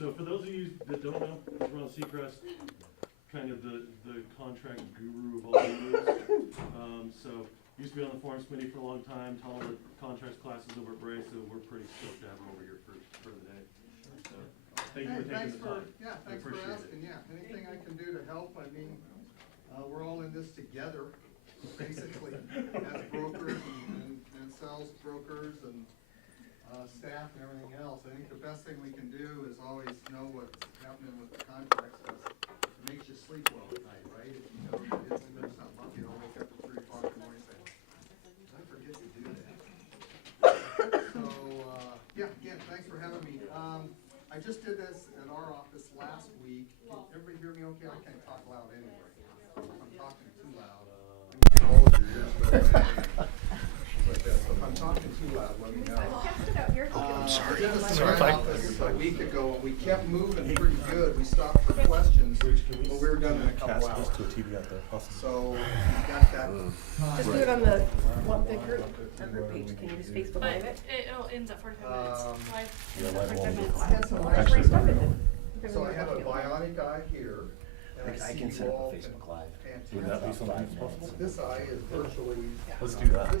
So for those of you that don't know, Ron Seacrest, kind of the contract guru of all these. So used to be on the forms committee for a long time, taught all the contracts classes over at Bray, so we're pretty stoked to have him over here for the day. So thank you for taking the time. Yeah, thanks for asking. Yeah, anything I can do to help. I mean, we're all in this together, basically, as brokers and sales brokers and staff and everything else. I think the best thing we can do is always know what's happening with the contracts, because it makes you sleep well at night, right? If you know there's something up, you don't wake up at 3 o'clock in the morning and say, did I forget to do that? So, yeah, again, thanks for having me. I just did this at our office last week. Can everybody hear me okay? I can't talk loud anyway. If I'm talking too loud, if I'm talking too loud, let me know. I'm sorry. A week ago, and we kept moving pretty good. We stopped for questions, but we were done in a couple hours. So we got that. Just do it on the group, our group page. Can you just Facebook Live it? It'll end at 45 minutes. Live. I 45 minutes. had some Actually, So I have a bionic eye here. And I can set up a Facebook Live. Would that be something that's possible? This eye is virtually. Let's do that.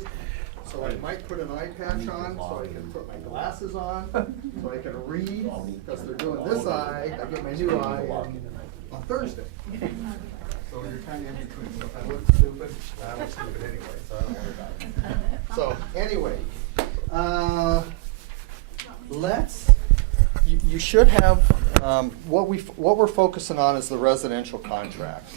So I might put an eye patch on, so I can put my glasses on, so I can read, because they're doing this eye, I get my new eye on Thursday. So you're kind of in between, so if I look stupid, I look stupid anyway, so I don't worry about it. So, anyway, you should have, what we're focusing on is the residential contract.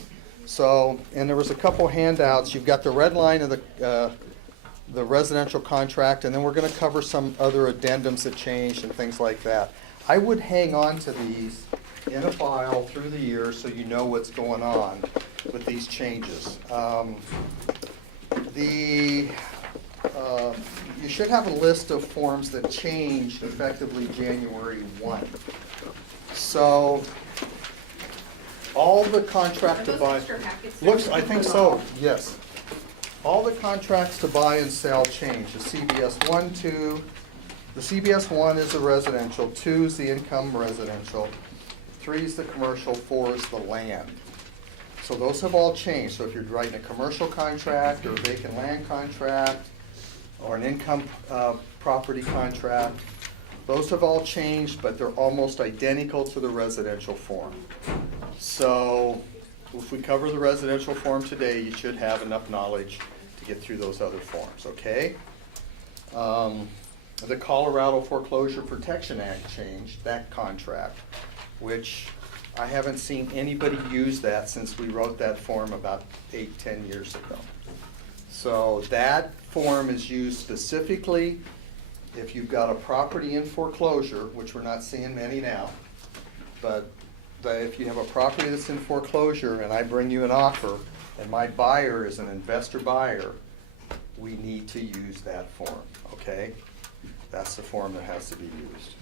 So, and there was a couple handouts, you've got the red line of the residential contract, and then we're going to cover some other addendums that changed and things like that. I would hang on to these in a file through the year so you know what's going on with these changes. You should have a list of forms that changed effectively January 1. So all the contract to buy, looks, I think so, yes. All the contracts to buy and sell change. The CBS 1, 2, the CBS 1 is the residential, 2 is the income residential, 3 is the commercial, 4 is the land. So those have all changed. So if you're writing a commercial contract or a vacant land contract or an income property contract, those have all changed, but they're almost identical to the residential form. So if we cover the residential form today, you should have enough knowledge to get through those other forms, okay? The Colorado Foreclosure Protection Act changed, that contract, which I haven't seen anybody use that since we wrote that form about 8-10 years ago. So that form is used specifically if you've got a property in foreclosure, which we're not seeing many now, but if you have a property that's in foreclosure and I bring you an offer and my buyer is an investor buyer, we need to use that form, okay? That's the form that has to be used.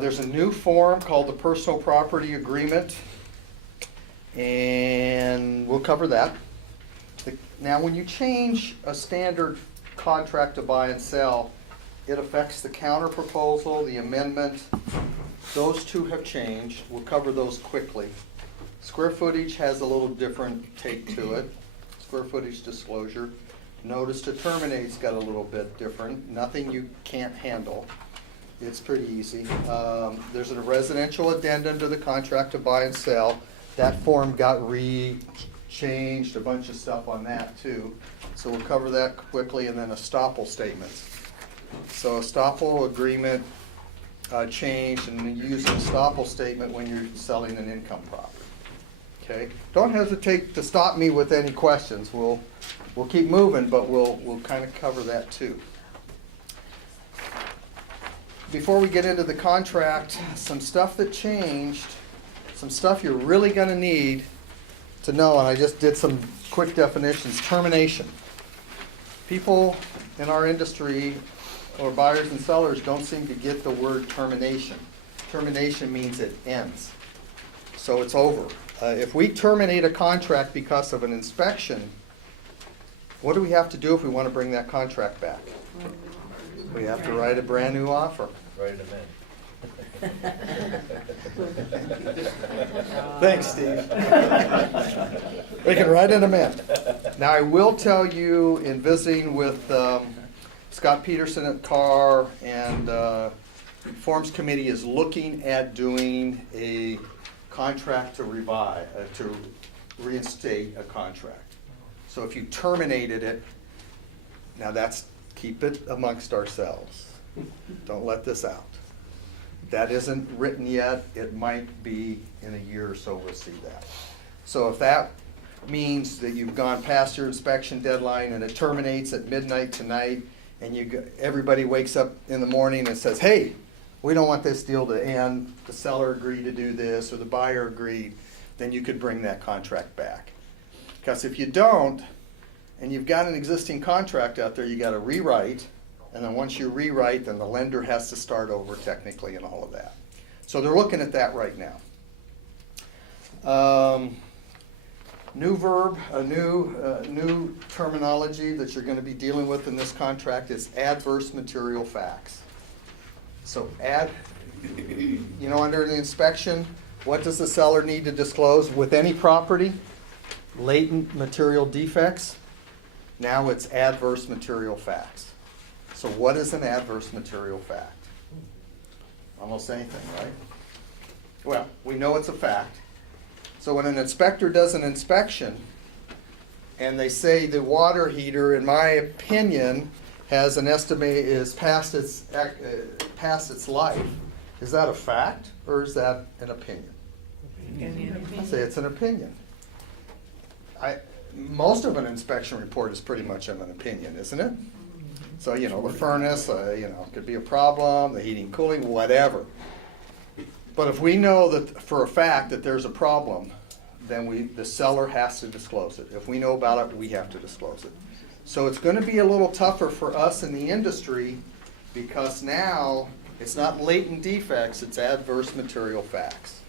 There's a new form called the Personal Property Agreement, and we'll cover that. Now, when you change a standard contract to buy and sell, it affects the counter proposal, the amendment. Those two have changed. We'll cover those quickly. Square footage has a little different take to it. Square footage disclosure. Notice to terminate's got a little bit different. Nothing you can't handle. It's pretty easy. There's a residential addendum to the contract to buy and sell. That form got changed, a bunch of stuff on that too. So we'll cover that quickly, and then estoppel statements. So estoppel agreement changed, and you use an estoppel statement when you're selling an income property. Okay? Don't hesitate to stop me with any questions. We'll keep moving, but we'll kind of cover that too. Before we get into the contract, some stuff that changed, some stuff you're really going to need to know, and I just did some quick definitions. Termination. People in our industry, or buyers and sellers, don't seem to get the word termination. Termination means it ends. So it's over. If we terminate a contract because of an inspection, what do we have to do if we want to bring that contract back? We have to write a brand new offer. Write them in. Thanks, Steve. We can write in a minute. Now, I will tell you, in visiting with Scott Peterson at CAR, and Forms Committee is looking at doing a contract to to reinstate a contract. So if you terminated it, now keep it amongst ourselves. Don't let this out. That isn't written yet. It might be in a year or so, we'll see that. So if that means that you've gone past your inspection deadline and it terminates at midnight tonight, and everybody wakes up in the morning and says, hey, we don't want this deal to end, the seller agreed to do this, or the buyer agreed, then you could bring that contract back. Because if you don't, and you've got an existing contract out there, you got to rewrite, and then once you rewrite, then the lender has to start over technically and all of that. So they're looking at that right now. New verb, a new terminology that you're going to be dealing with in this contract is adverse material facts. So under the inspection, what does the seller need to disclose with any property? Latent material defects. Now it's adverse material facts. So what is an adverse material fact? Almost anything, right? Well, we know it's a fact. So when an inspector does an inspection and they say the water heater, in my opinion, has an estimate is past its life, is that a fact or is that an opinion? I say it's an opinion. Most of an inspection report is pretty much an opinion, isn't it? So, the furnace, could be a problem, the heating, cooling, whatever. But if we know that for a fact that there's a problem, then the seller has to disclose it. If we know about it, we have to disclose it. So it's going to be a little tougher for us in the industry because now it's not latent defects, it's adverse material facts.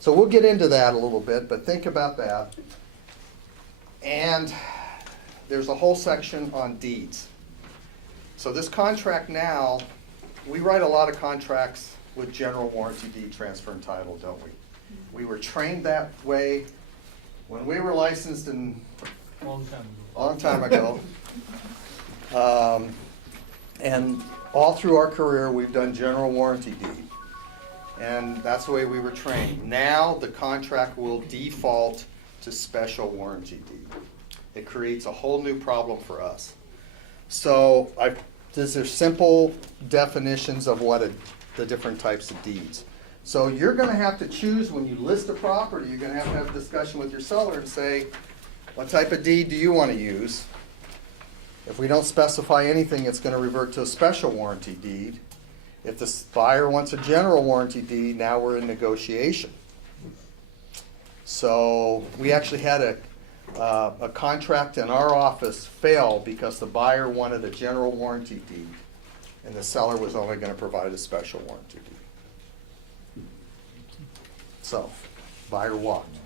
So we'll get into that a little bit, but think about that. And there's a whole section on deeds. So this contract now, we write a lot of contracts with general warranty deed transfer and title, don't we? We were trained that way when we were licensed in long time ago. And all through our career, we've done general warranty deed. And that's the way we were trained. Now the contract will default to special warranty deed. It creates a whole new problem for us. So these are simple definitions of what the different types of deeds. So you're going to have to choose when you list a property, you're going to have a discussion with your seller and say, what type of deed do you want to use? If we don't specify anything, it's going to revert to a special warranty deed. If the buyer wants a general warranty deed, now we're in negotiation. So we actually had a contract in our office fail because the buyer wanted a general warranty deed and the seller was only going to provide a special warranty deed. So, buyer walked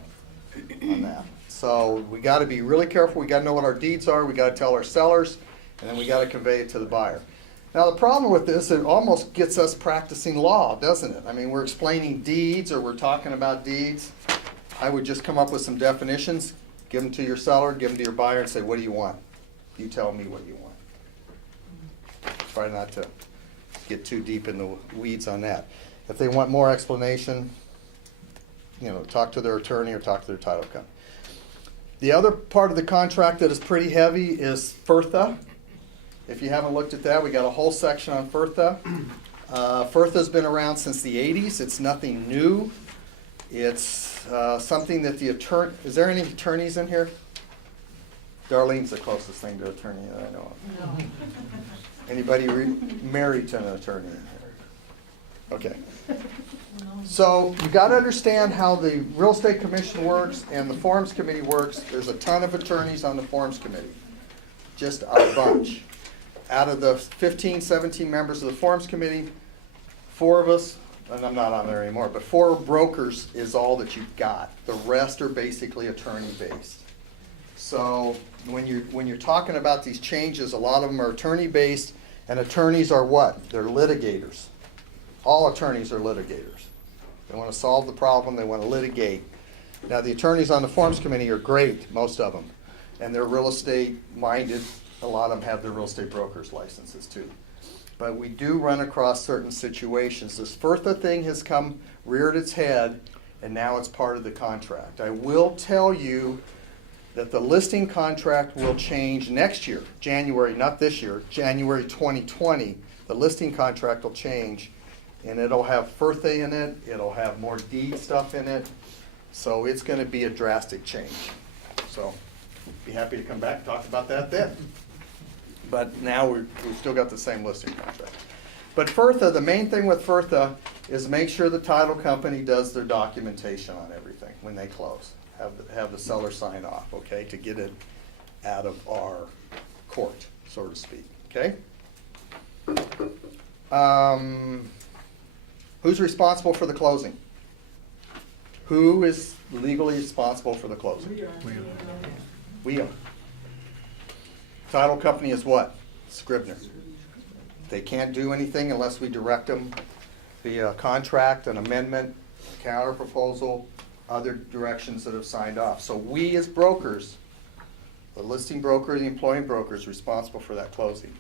on that. So we got to be really careful. We got to know what our deeds are. We got to tell our sellers, and then we got to convey it to the buyer. Now the problem with this, it almost gets us practicing law, doesn't it? I mean, we're explaining deeds or we're talking about deeds. I would just come up with some definitions, give them to your seller, give them to your buyer, and say, what do you want? You tell me what you want. Try not to get too deep in the weeds on that. If they want more explanation, talk to their attorney or talk to their title company. The other part of the contract that is pretty heavy is FIRTHA. If you haven't looked at that, we got a whole section on FIRTHA. FIRTHA's been around since the 80s. It's nothing new. It's something that the attorney, is there any attorneys in here? Darlene's the closest thing to attorney that I know of. No. Anybody married to an attorney in here? Okay. So you got to understand how the Real Estate Commission works and the Forms Committee works. There's a ton of attorneys on the Forms Committee, just a bunch. Out of the 15, 17 members of the Forms Committee, 4 of us, and I'm not on there anymore, but 4 brokers is all that you've got. The rest are basically attorney-based. So when you're talking about these changes, a lot of them are attorney-based, and attorneys are what? They're litigators. All attorneys are litigators. They want to solve the problem, they want to litigate. Now, the attorneys on the forms committee are great, most of them, and they're real estate minded. A lot of them have their real estate broker's licenses too. But we do run across certain situations. This FERPA thing has reared its head, and now it's part of the contract. I will tell you that the listing contract will change next year, January, not this year, January 2020. The listing contract will change, and it'll have FERPA in it, it'll have more deed stuff in it, so it's gonna be a drastic change. So, be happy to come back and talk about that then. But now we've still got the same listing contract. But FERPA, the main thing with FERPA is make sure the title company does their documentation on everything when they close. Have the seller sign off, okay, to get it out of our court, so to speak, okay? Who's responsible for the closing? Who is legally responsible for the closing? We are. Title company is what? Scribner. They can't do anything unless we direct them via contract, an amendment, counter proposal, other directions that have signed off. So we as brokers, the listing broker, the employing broker is responsible for that closing.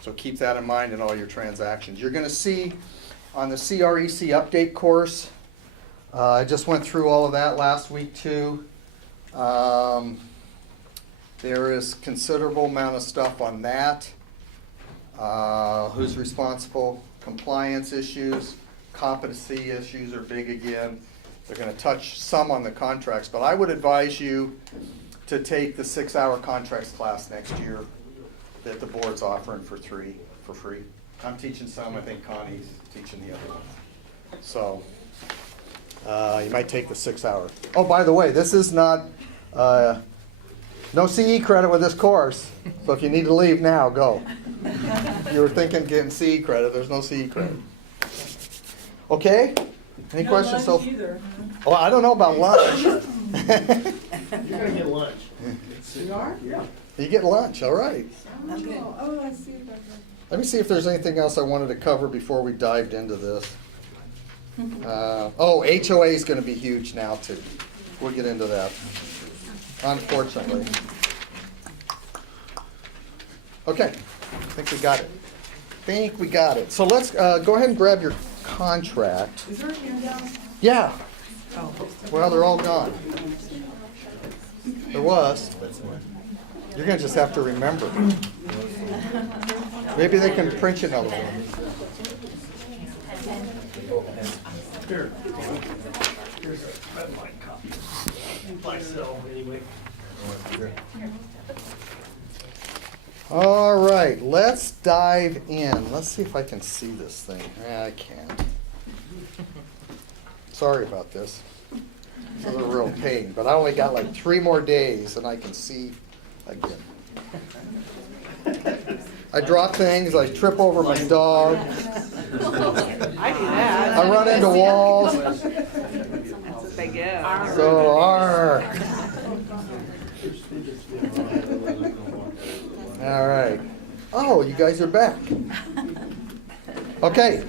So keep that in mind in all your transactions. You're going to see on the CREC update course, I just went through all of that last week too. There is considerable amount of stuff on that. Who's responsible, compliance issues, competency issues are big again. They're going to touch some on the contracts, but I would advise you to take the 6-hour contracts class next year that the board's offering for free. I'm teaching some, I think Connie's teaching the other one. So you might take the 6-hour. Oh, by the way, this is not, no CE credit with this course, so if you need to leave now, go. If you were thinking getting CE credit, there's no CE credit. Okay? Any questions? Lunch either. Oh, I don't know about lunch. You're gonna get lunch. You are? Yeah. You get lunch, all right. Oh, I see it. Let me see if there's anything else I wanted to cover before we dived into this. HOA is going to be huge now too. We'll get into that, unfortunately. Okay, I think we got it. So let's go ahead and grab your contract. Is there a handout? Yeah, Oh. well, they're all gone. There was. You're going to just have to remember. Maybe they can print you another one. Here. Here's a red line copy. Myself, anyway. All right, let's dive in. Let's see if I can see this thing. I can't. Sorry about this. This is a real pain, but I only got like 3 more days and I can see again. I drop things, I trip over my dog, I do that. I run into walls, That's what they get. so arr. All right. Oh, you guys are back. Okay,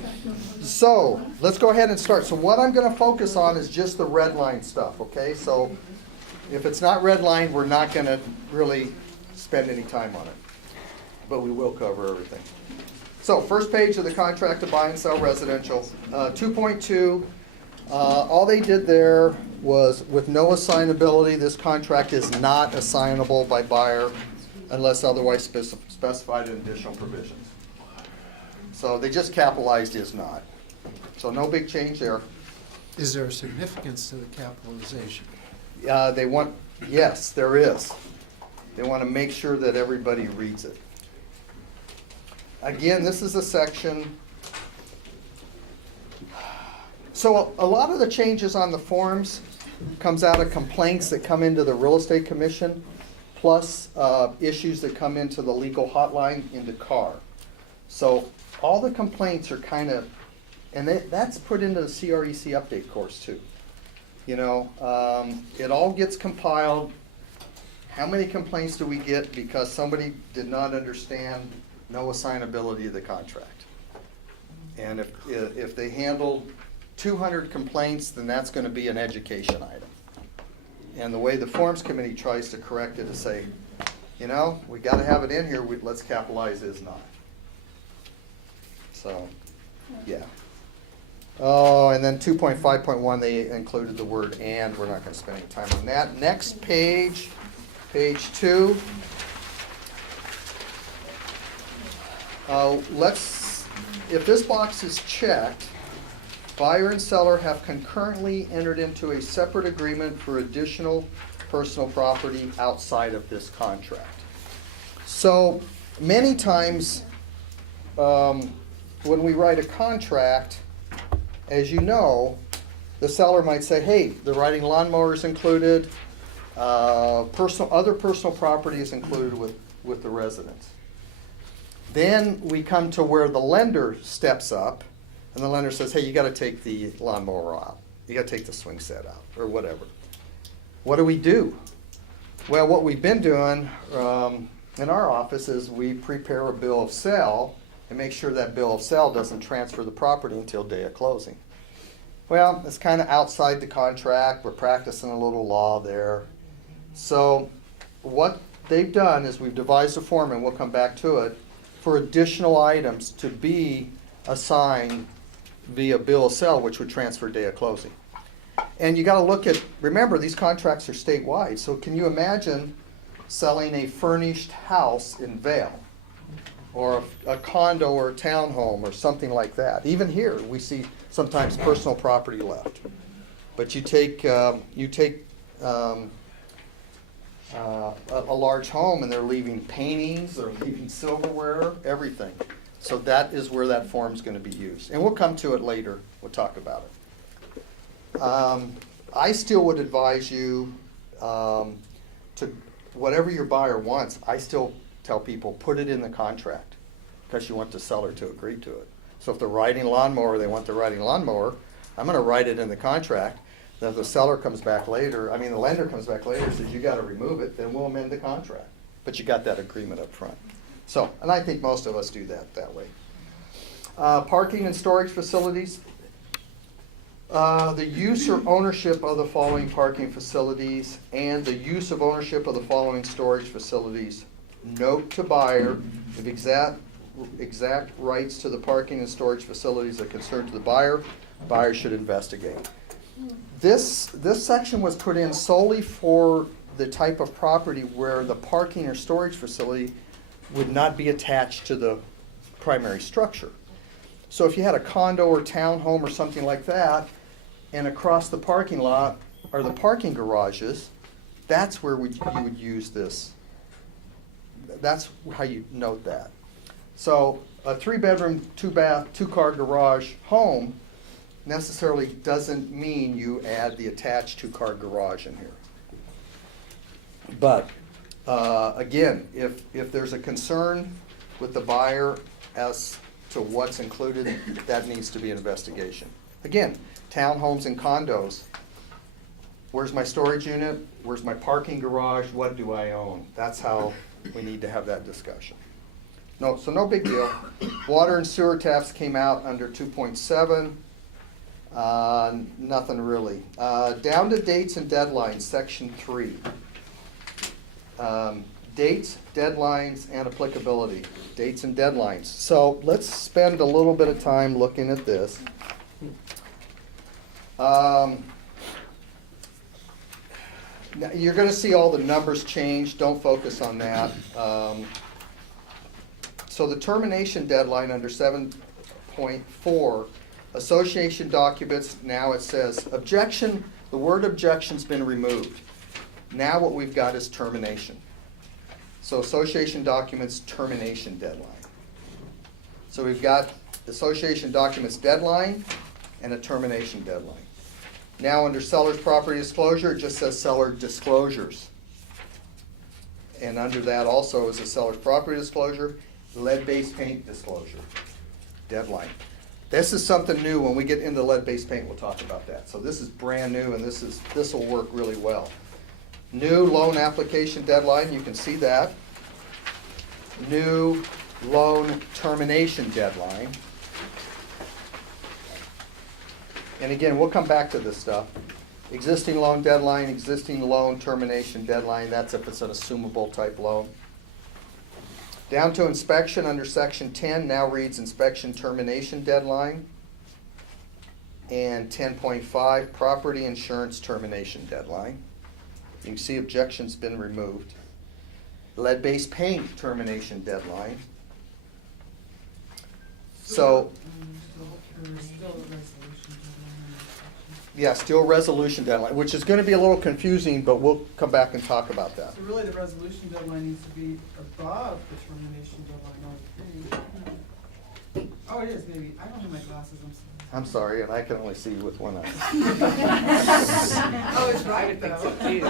so let's go ahead and start. So what I'm going to focus on is just the red line stuff, okay? So if it's not red line, we're not going to really spend any time on it, but we will cover everything. So first page of the contract to buy and sell residential, 2.2. All they did there was with no assignability, this contract is not assignable by buyer unless otherwise specified in additional provisions. So they just capitalized is not. So no big change there. Is there a significance to the capitalization? They want, yes, there is. They want to make sure that everybody reads it. Again, this is a section. So a lot of the changes on the forms comes out of complaints that come into the real estate commission, plus issues that come into the legal hotline into CAR. So all the complaints are kind of, and that's put into the CREC update course too. You know, it all gets compiled. How many complaints do we get because somebody did not understand no assignability of the contract? And if they handled 200 complaints, then that's gonna be an education item. And the way the Forms Committee tries to correct it is say, you know, we gotta have it in here, let's capitalize is not. So, yeah. Oh, and then 2.5.1, they included the word and, we're not gonna spend any time on that. Next page, page 2. If this box is checked, buyer and seller have concurrently entered into a separate agreement for additional personal property outside of this contract. So, many times, when we write a contract, as you know, the seller might say, hey, the riding lawnmower is included, other personal property is included with the residence. Then we come to where the lender steps up, and the lender says, hey, you gotta take the lawnmower out. You gotta take the swing set out, or whatever. What do we do? Well, what we've been doing in our office is we prepare a bill of sale and make sure that bill of sale doesn't transfer the property until day of closing. Well, it's kind of outside the contract. We're practicing a little law there. So what they've done is we've devised a form, and we'll come back to it, for additional items to be assigned via bill of sale, which would transfer day of closing. And you got to look at, remember, these contracts are statewide. So can you imagine selling a furnished house in Vail, or a condo or a townhome or something like that? Even here, we see sometimes personal property left. But you take a large home, and they're leaving paintings, they're leaving silverware, everything. So that is where that form's going to be used. And we'll come to it later. We'll talk about it. I still would advise you to, whatever your buyer wants, I still tell people, put it in the contract, because you want the seller to agree to it. So if they're riding lawnmower, they want the riding lawnmower, I'm going to write it in the contract. Then if the seller comes back later, the lender comes back later and says, you got to remove it, then we'll amend the contract. But you got that agreement up front. So, and I think most of us do that way. Parking and storage facilities. The use or ownership of the following parking facilities and the use of ownership of the following storage facilities. Note to buyer, if exact rights to the parking and storage facilities are concerned to the buyer should investigate. This section was put in solely for the type of property where the parking or storage facility would not be attached to the primary structure. So if you had a condo or townhome or something like that, and across the parking lot are the parking garages, that's where you would use this. That's how you note that. So a 3-bedroom, 2-bath, 2-car garage home necessarily doesn't mean you add the attached 2-car garage in here. But again, if there's a concern with the buyer as to what's included, that needs to be an investigation. Again, townhomes and condos. Where's my storage unit? Where's my parking garage? What do I own? That's how we need to have that discussion. No, so no big deal. Water and sewer taps came out under 2.7. Nothing really. Down to dates and deadlines, section 3. Dates, deadlines, and applicability. Dates and deadlines. So let's spend a little bit of time looking at this. Now you're going to see all the numbers change. Don't focus on that. So the termination deadline under 7.4, association documents, now it says objection, the word objection's been removed. Now what we've got is termination. So association documents termination deadline. So we've got association documents deadline and a termination deadline. Now under seller's property disclosure, it just says seller disclosures. And under that also is a seller's property disclosure, lead-based paint disclosure, deadline. This is something new. When we get into lead-based paint, we'll talk about that. So this is brand new, and this will work really well. New loan application deadline, you can see that. New loan termination deadline. and again, we'll come back to this stuff. Existing loan deadline, existing loan termination deadline, that's if it's an assumable type loan. Down to inspection under section 10, now reads inspection termination deadline. And 10.5, property insurance termination deadline. You can see objection's been removed. Lead-based paint termination deadline. So, yeah, still resolution deadline, which is gonna be a little confusing, but we'll come back and talk about that. So really, the resolution deadline needs to be above the termination deadline, I would think. Oh, it is, maybe. I don't have my glasses, I'm sorry. I'm sorry, and I can only see with one eye. Oh, it's I right, would think though. so too.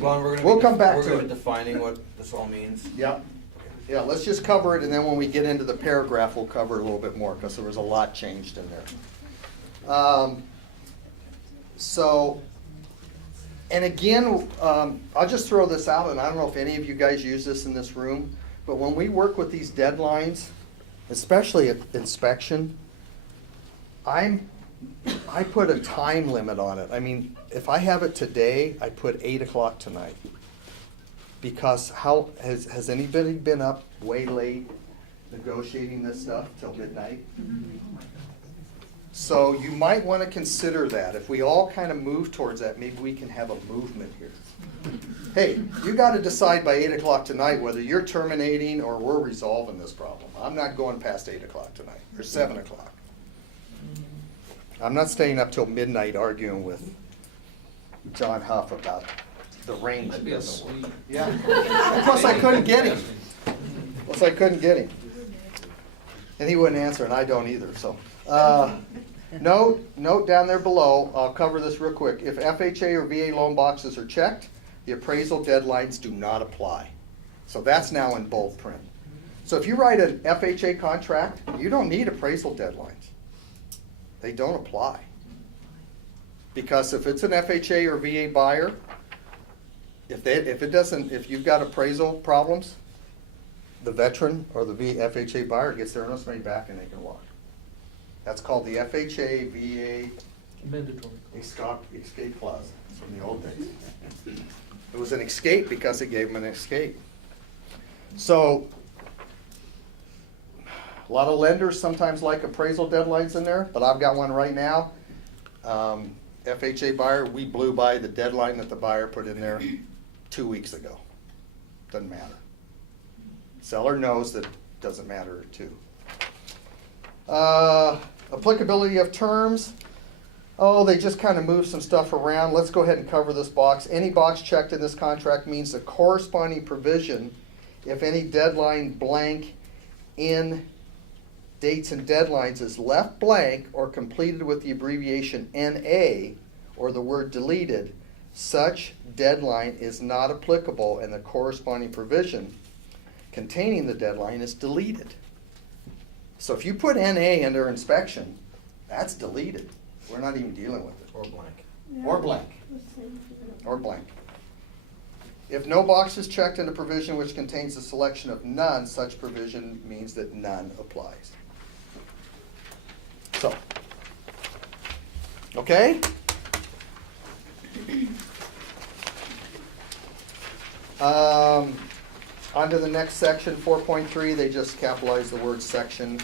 Well, We'll come back we're to gonna it. be defining what this all means. Yeah, yeah, let's just cover it, and then when we get into the paragraph, we'll cover it a little bit more, because there was a lot changed in there. So, and again, I'll just throw this out, and I don't know if any of you guys use this in this room, but when we work with these deadlines, especially at inspection, I put a time limit on it. I mean, if I have it today, I put 8 o'clock tonight. Because how, has anybody been up way late negotiating this stuff till midnight? So you might want to consider that. If we all kind of move towards that, maybe we can have a movement here. Hey, you got to decide by 8 o'clock tonight whether you're terminating or we're resolving this problem. I'm not going past 8 o'clock tonight, or 7 o'clock. I'm not staying up till midnight arguing with John Huff about the range. I'd be asleep. Yeah. Plus I couldn't get him. And he wouldn't answer, and I don't either, so. Note down there below, I'll cover this real quick. If FHA or VA loan boxes are checked, the appraisal deadlines do not apply. So that's now in bold print. So if you write an FHA contract, you don't need appraisal deadlines. They don't apply. Because if it's an FHA or VA buyer, if you've got appraisal problems, the veteran or the FHA buyer gets their earnest money back and they can walk. That's called the FHA VA Mandatory. escape clause from the old days. It was an escape because it gave them an escape. So, a lot of lenders sometimes like appraisal deadlines in there, but I've got one right now. FHA buyer, we blew by the deadline that the buyer put in there 2 weeks ago. Doesn't matter. Seller knows that it doesn't matter too. Applicability of terms. Oh, they just kind of moved some stuff around. Let's go ahead and cover this box. Any box checked in this contract means the corresponding provision, if any deadline blank in dates and deadlines is left blank or completed with the abbreviation NA or the word deleted, such deadline is not applicable and the corresponding provision containing the deadline is deleted. So if you put NA under inspection, that's deleted. We're not even dealing with it. Or blank. Or blank. Or blank. If no box is checked in a provision which contains a selection of none, such provision means that none applies. So, okay? On to the next section, 4.3, they just capitalized the word section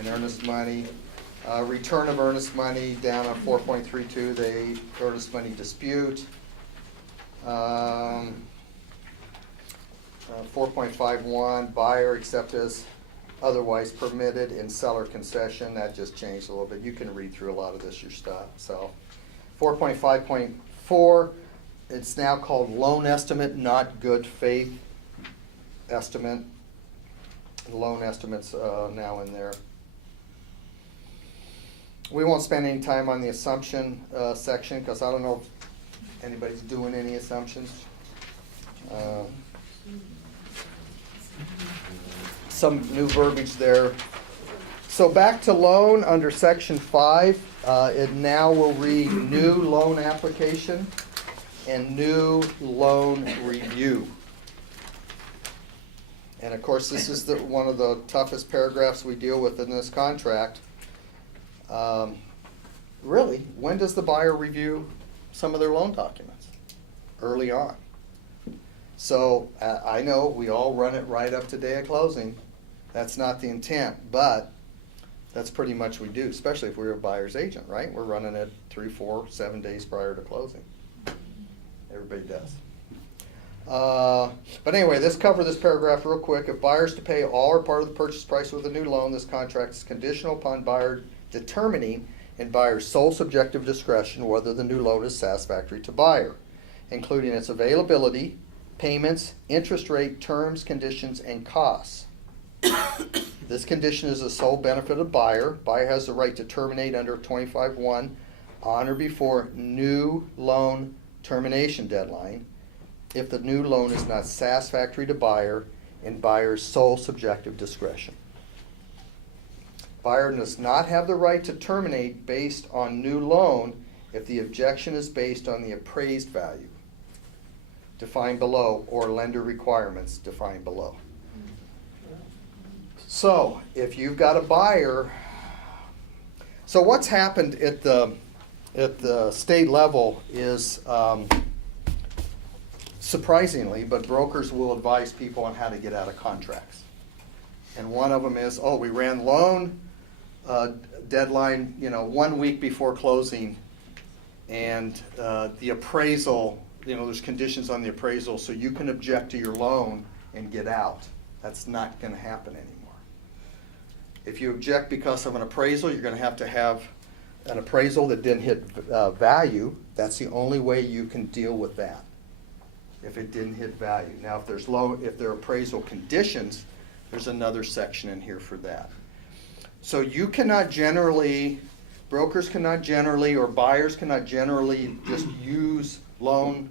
in earnest money. Return of earnest money, down on 4.32, they earnest money dispute. 4.51, buyer except as otherwise permitted in seller concession, that just changed a little bit. You can read through a lot of this yourself. 4.5.4, it's now called loan estimate, not good faith estimate. Loan estimate's now in there. We won't spend any time on the assumption section because I don't know if anybody's doing any assumptions. Some new verbiage there. So back to loan under section 5, it now will read new loan application and new loan review. And of course, this is one of the toughest paragraphs we deal with in this contract. really, when does the buyer review some of their loan documents? Early on. So, I know we all run it right up to day of closing. That's not the intent, but that's pretty much we do, especially if we're a buyer's agent, right? We're running it 3, 4, 7 days prior to closing. Everybody does. But anyway, let's cover this paragraph real quick. If buyers to pay all or part of the purchase price with a new loan, this contract is conditional upon buyer determining in buyer's sole subjective discretion whether the new loan is satisfactory to buyer, including its availability, payments, interest rate, terms, conditions, and costs. This condition is the sole benefit of buyer. Buyer has the right to terminate under 25(1) on or before new loan termination deadline if the new loan is not satisfactory to buyer in buyer's sole subjective discretion. Buyer does not have the right to terminate based on new loan if the objection is based on the appraised value defined below or lender requirements defined below. So, if you've got a buyer, so what's happened at the state level is, surprisingly, but brokers will advise people on how to get out of contracts. And one of them is, we ran loan deadline, 1 week before closing, and the appraisal, there's conditions on the appraisal, so you can object to your loan and get out. That's not going to happen anymore. If you object because of an appraisal, you're going to have an appraisal that didn't hit value. That's the only way you can deal with that, if it didn't hit value. Now, if there are appraisal conditions, there's another section in here for that. So you cannot generally, brokers cannot generally, or buyers cannot generally just use loan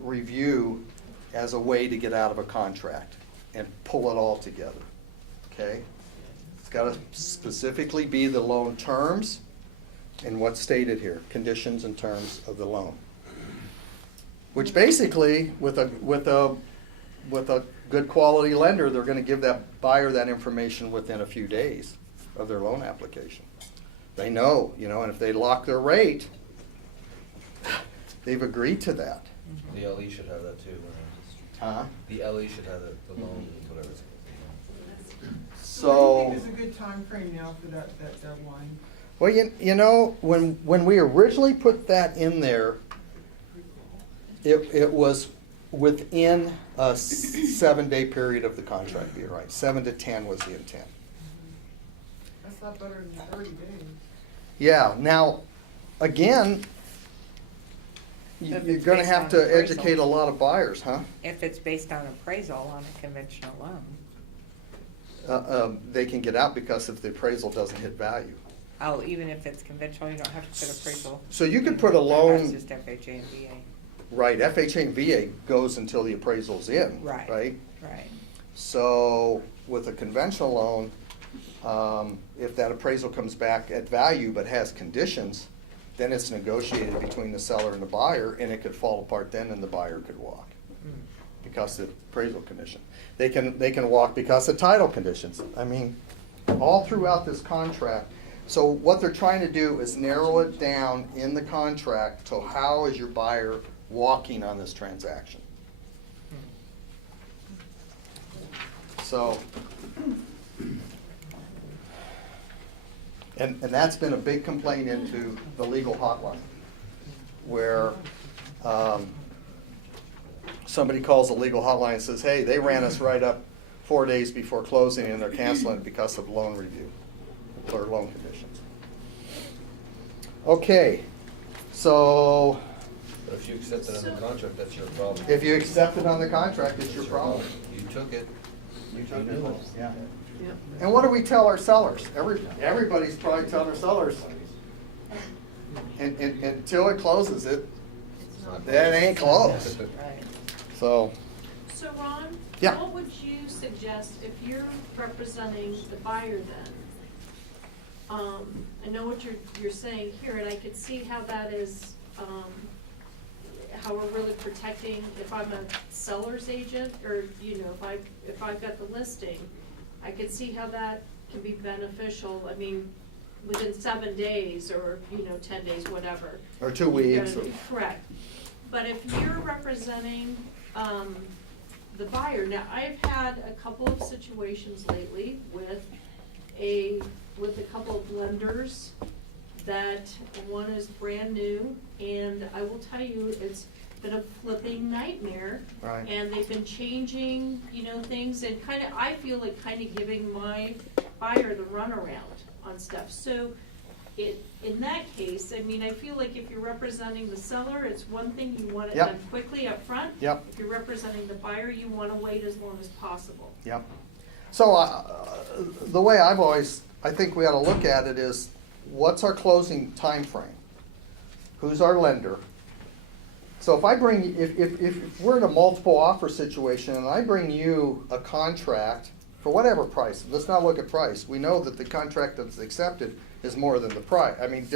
review as a way to get out of a contract and pull it all together, okay? It's got to specifically be the loan terms and what's stated here, conditions and terms of the loan. Which basically, with a good quality lender, they're going to give that buyer that information within a few days of their loan application. They know, and if they lock their rate, they've agreed to that. The LE should have that too. Huh? The LE should have the loan, whatever. So, What do you think is a good time frame now for that deadline? well, when we originally put that in there, it was within a 7-day period of the contract being right. 7 to 10 was the intent. That's not better than 30 days. Yeah, now, again, If you're it's gonna based have on to appraisal. educate a lot of buyers, huh? If it's based on appraisal on a conventional loan. They can get out because if the appraisal doesn't hit value. Oh, even if it's conventional, you don't have to put appraisal. So you could put a That's loan, just FHA and VA. right, FHA and VA goes until the appraisal's in, Right. right? Right. So with a conventional loan, if that appraisal comes back at value but has conditions, then it's negotiated between the seller and the buyer, and it could fall apart then and the buyer could walk because of the appraisal condition. They can walk because of title conditions. I mean, all throughout this contract. So what they're trying to do is narrow it down in the contract to how is your buyer walking on this transaction. So, and that's been a big complaint into the legal hotline, where somebody calls the legal hotline and says, hey, they ran us right up 4 days before closing and they're canceling it because of loan review or loan conditions. Okay, so But if you accept it on the contract, that's your problem. if you accept it on the contract, it's your problem. You took it. You took knew it, it. yeah. And what do we tell our sellers? Everybody's probably telling their sellers, and until it closes, that ain't closed. Right. So, So Ron? Yeah. What would you suggest if you're representing the buyer then? I know what you're saying here, and I could see how that is, how we're really protecting, if I'm a seller's agent, or, if I've got the listing, I could see how that can be beneficial. I mean, within 7 days or, 10 days, whatever. Or 2 weeks. You're gonna- Correct. But if you're representing, the buyer, now, I've had a couple of situations lately with a couple of lenders that one is brand new, and I will tell you, it's been a flipping nightmare. Right. And they've been changing, things and I feel like giving my buyer the runaround on stuff. So in that case, I mean, I feel like if you're representing the seller, it's one thing, you want it Yep. done quickly up front. Yep. If you're representing the buyer, you wanna wait as long as possible. Yep. So, the way I think we ought to look at it is, what's our closing time frame? Who's our lender? So if we're in a multiple offer situation and I bring you a contract for whatever price, let's not look at price. We know that the contract that's accepted is more than the price. I mean,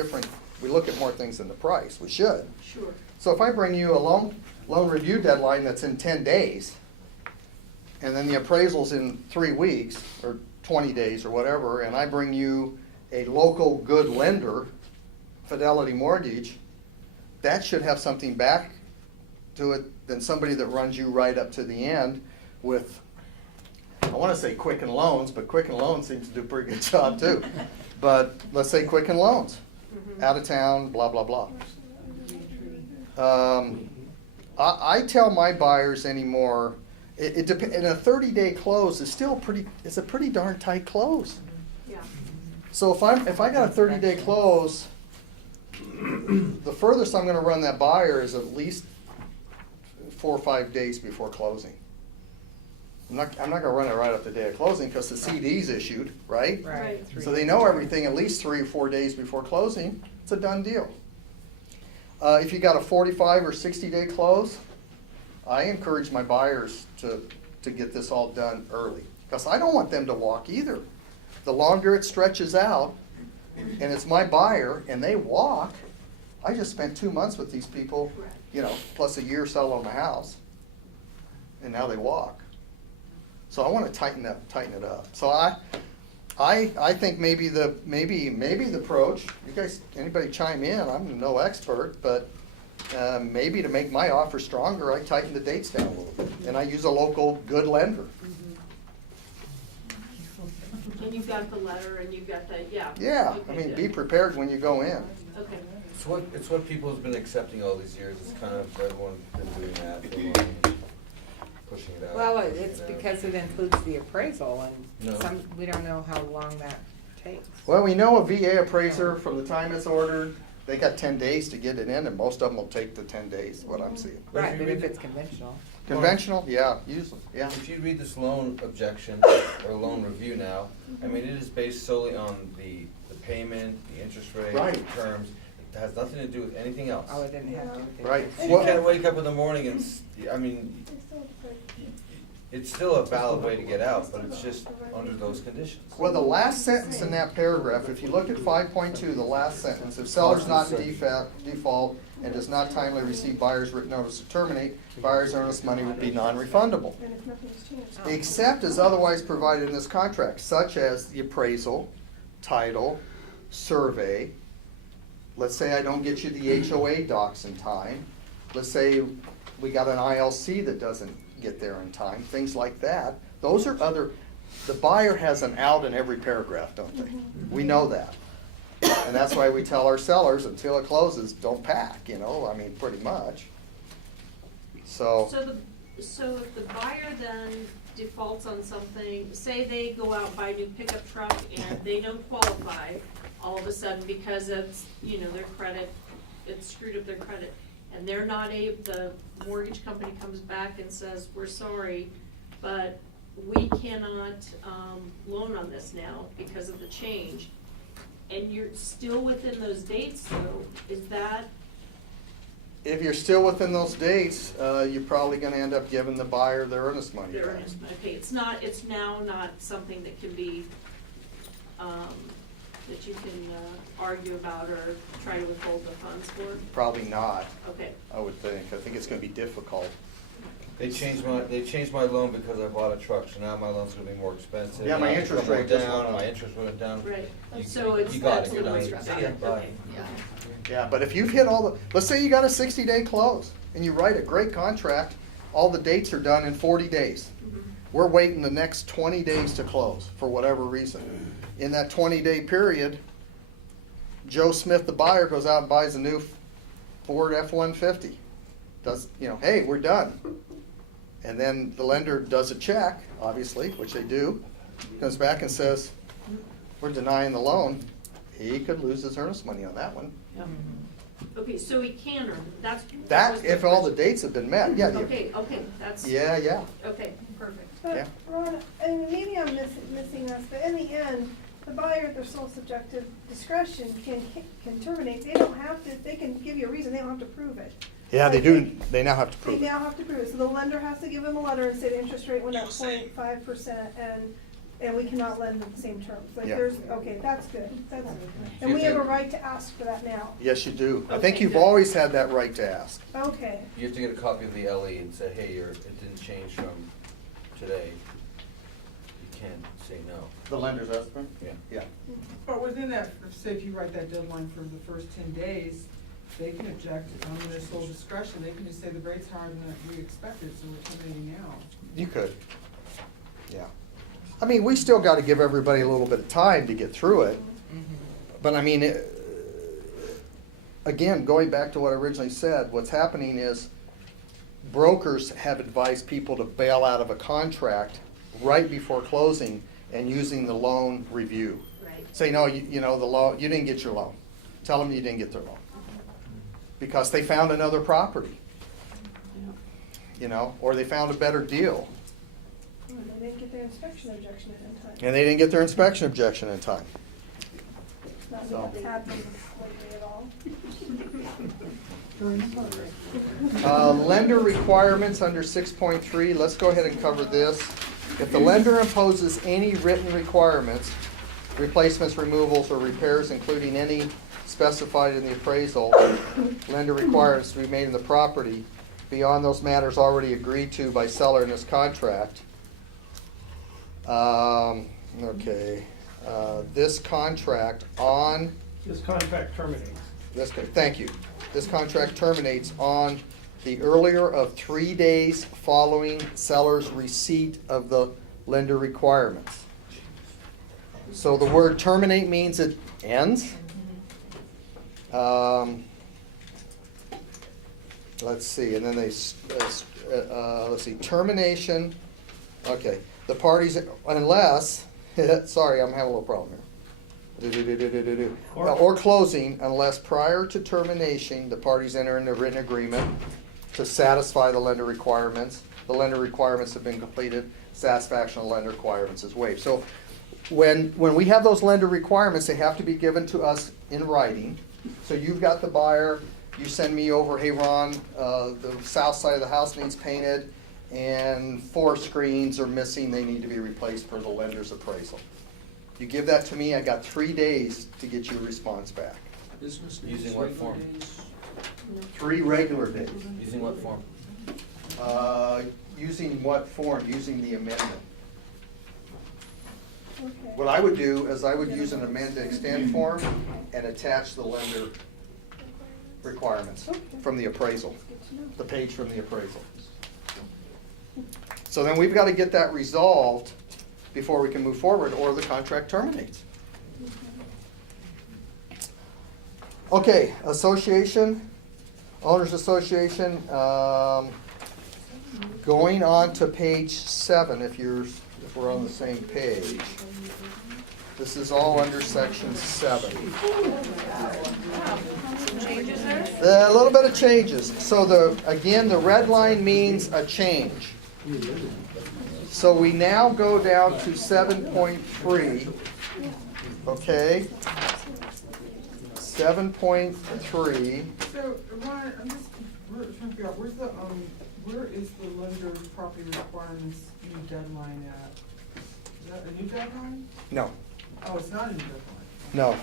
we look at more things than the price. We should. Sure. So if I bring you a loan review deadline that's in 10 days, and then the appraisal's in 3 weeks, or 20 days, or whatever, and I bring you a local good lender, Fidelity Mortgage, that should have something back to it than somebody that runs you right up to the end with, I wanna say Quicken Loans, but Quicken Loans seems to do a pretty good job too. But let's say Quicken Loans, out of town, blah, blah, blah. I tell my buyers anymore, it depends, and a 30-day close is still it's a pretty darn tight close. Yeah. So if I got a 30-day close, the furthest I'm gonna run that buyer is at least 4 or 5 days before closing. I'm not gonna run it right up the day of closing, because the CD's issued, right? Right. So they know everything at least 3 or 4 days before closing, it's a done deal. If you got a 45 or 60-day close, I encourage my buyers to get this all done early, because I don't want them to walk either. The longer it stretches out, and it's my buyer, and they walk, I just spent 2 months with these people, plus a year selling my house, and now they walk. So I want to tighten it up. So I think maybe the approach, you guys, anybody chime in, I'm no expert, but maybe to make my offer stronger, I tighten the dates down a little bit, and I use a local good lender. And you've got the letter and you've got the, yeah. Yeah, I Okay, mean, good. be prepared when you go in. Okay. It's what people have been accepting all these years, it's kind of, everyone's been doing that for long, pushing it out. Well, pushing it's it out. because it includes the appraisal No. and we don't know how long that takes. Well, we know a VA appraiser, from the time it's ordered, they got 10 days to get it in, and most of them will take the 10 days, what I'm seeing. But if Right, you but read if the- it's conventional. Conventional, yeah, usually, yeah. If you read this loan objection or loan review now, I mean, it is based solely on the payment, the interest rate, Right. the terms. It has nothing to do with anything else. Oh, it didn't have to. did it? Right. So you can't wake up in the morning and, I mean, it's still a valid way to get out, but it's just under those conditions. Well, the last sentence in that paragraph, if you look at 5.2, the last sentence, if seller's not in default and does not timely receive buyer's written notice to terminate, buyer's earnest money would be non-refundable, And if nothing's changed. except as otherwise provided in this contract, such as the appraisal, title, survey. Let's say I don't get you the HOA docs in time. Let's say we got an ILC that doesn't get there in time, things like that. Those are the buyer has an out in every paragraph, don't they? We know that. And that's why we tell our sellers, until it closes, don't pack, I mean, pretty much. So, So if the buyer then defaults on something, say they go out and buy a new pickup truck and they don't qualify all of a sudden because it's, their credit, it's screwed up their credit, and they're not the mortgage company comes back and says, we're sorry, but we cannot, loan on this now because of the change, and you're still within those dates though, is that? if you're still within those dates, you're probably gonna end up giving the buyer their earnest money There back. is, okay, it's now not something that can be, that you can, argue about or try to withhold the funds for? Probably not, Okay, I would think. I think it's gonna be difficult. They changed my loan because I bought a truck, so now my loan's gonna be more expensive. Yeah, my and interest it's gonna rate go just went down, up. My interest went down. Right, You- so it's, you got that's it, a little you're more done. stressful, See ya, bye. okay, yeah. Yeah, but if you've hit all the, let's say you got a 60-day close and you write a great contract, all the dates are done in 40 days. Mhm. We're waiting the next 20 days to close for whatever reason. In that 20-day period, Joe Smith, the buyer, goes out and buys a new Ford F-150. Does, hey, we're done. And then the lender does a check, obviously, which they do, comes back and says, we're denying the loan. He could lose his earnest money on that one. Yep. Okay, so he can earn, that's. That, was if the all the question. dates have been met, yeah. Okay, that's. Yeah. Okay, perfect. Yeah. But Ron, and maybe I'm missing this, but in the end, the buyer, at their sole subjective discretion, can terminate. They don't have to, they can give you a reason, they don't have to prove it. Yeah, they do, they now have to They prove it. now have to prove it. So the lender has to give them a letter and say the interest rate went up 0.5% and we cannot lend at the same terms. Like Yeah. okay, that's good. And we have a right to ask for that now. Yes, you do. I think Okay, you've good. always had that right to ask. Okay. You have to get a copy of the LE and say, hey, it didn't change from today. You can't say no. The lender's estimate? Yeah. Yeah. But within that, say if you write that deadline for the first 10 days, they can object on their sole discretion. They can just say the rate's higher than we expected, so we're terminating now. You could. Yeah. I mean, we still gotta give everybody a little bit of time to get through it. But I mean, again, going back to what I originally said, what's happening is brokers have advised people to bail out of a contract right before closing and using the loan review. Right. Say, no, the loan, you didn't get your loan. Tell them you didn't get their loan. Because they found another property, or they found a better deal. Oh, and they didn't get their inspection objection in time. And they didn't get their inspection objection in time. Not So. that it's happened lately at all. Lender requirements under 6.3, let's go ahead and cover this. If the lender imposes any written requirements, replacements, removals, or repairs, including any specified in the appraisal, lender requires to be made in the property beyond those matters already agreed to by seller in this contract. This contract on, This contract terminates. thank you. This contract terminates on the earlier of 3 days following seller's receipt of the lender requirements. So the word terminate means it ends. Let's see, and then let's see, termination, okay, the parties, unless, sorry, I'm having a little problem here. Or closing, unless prior to termination, the parties enter into a written agreement to satisfy the lender requirements. The lender requirements have been completed, satisfaction of lender requirements is waived. So when we have those lender requirements, they have to be given to us in writing. So you've got the buyer, you send me over, hey Ron, the south side of the house needs painted and 4 screens are missing, they need to be replaced per the lender's appraisal. You give that to me, I got 3 days to get you a response back. Business days, Using what regular form? days? 3 regular days. Using what form? Using what form? Using the amendment. Okay. What I would do is I would use an amend to extend form and attach the lender requirements from the appraisal, Good to know. the page from the appraisal. So then we've got to get that resolved before we can move forward, or the contract terminates. Okay, association, owners association, going on to page 7, if we're on the same page. This is all under section 7. Some changes there? A little bit of changes. So the red line means a change. So we now go down to 7.3, okay? 7.3, So, Ron, I'm just, we're trying to figure out, where is the lender's property requirements new deadline at? Is that a new deadline? no, Oh, it's not a new deadline. no.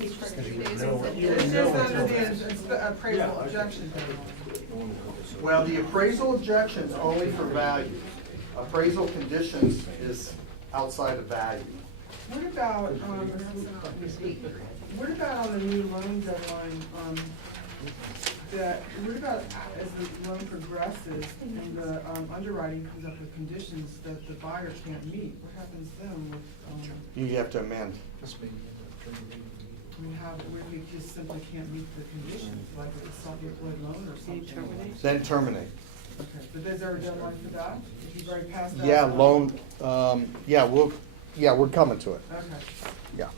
It's just under the appraisal objection deadline. Well, the appraisal objection's only for value. Appraisal conditions is outside of value. What about, what about on the new loan deadline, what about as the loan progresses and the underwriting comes up with conditions that the buyer can't meet? What happens then with, You have to amend. I mean, how, where we just simply can't meet the conditions, like with a self-employed loan or something? Then terminate. Okay, but is there a deadline for that? If you've already passed that? Yeah, loan, we're coming to it. Okay. Yeah.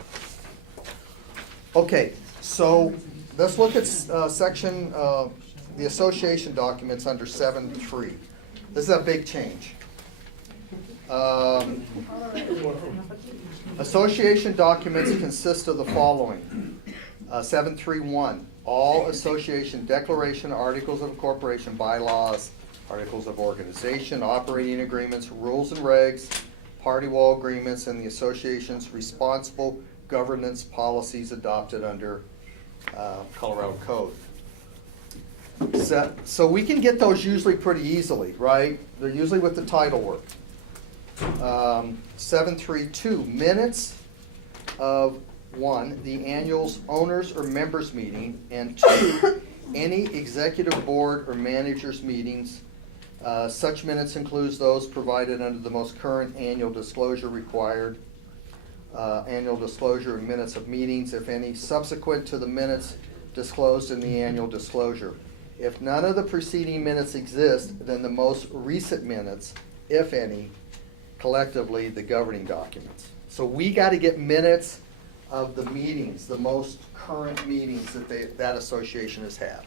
Okay, so let's look at section, the association documents under 7.3. This is a big change. Association documents consist of the following. 7.3.1, all association declaration, articles of incorporation, bylaws, articles of organization, operating agreements, rules and regs, party wall agreements, and the association's responsible governance policies adopted under Colorado Code. So we can get those usually pretty easily, right? They're usually with the title work. 7.3.2, minutes of 1, the annual's owners or members meeting, and 2, any executive board or managers meetings. Such minutes includes those provided under the most current annual disclosure required. Annual disclosure and minutes of meetings, if any, subsequent to the minutes disclosed in the annual disclosure. If none of the preceding minutes exist, then the most recent minutes, if any, collectively the governing documents. So we got to get minutes of the meetings, the most current meetings that association has had.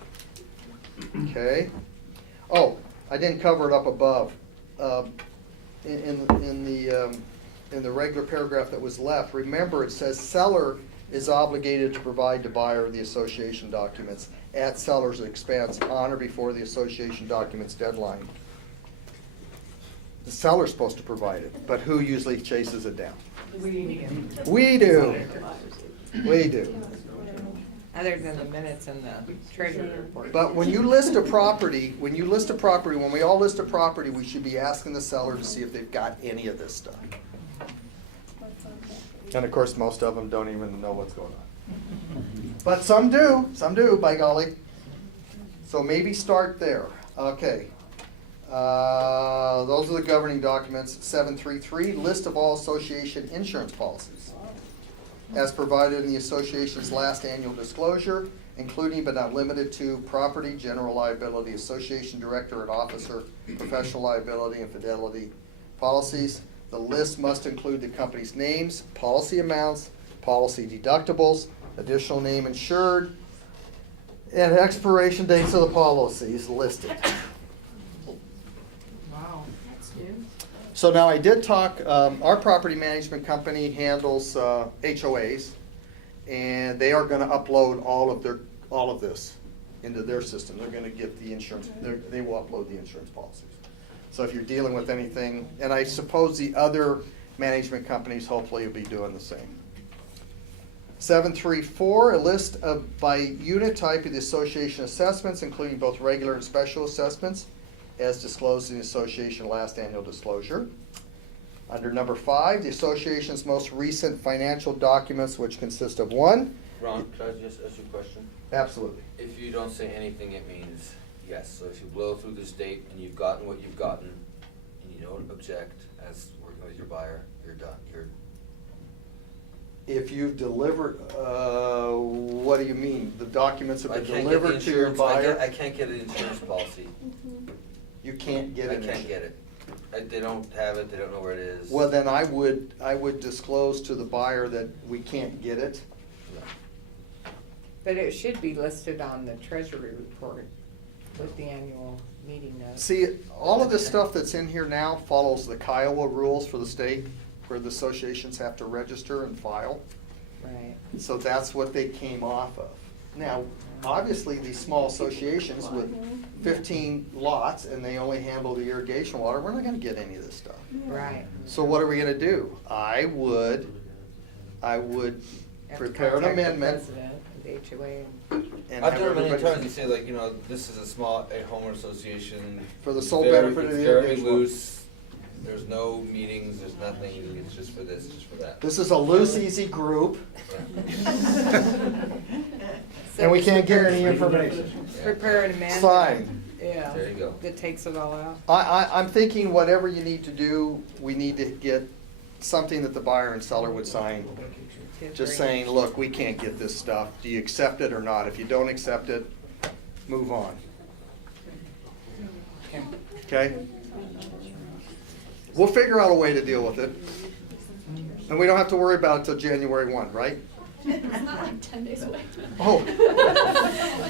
Okay? Oh, I didn't cover it up above. In the regular paragraph that was left, remember it says seller is obligated to provide to buyer the association documents at seller's expense on or before the association documents deadline. The seller's supposed to provide it, but who usually chases it down? We do. We do. Other than the minutes and the treasury report. But when you list a property, when we all list a property, we should be asking the seller to see if they've got any of this stuff. And of course, most of them don't even know what's going on. But some do, by golly. So maybe start there. Okay. Those are the governing documents. 7.3.3, list of all association insurance policies as provided in the association's last annual disclosure, including but not limited to property, general liability, association director and officer, professional liability and fidelity policies. The list must include the company's names, policy amounts, policy deductibles, additional name insured, and expiration dates of the policies listed. Wow. That's new. So now I did talk, our property management company handles HOAs, and they are gonna upload all of this into their system. They're gonna get the insurance, they will upload the insurance policies. So if you're dealing with anything, and I suppose the other management companies hopefully will be doing the same. 7.3.4, a list of by unit type of the association assessments, including both regular and special assessments, as disclosed in the association last annual disclosure. Under number 5, the association's most recent financial documents, which consist of 1. Ron, can I just ask you a question? Absolutely. If you don't say anything, it means yes. So if you blow through this date and you've gotten what you've gotten, and you don't object as working with your buyer, you're done. If you've delivered, what do you mean? The documents have I been can't get the delivered to your insurance, buyer? I can't get an insurance policy. You can't get I it. can't get it. They don't have it, they don't know where it is. Well, then I would disclose to the buyer that we can't get it. But it should be listed on the treasury report with the annual meeting notes. See, all of this stuff that's in here now follows the Kiowa rules for the state, where the associations have to register and file. Right. So that's what they came off of. Now, obviously, these small associations with 15 lots and they only handle the irrigation water, we're not gonna get any of this stuff. Right. So what are we gonna do? I would Have to prepare an contact the amendment. president and the HOA and and I've have done it many everybody- times, you say like, you know, this is a homeowner association. For the sole very- benefit of the It's very individual. loose, there's no meetings, there's nothing, it's just for this, just for that. This is a loose, easy group, Yeah. and we can't get any information. prepare an amendment. Fine. Yeah. There you go. That takes it all out. I'm thinking whatever you need to do, we need to get something that the buyer and seller would sign. Just saying, look, we can't get this stuff. Do you accept it or not? If you don't accept it, move on. Okay? We'll figure out a way to deal with it. And we don't have to worry about it till January 1, right? It's not like 10 days away. Oh.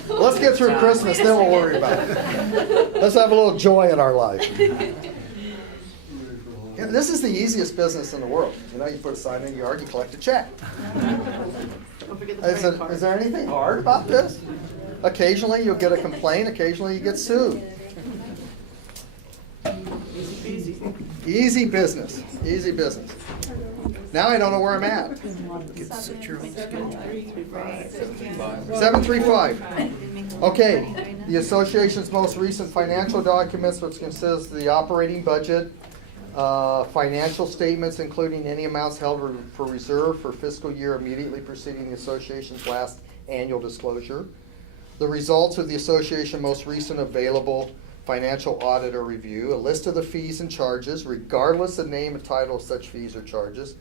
Let's get through Christmas, then we'll worry about it. Let's have a little joy in our life. Yeah, this is the easiest business in the world. You know, you put a sign in your yard, you collect a check. Don't forget the Is credit card. there anything hard about this? Occasionally you'll get a complaint, occasionally you get sued. Easy business, easy business. Now I don't know where I'm at. 735. Okay, the association's most recent financial documents, which consists of the operating budget, financial statements, including any amounts held for reserve for fiscal year immediately preceding the association's last annual disclosure, the results of the association's most recent available financial audit or review, a list of the fees and charges, regardless of name and title of such fees or charges,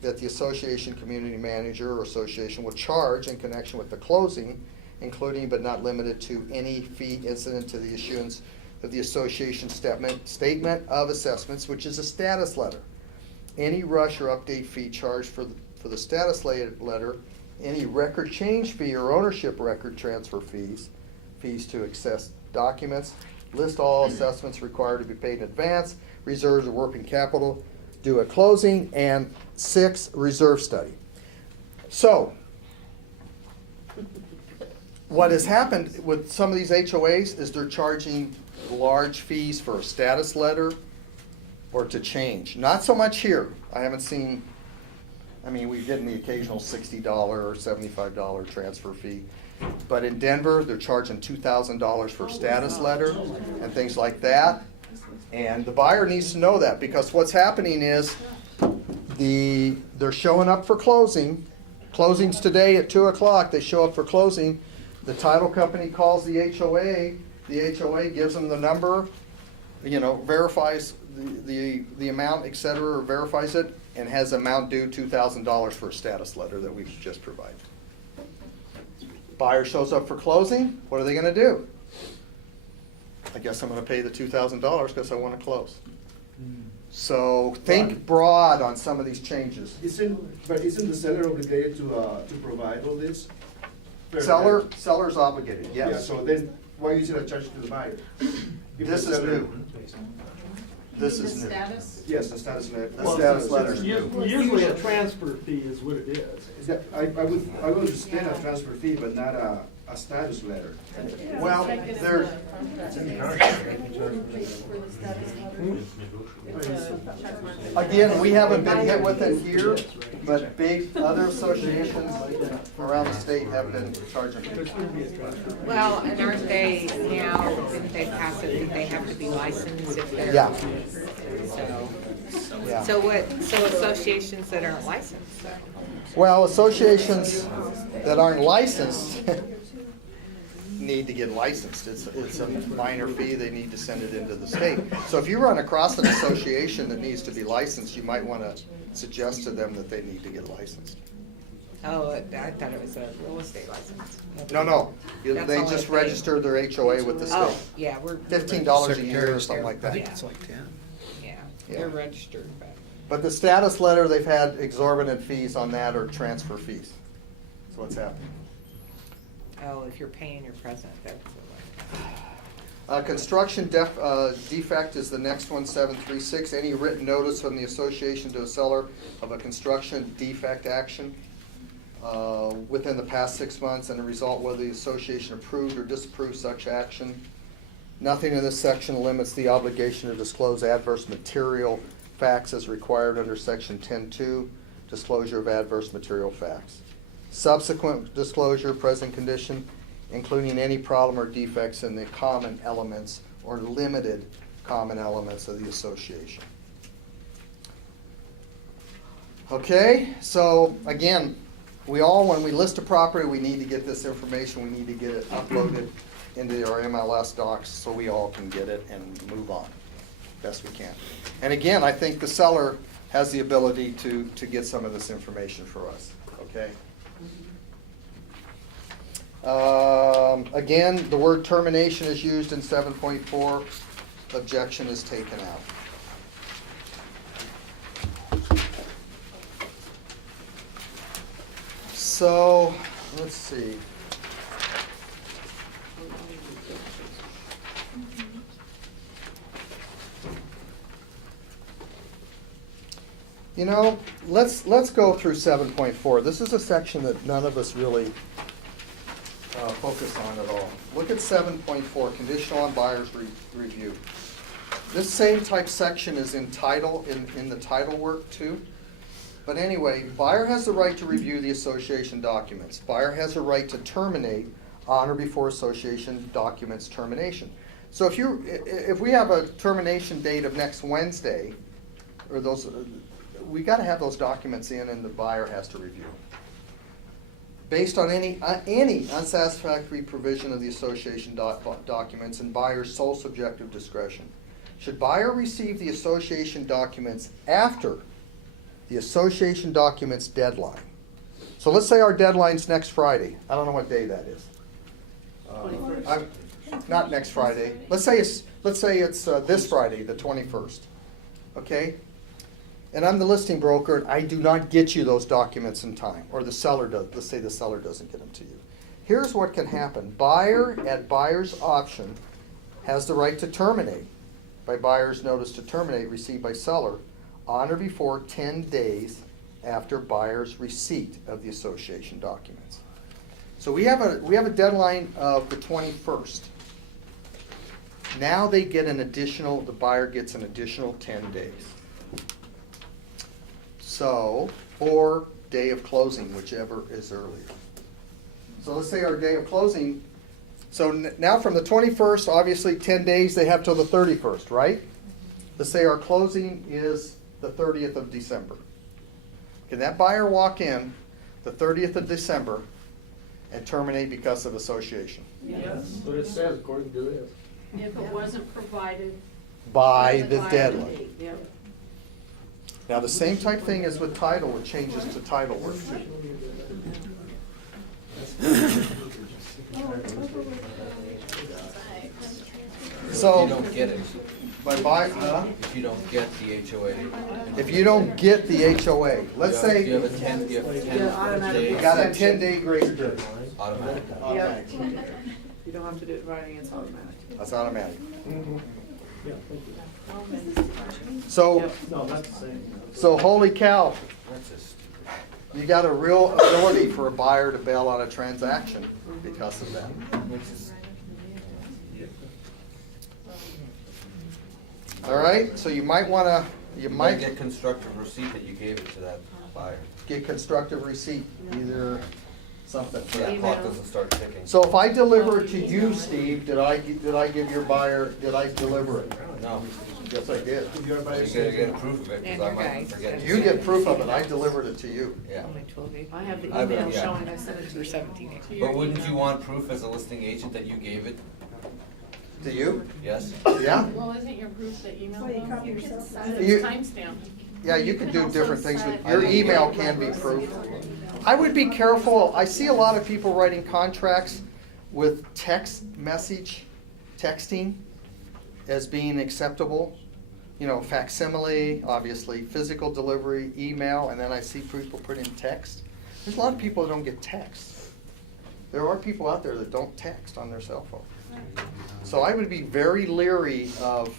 that the association community manager or association will charge in connection with the closing, including but not limited to any fee incident to the issuance of the association statement of assessments, which is a status letter. Any rush or update fee charged for the status letter, any record change fee or ownership record transfer fees to access documents, list all assessments required to be paid in advance, reserves of working capital due at closing, and 6, reserve study. So, what has happened with some of these HOAs is they're charging large fees for a status letter or to change. Not so much here. I haven't seen, I mean, we get the occasional $60 or $75 transfer fee. But in Denver, they're charging $2,000 for a status letter and things like that. And the buyer needs to know that, because what's happening is they're showing up for closing. Closing's today at 2 o'clock. They show up for closing. The title company calls the HOA. The HOA gives them the number, you know, verifies the amount, et cetera, or verifies it, and has amount due $2,000 for a status letter that we've just provided. Buyer shows up for closing. What are they going to do? I guess I'm going to pay the $2,000 because I want to close. So think broad on some of these changes. Isn't the seller obligated to provide all this? Seller's obligated, Yeah, yes. so then why is it a charge to the buyer? If This the is seller- new. This is The new. status? Yes, the status letter. The status letter is Us- new. Usually a transfer fee is what it is. Is that, I would understand a transfer fee, but not a status letter. Well, there's, again, we haven't been hit with it here, but big other associations around the state have been charging. Well, and aren't they now, didn't they pass it, that they have to be licensed if they're? Yeah. So, Yeah. so associations that aren't licensed? Well, associations that aren't licensed need to get licensed. It's a minor fee, they need to send it into the state. So if you run across an association that needs to be licensed, you might want to suggest to them that they need to get licensed. Oh, I thought it was a real estate license. No. That's They all just if they- register their HOA with the Oh, state. yeah, we're. $15 a year or something like I think that. it's like 10. Yeah, Yeah. they're registered, but. But the status letter, they've had exorbitant fees on that or transfer fees. That's what's happening. Oh, if you're paying your president, that's what. Construction defect is the next one, 736. Any written notice from the association to a seller of a construction defect action within the past 6 months, and the result whether the association approved or disapproved such action. Nothing in this section limits the obligation to disclose adverse material facts as required under section 10.2, disclosure of adverse material facts. subsequent disclosure, present condition, including any problem or defects in the common elements or limited common elements of the association. Okay, so again, when we list a property, we need to get this information, we need to get it uploaded into our MLS docs so we all can get it and move on best we can. And again, I think the seller has the ability to get some of this information for us, okay? Again, the word termination is used in 7.4. Objection is taken out. So, let's see. You know, let's go through 7.4. This is a section that none of us really focus on at all. Look at 7.4, conditional on buyer's review. This same type section is in title, in the title work too. But anyway, buyer has the right to review the association documents. Buyer has a right to terminate on or before association documents termination. So if we have a termination date of next Wednesday, or those, we got to have those documents in, and the buyer has to review them. Based on any unsatisfactory provision of the association documents and buyer's sole subjective discretion, should buyer receive the association documents after the association documents deadline? So let's say our deadline's next Friday. I don't know what day that is. Not next Friday. Let's say it's this Friday, the 21st. Okay? And I'm the listing broker, and I do not get you those documents in time, or the seller does. Let's say the seller doesn't get them to you. Here's what can happen. Buyer, at buyer's option, has the right to terminate by buyer's notice to terminate received by seller on or before 10 days after buyer's receipt of the association documents. So we have a deadline of the 21st. Now the buyer gets an additional 10 days. So, or day of closing, whichever is earlier. So let's say our day of closing, so now from the 21st, obviously 10 days, they have till the 31st, right? Let's say our closing is the 30th of December. Can that buyer walk in the 30th of December and terminate because of association? Yes. That's what it says according to this. If it wasn't provided. By the by deadline. date. Yep. Now the same type thing as with title, it changes to title work too. So, If you don't get it, if you don't get the HOA. if you don't get the HOA, let's say You have a 10 days. you got a 10-day grace period. Automatic. Okay. You don't have to do it in writing, it's automatic. That's automatic. Yeah, thank you. So, No, that's the same. so holy cow, That's just, you got a real ability for a buyer to bail out a transaction because of that. All right, so you might you might get constructive receipt that you gave it to that buyer. get constructive receipt, either something. So that clock doesn't start ticking. So if I deliver it to you, Steve, did I give your buyer, did I deliver it? No. Yes, I did. You gotta get a proof of it, And because I your might guys. forget. You get proof of it, I delivered it to you. Yeah. Only 12 days. I have the I would- email yeah. showing I sent it to Or you. 17 days. But wouldn't you want proof as a listing agent that you gave it? To you? Yes? Yeah? Well, isn't your proof the email? Well, you one? copy You can yourself. set You- it timestamp. Yeah, you can do also different things with, set- your email can be proof. I would be careful, I see a lot of people writing contracts with texting as being acceptable. You know, facsimile, obviously, physical delivery, email, and then I see people put in text. There's a lot of people that don't get text. There are people out there that don't text on their cell phone. So I would be very leery of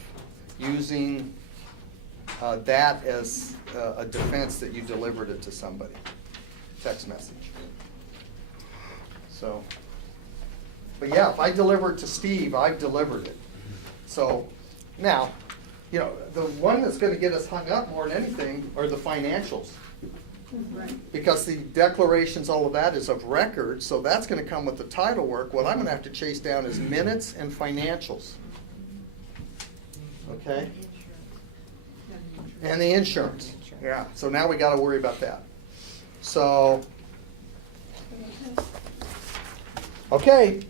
using that as a defense that you delivered it to somebody, text message. So, but yeah, if I deliver it to Steve, I've delivered it. So, now, you know, the one that's gonna get us hung up more than anything are the financials. Because the declarations, all of that is of record, so that's gonna come with the title work. What I'm gonna have to chase down is minutes and financials. Okay? And the insurance, yeah, so now we gotta worry about that. So, okay,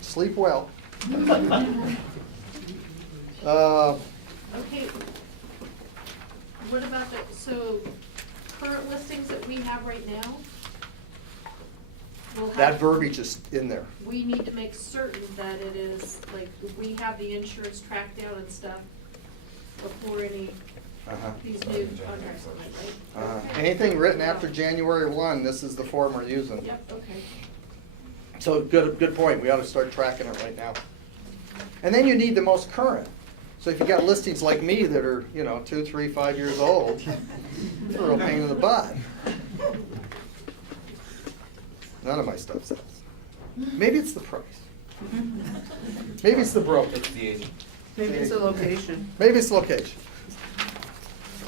sleep well. Okay, what about the, so current listings that we have right now? We'll That have, verbiage is in there. we need to make certain that it is, like, we have the insurance tracked down and stuff before any, Uh-huh. these new contracts come in, right? Okay. Anything written after January 1, this is the form we're using. Yep, okay. So good point, we ought to start tracking it right now. And then you need the most current. So if you got listings like me that are, 2, 3, 5 years old, it's a real pain in the butt. None of my stuff sells. Maybe it's the price. Maybe it's the broker. It's the agent. Maybe it's a location. Maybe it's location.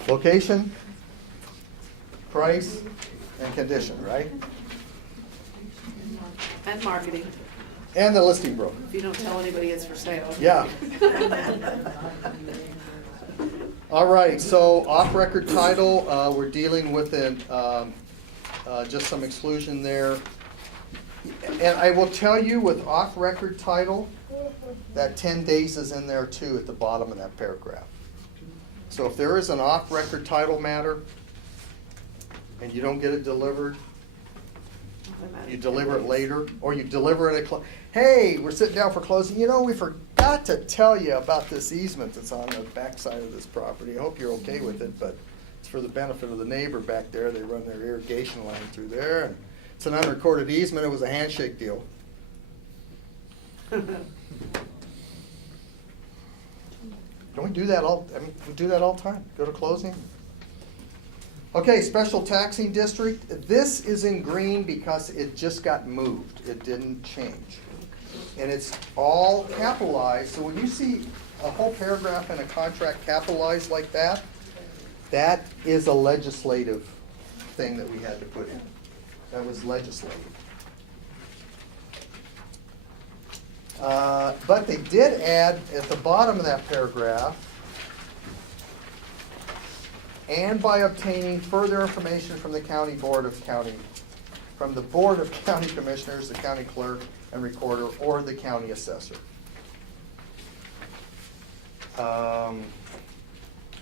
Location, price, and condition, right? And marketing, And the listing broker. if you don't tell anybody it's for sale. Yeah. All right, so off-record title, we're dealing with just some exclusion there. And I will tell you with off-record title, that 10 days is in there too at the bottom of that paragraph. So if there is an off-record title matter and you don't get it delivered, you deliver it later, or you deliver it at hey, we're sitting down for closing. We forgot to tell you about this easement that's on the backside of this property. I hope you're okay with it, but it's for the benefit of the neighbor back there. They run their irrigation line through there, and it's an unrecorded easement. It was a handshake deal. Don't we do that we do that all the time. Go to closing. Okay, special taxing district. This is in green because it just got moved. It didn't change. And it's all capitalized. So when you see a whole paragraph in a contract capitalized like that, that is a legislative thing that we had to put in. That was legislative. But they did add at the bottom of that paragraph, and by obtaining further information from the Board of County Commissioners, the county clerk and recorder, or the county assessor.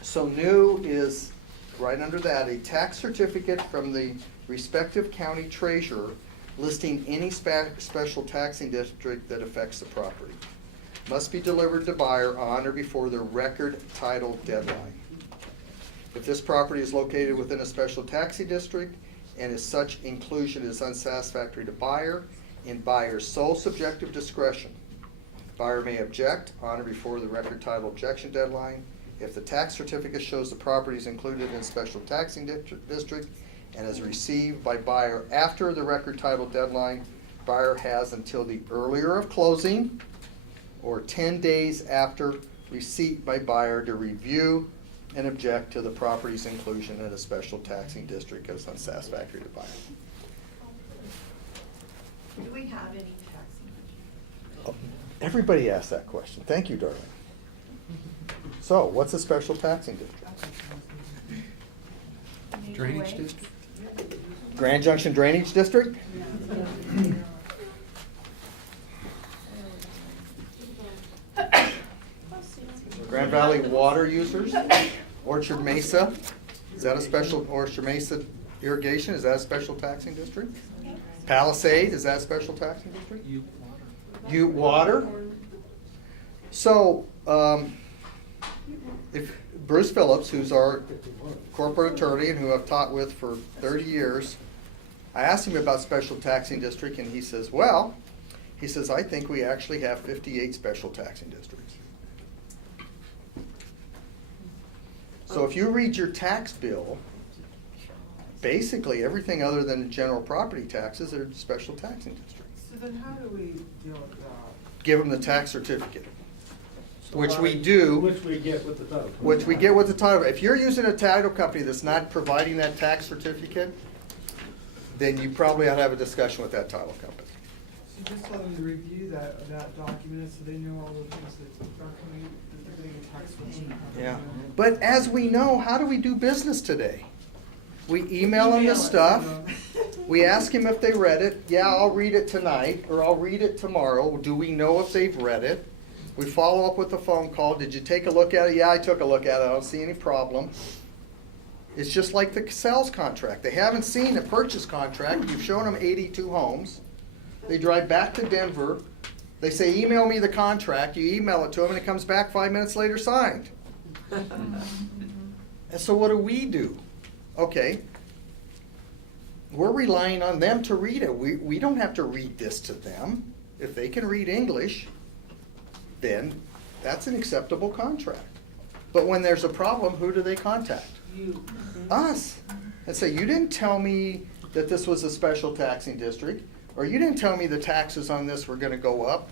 So new is, right under that, a tax certificate from the respective county treasurer listing any special taxing district that affects the property. Must be delivered to buyer on or before the record title deadline. If this property is located within a special taxing district and as such inclusion is unsatisfactory to buyer, in buyer's sole subjective discretion, buyer may object on or before the record title objection deadline. If the tax certificate shows the property is included in special taxing district and is received by buyer after the record title deadline, buyer has until the earlier of closing or 10 days after receipt by buyer to review and object to the property's inclusion in a special taxing district as unsatisfactory to buyer. Do we have any taxing? Oh, everybody asked that question. Thank you, darling. So, what's a special taxing district? Drainage district? Grand Junction Drainage District? Grand Valley Water Users? Orchard Mesa? Is that a special, Orchard Mesa Irrigation, is that a special taxing district? Palisade, is that a special taxing district? Ute Water? So, if Bruce Phillips, who's our corporate attorney and who I've taught with for 30 years, I asked him about special taxing district and he says, I think we actually have 58 special taxing districts. So if you read your tax bill, basically everything other than general property taxes are special taxing districts. So then how do we deal with that? Give them the tax certificate. which we do, Which we get with the title. which we get with the title. If you're using a title company that's not providing that tax certificate, then you probably ought to have a discussion with that title company. So just tell them to review that document so they know all the things that are coming, that they're getting a tax form. Yeah. But as we know, how do we do business today? We email them the stuff. We ask them if they read it. Yeah, I'll read it tonight, or I'll read it tomorrow. Do we know if they've read it? We follow up with a phone call. Did you take a look at it? Yeah, I took a look at it. I don't see any problem. It's just like the sales contract. They haven't seen a purchase contract. You've shown them 82 homes. They drive back to Denver. They say, email me the contract. You email it to them, and it comes back 5 minutes later signed. And so what do? Okay. We're relying on them to read it. We don't have to read this to them. If they can read English, then that's an acceptable contract. But when there's a problem, who do they contact? You. Us. And say, you didn't tell me that this was a special taxing district, or you didn't tell me the taxes on this were gonna go up,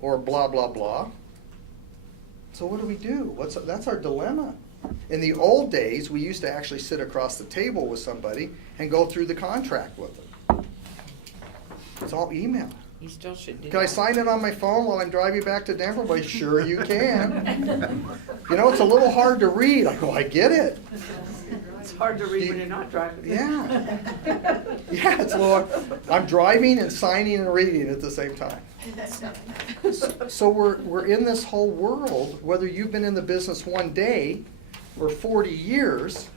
or blah, blah, blah. So what do? That's our dilemma. In the old days, we used to actually sit across the table with somebody and go through the contract with them. It's all email. You still should do that. Can I sign it on my phone while I'm driving back to Denver? Well, sure you can. You know, it's a little hard to read. I go, I get it. It's hard to read when you're not driving. Yeah. Yeah, it's a little, I'm driving and signing and reading at the same time. So we're in this whole world, whether you've been in the business one day or 40 years,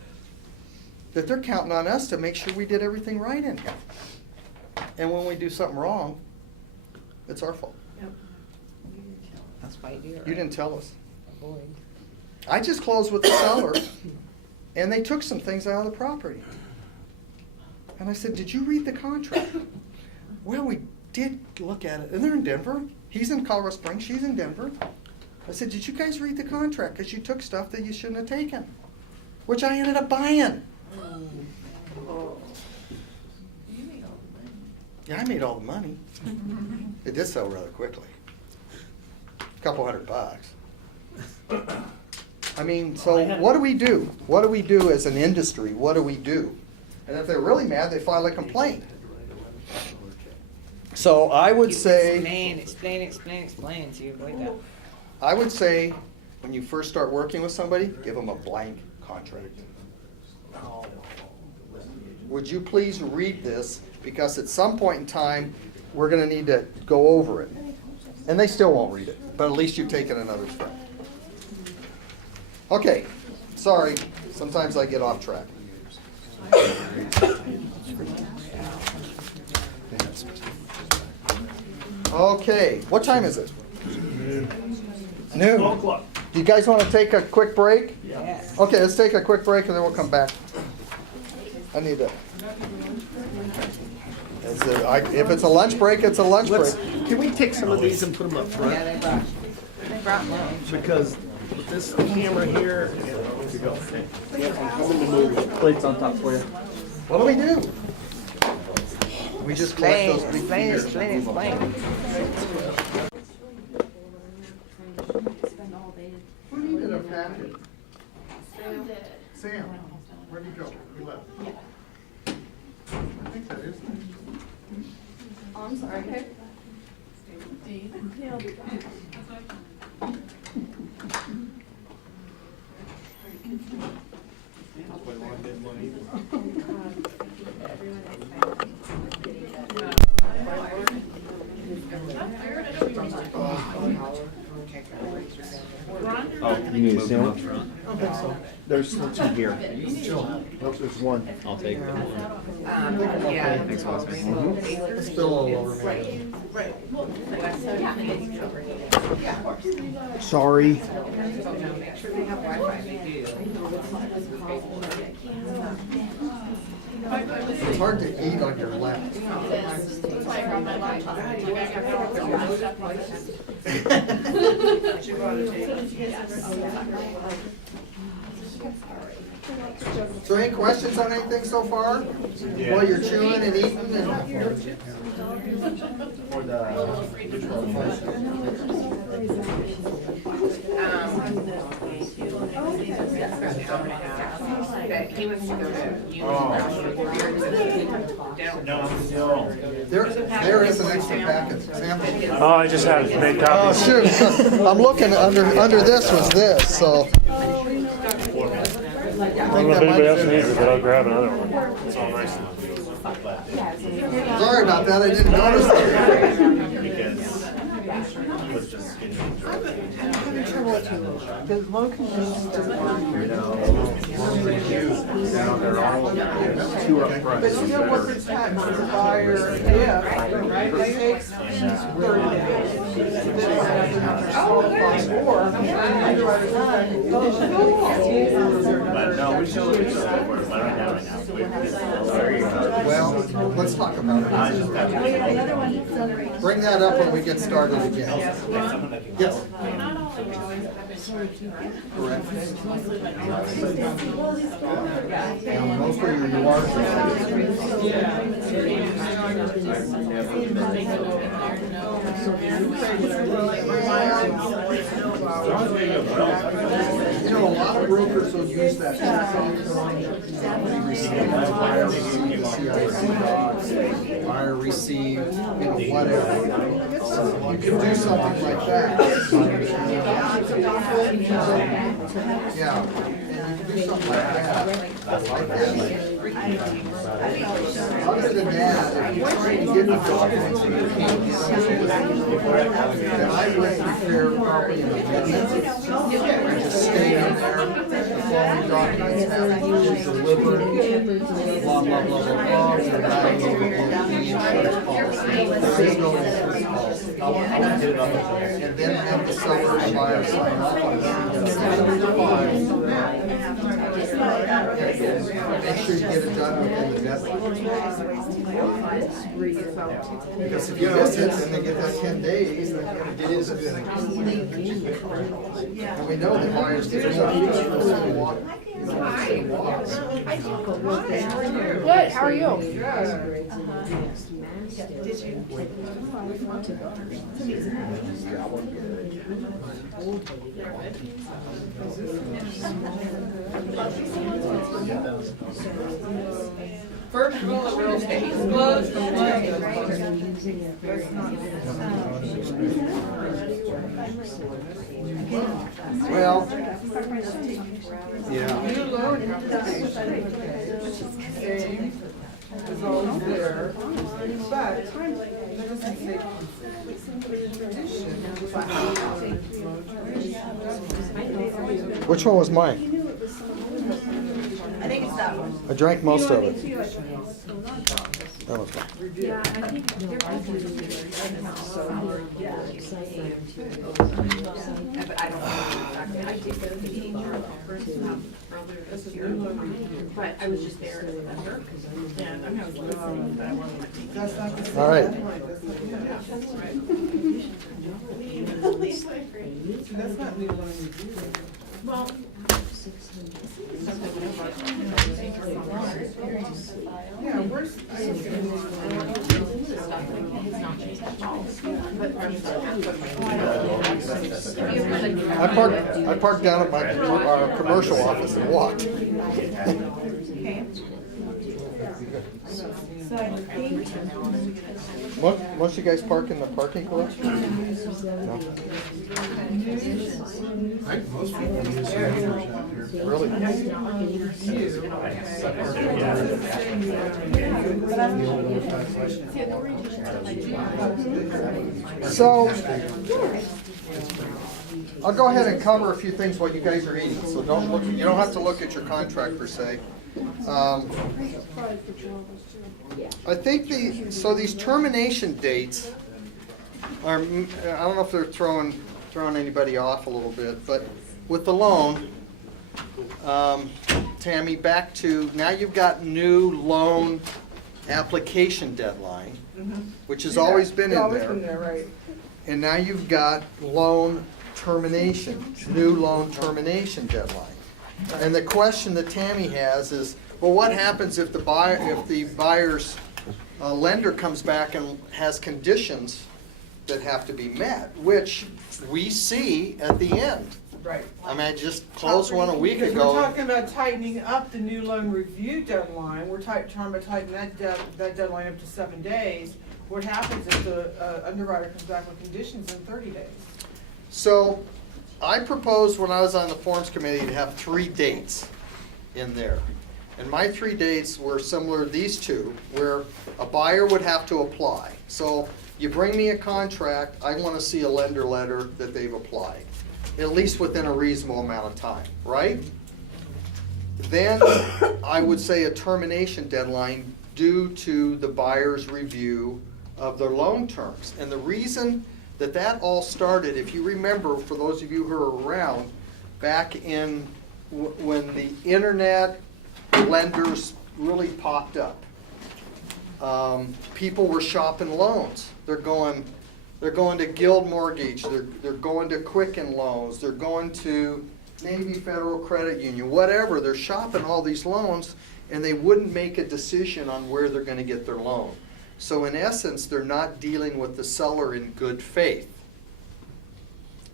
that they're counting on us to make sure we did everything right in here. And when we do something wrong, it's our fault. That's why you do it. You didn't tell us. Avoid. I just closed with the seller, and they took some things out of the property. And I said, did you read the contract? Well, we did look at it, and they're in Denver. He's in Colorado Springs, she's in Denver. I said, did you guys read the contract? Because you took stuff that you shouldn't have taken, which I ended up buying. Yeah, I made all the money. It did sell rather quickly. A couple $100. I mean, so what do we do? What do we do as an industry? What do we do? And if they're really mad, they file a complaint. So I would say, Explain, so you avoid that. I would say, when you first start working with somebody, give them a blank contract. Would you please read this? Because at some point in time, we're gonna need to go over it. And they still won't read it, but at least you've taken another step. Okay, sorry, sometimes I get off track. Okay, what time is it? Noon. 12 o'clock. Do you guys want to take a quick break? Yes. Okay, let's take a quick break and then we'll come back. I need to. If it's a lunch break, it's a lunch break. Can we take some of these and put them up front? Yeah, they brought lunch. Because with this camera here, here you go. I'm going to move plates on top for you. What do? We just collect those big figures. Explain. Who needed a packet? Sam, where'd you go? You left. I think that is nice. Oh, I'm sorry. Oh, you need a sandwich? I don't think so. There's still two here. Nope, there's one. I'll take it. Yeah. It's still all over me. Sorry. Make sure they have Wi-Fi. They do. It's hard to eat on your lap. So any questions on anything so far? While you're chewing and eating and? For the, He wants to go to There is an extra packet. Sam? Oh, I just had to make Oh, copies. shoot. I'm looking, under this was this, so. I don't know if anybody else needs it, but I'll grab another one. It's all nice. Sorry about that, I didn't notice that. The local news doesn't work. But still, what's the tax to the buyer if it takes 30 days? Then it's another qualified or underwriter's Well, let's talk about it. Bring that up when we get started again. Yes. Correct. And most of your yards You know, a lot of brokers will use that. Buyer received, whatever. You can do something like that. Yeah, and you can do something like that. Other than that, if you're trying to get the documents and you can't get them, I would prepare probably an amendment and just stay in there. The following documents have to be delivered, blah, blah, blah, blah, blah. You're not able to get the insurance policy. There is no insurance policy. And then have the seller and buyer sign off on it. Make sure you get it done within the deadline. Because if you miss it, then they get that 10 days, then it is good. And we know the buyers get more walk. Good, how are you? First rule of real estate, disclose the Well, yeah. New loan is always there, but it doesn't say Which one was mine? I think it's that one. I drank most of it. That was mine. Yeah, I think they're both. But I don't know exactly. I did go to the HR conference earlier this year, but I was just there as a member, and I'm not listening, but I wasn't. That's not the same. All right. That's not new loan review. Well. Yeah, where's, I parked down at our commercial office and walked. So I think. Most you guys park in the parking garage? No. Most people use computers out here. Really? So, I'll go ahead and cover a few things while you guys are eating, so don't look, you don't have to look at your contract per se. I think these termination dates are, I don't know if they're throwing anybody off a little bit, but with the loan, Tammy, back to, now you've got new loan application deadline, which has always been in Always been there. there, right. And now you've got loan termination, new loan termination deadline. And the question that Tammy has is, well, what happens if the buyer's lender comes back and has conditions that have to be met, which we see at the end. Right. I mean, I just closed one a week Because ago. we're talking about tightening up the new loan review deadline, we're trying to tighten that deadline up to 7 days. What happens if the underwriter comes back with conditions in 30 days? So I proposed when I was on the forms committee to have 3 dates in there. And my 3 dates were similar to these two, where a buyer would have to apply. So you bring me a contract, I want to see a lender letter that they've applied, at least within a reasonable amount of time, right? Then I would say a termination deadline due to the buyer's review of their loan terms. And the reason that that all started, if you remember, for those of you who are around, back in when the internet lenders really popped up. People were shopping loans. They're going to Guild Mortgage. They're going to Quicken Loans. They're going to Navy Federal Credit Union. Whatever. They're shopping all these loans, and they wouldn't make a decision on where they're going to get their loan. So in essence, they're not dealing with the seller in good faith.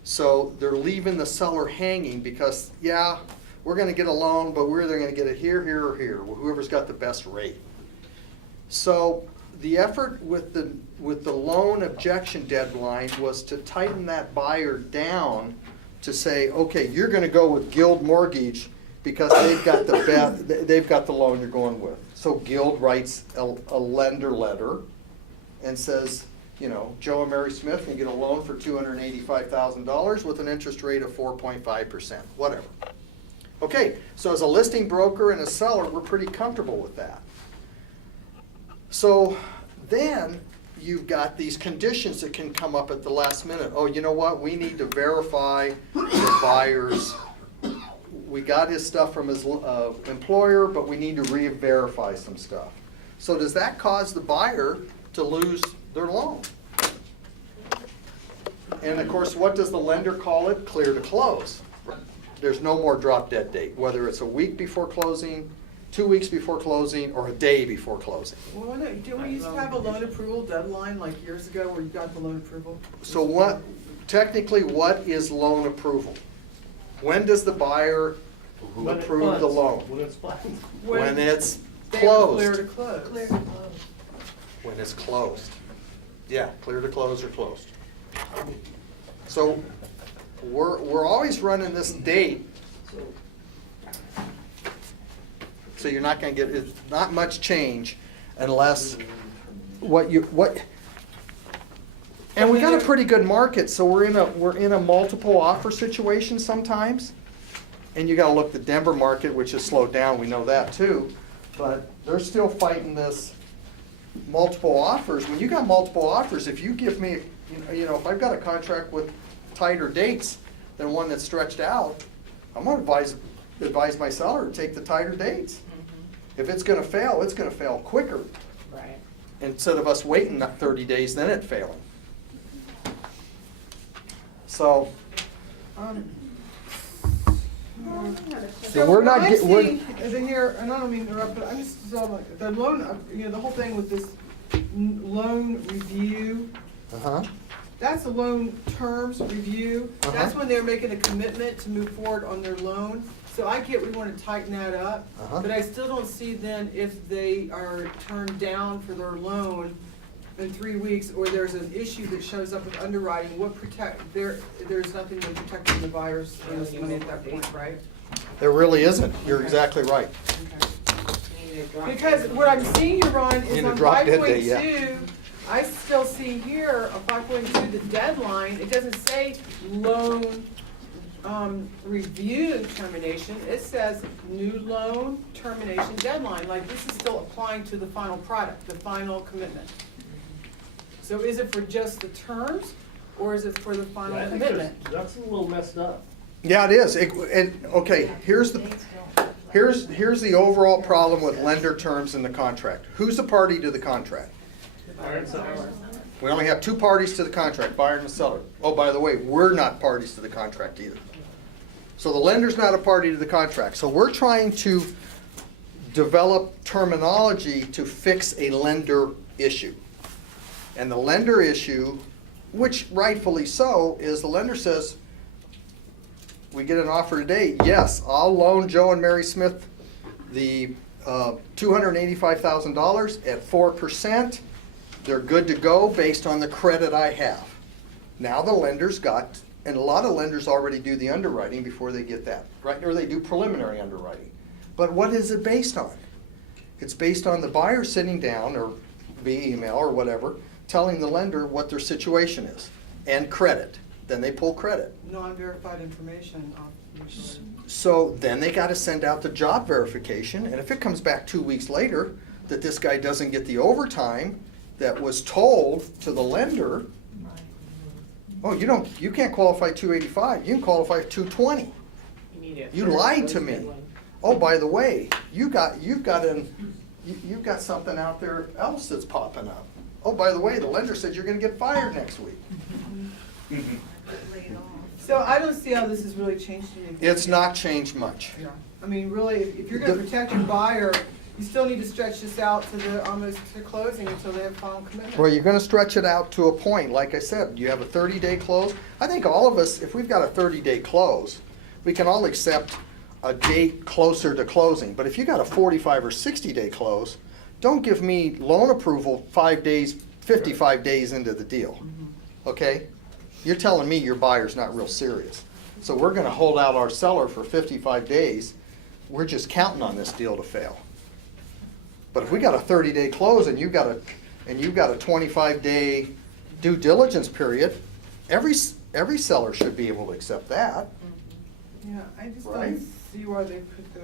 So they're leaving the seller hanging because, yeah, we're going to get a loan, but we're either going to get it here, here, or here, whoever's got the best rate. So the effort with the loan objection deadline was to tighten that buyer down to say, okay, you're going to go with Guild Mortgage because they've got the loan you're going with. So Guild writes a lender letter and says, you know, Joe and Mary Smith can get a loan for $285,000 with an interest rate of 4.5%, whatever. Okay, so as a listing broker and a seller, we're pretty comfortable with that. So then you've got these conditions that can come up at the last minute. Oh, you know what? We need to verify the buyer's. We got his stuff from his employer, but we need to re-verify some stuff. So does that cause the buyer to lose their loan? And of course, what does the lender call it? Clear to close. There's no more drop dead date, whether it's a week before closing, 2 weeks before closing, or a day before closing. Well, no, didn't we used to have a loan approval deadline like years ago where you got the loan approval? So technically, what is loan approval? When does the buyer approve the loan? When it's planned. When it's They were closed. Clear to close. Clear to close. When it's closed. Yeah, clear to close or closed. So we're always running this date. So you're not going to get, it's not much change unless and we got a pretty good market, so we're in a multiple offer situation sometimes. And you got to look at the Denver market, which has slowed down. We know that too, but they're still fighting this multiple offers. When you got multiple offers, if you give me, you know, if I've got a contract with tighter dates than one that's stretched out, I'm going to advise my seller to take the tighter dates. If it's going to fail, it's going to fail quicker. Right. Instead of us waiting 30 days, then it failing. So, So we're not what I'm get- we're- seeing is in here, and I don't mean to interrupt, but I'm just, so like, the loan, you know, the whole thing with this loan review, that's the loan terms review. That's when they're making a commitment to move forward on their loan. So I get we want to tighten that up, but I still don't see then if they are turned down for their loan in 3 weeks, or there's an issue that shows up with underwriting, there's nothing to protect the buyer's money at that point, right? there really isn't. You're exactly right. Because what I'm seeing here, Ron, is In a on drop dead 5.2, date, yeah. I still see here, on 5.2, the deadline, it doesn't say loan review termination, it says new loan termination deadline, like this is still applying to the final product, the final commitment. So is it for just the terms, or is it for the final commitment? That's a little messed up. Yeah, it is. Okay, here's the overall problem with lender terms in the contract. Who's the party to the contract? Buyer and seller. We only have 2 parties to the contract, buyer and the seller. Oh, by the way, we're not parties to the contract either. So the lender's not a party to the contract. So we're trying to develop terminology to fix a lender issue. And the lender issue, which rightfully so, is the lender says, we get an offer today, yes, I'll loan Joe and Mary Smith the $285,000 at 4%. They're good to go based on the credit I have. Now the lender's got, and a lot of lenders already do the underwriting before they get that, right? Or they do preliminary underwriting. But what is it based on? It's based on the buyer sitting down, or via email or whatever, telling the lender what their situation is, and credit. Then they pull credit. Non-verified information, usually. So then they gotta send out the job verification, and if it comes back 2 weeks later that this guy doesn't get the overtime that was told to the lender, oh, you can't qualify 285, you can qualify 220. You lied to me. Oh, by the way, you've got something out there else that's popping up. Oh, by the way, the lender said you're gonna get fired next week. So I don't see how this has really changed anything. It's not changed much. Yeah. I mean, really, if you're gonna protect your buyer, you still need to stretch this out to the, almost to closing until they have final commitment. Well, you're gonna stretch it out to a point, like I said, you have a 30-day close. I think all of us, if we've got a 30-day close, we can all accept a date closer to closing. But if you got a 45 or 60-day close, don't give me loan approval 5 days, 55 days into the deal, okay? You're telling me your buyer's not real serious. So we're gonna hold out our seller for 55 days. We're just counting on this deal to fail. But if we got a 30-day close and you've got a 25-day due diligence period, every seller should be able to accept that. Yeah, I just Right. don't see why they put the,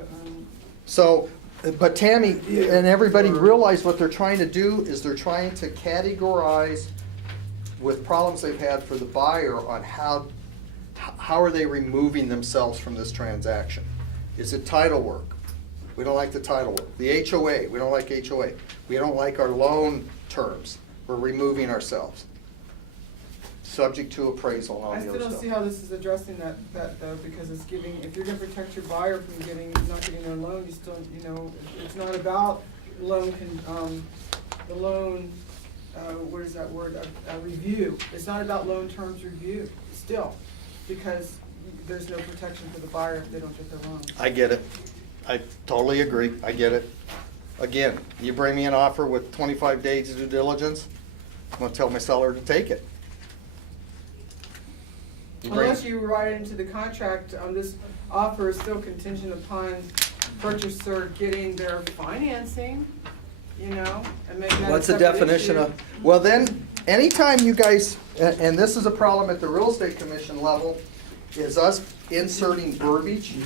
So, but Tammy and everybody realize what they're trying to do is they're trying to categorize with problems they've had for the buyer on how are they removing themselves from this transaction. Is it title work? We don't like the title work. The HOA, we don't like HOA. We don't like our loan terms. We're removing ourselves. Subject to appraisal and all I the still other don't stuff. see how this is addressing that though, because it's giving, if you're gonna protect your buyer from not getting their loan, you still, it's not about loan the loan, what is that word, review. It's not about loan terms review, still, because there's no protection for the buyer if they don't get their loan. I get it. I totally agree. I get it. Again, you bring me an offer with 25 days of due diligence, I'm gonna tell my seller to take it. Unless you write it into the contract, this offer is still contingent upon purchaser getting their financing, and make that a What's the separate definition issue. of, well then, anytime you guys, and this is a problem at the real estate commission level, is us inserting verbiage,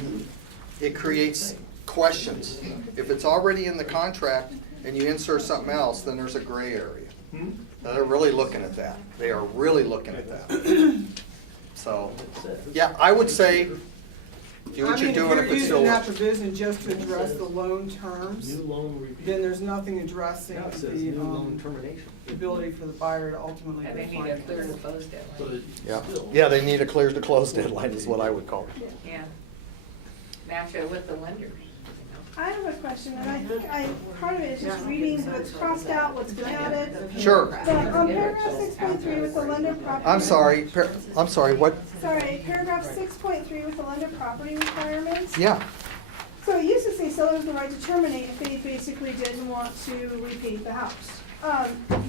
it creates questions. If it's already in the contract and you insert something else, then there's a gray area. Now, they're really looking at that. They are really looking at that. So, yeah, I would say, do what you're doing if If it you're still using that works. provision just to address the loan terms, New loan review. then there's nothing addressing Now it says the new loan termination. ability for the buyer to ultimately And they get need a financed. clear to close So deadline. it Yeah, still- yeah, they need a clear to close deadline is what I would call it. Yeah. Match it with the lenders. I have a question, and I think part of it is just reading what's crossed out, what's been added. Sure. But on paragraph 6.3 with the lender property. I'm sorry, what? Sorry, paragraph 6.3 with the lender property requirements. Yeah, So it used to say sellers have the right to terminate if they basically didn't want to repaint the house.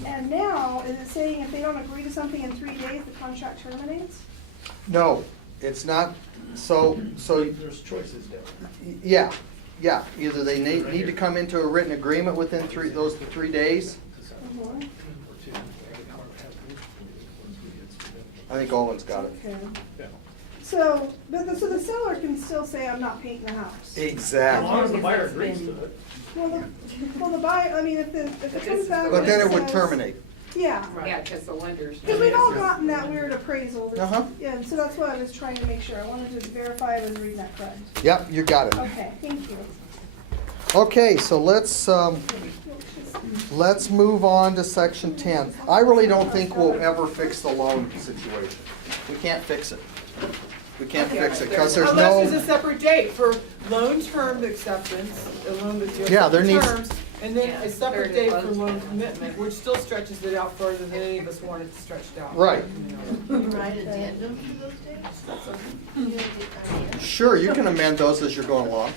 And now, is it saying if they don't agree to something in 3 days, the contract terminates? no, it's not, so, There's choices there. yeah, either they need to come into a written agreement within those 3 days. Mhm. I think Owen's got it. Okay. Yeah. So the seller can still say, I'm not painting the house. As Exactly. long as the buyer agrees to it. Well, the buyer, I mean, if it comes back. But then and it would says- terminate. Yeah. Yeah, because the lenders. Because we've all gotten that weird appraisal. Uh-huh. Yeah, and so that's what I was trying to make sure. I wanted to verify I was reading that correct. Yep, you got it. Okay, thank you. Okay, so let's move on to section 10. I really don't think we'll ever fix the loan situation. We can't fix it. We can't Okay. fix it, because there's Unless there's no, a separate date for loan term acceptance, a loan with your Yeah, there needs- terms, and then a separate Very date for close. loan commitment, which still stretches it out further than any of us want it stretched out. Right. You write addendum to those dates? sure, you can amend those as you're going along.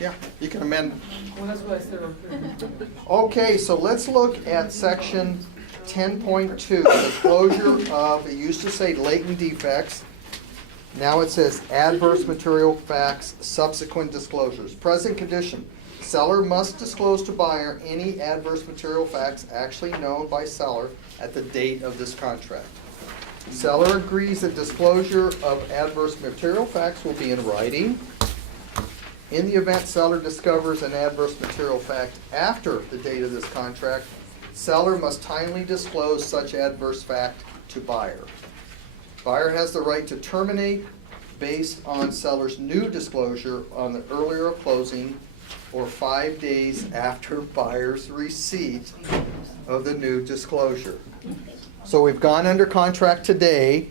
Yeah, you can amend. Well, that's what I said. Okay, so let's look at section 10.2, disclosure of, it used to say latent defects. Now it says adverse material facts, subsequent disclosures. Present condition, seller must disclose to buyer any adverse material facts actually known by seller at the date of this contract. Seller agrees that disclosure of adverse material facts will be in writing. In the event seller discovers an adverse material fact after the date of this contract, seller must timely disclose such adverse fact to buyer. Buyer has the right to terminate based on seller's new disclosure on the earlier of closing or 5 days after buyer's receipt of the new disclosure. So we've gone under contract today.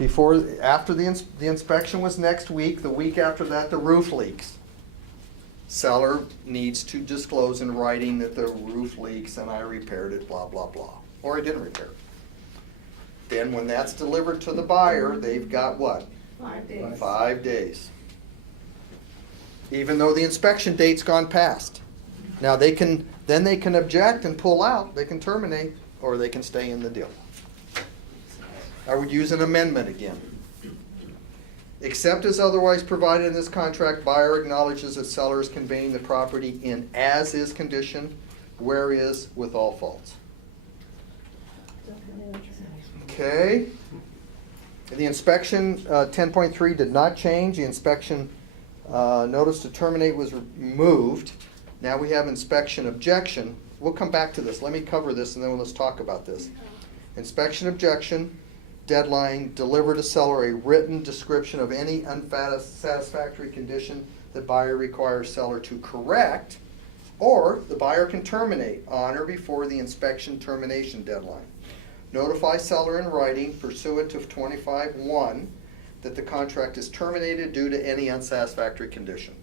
After the inspection was next week, the week after that, the roof leaks. Seller needs to disclose in writing that the roof leaks and I repaired it, blah, blah, blah. Or I didn't repair it. Then when that's delivered to the buyer, they've got what? 5 days. 5 days. Even though the inspection date's gone past. Now they can object and pull out, they can terminate, or they can stay in the deal. I would use an amendment again. Except as otherwise provided in this contract, buyer acknowledges that seller is conveying the property in as-is condition, whereas with all faults. Okay. The inspection, 10.3 did not change. The inspection notice to terminate was removed. Now we have inspection objection. We'll come back to this. Let me cover this and then let's talk about this. Inspection objection. Deadline, deliver to seller a written description of any unsatisfactory condition that buyer requires seller to correct, or the buyer can terminate on or before the inspection termination deadline. Notify seller in writing pursuant to 25(1) that the contract is terminated due to any unsatisfactory condition.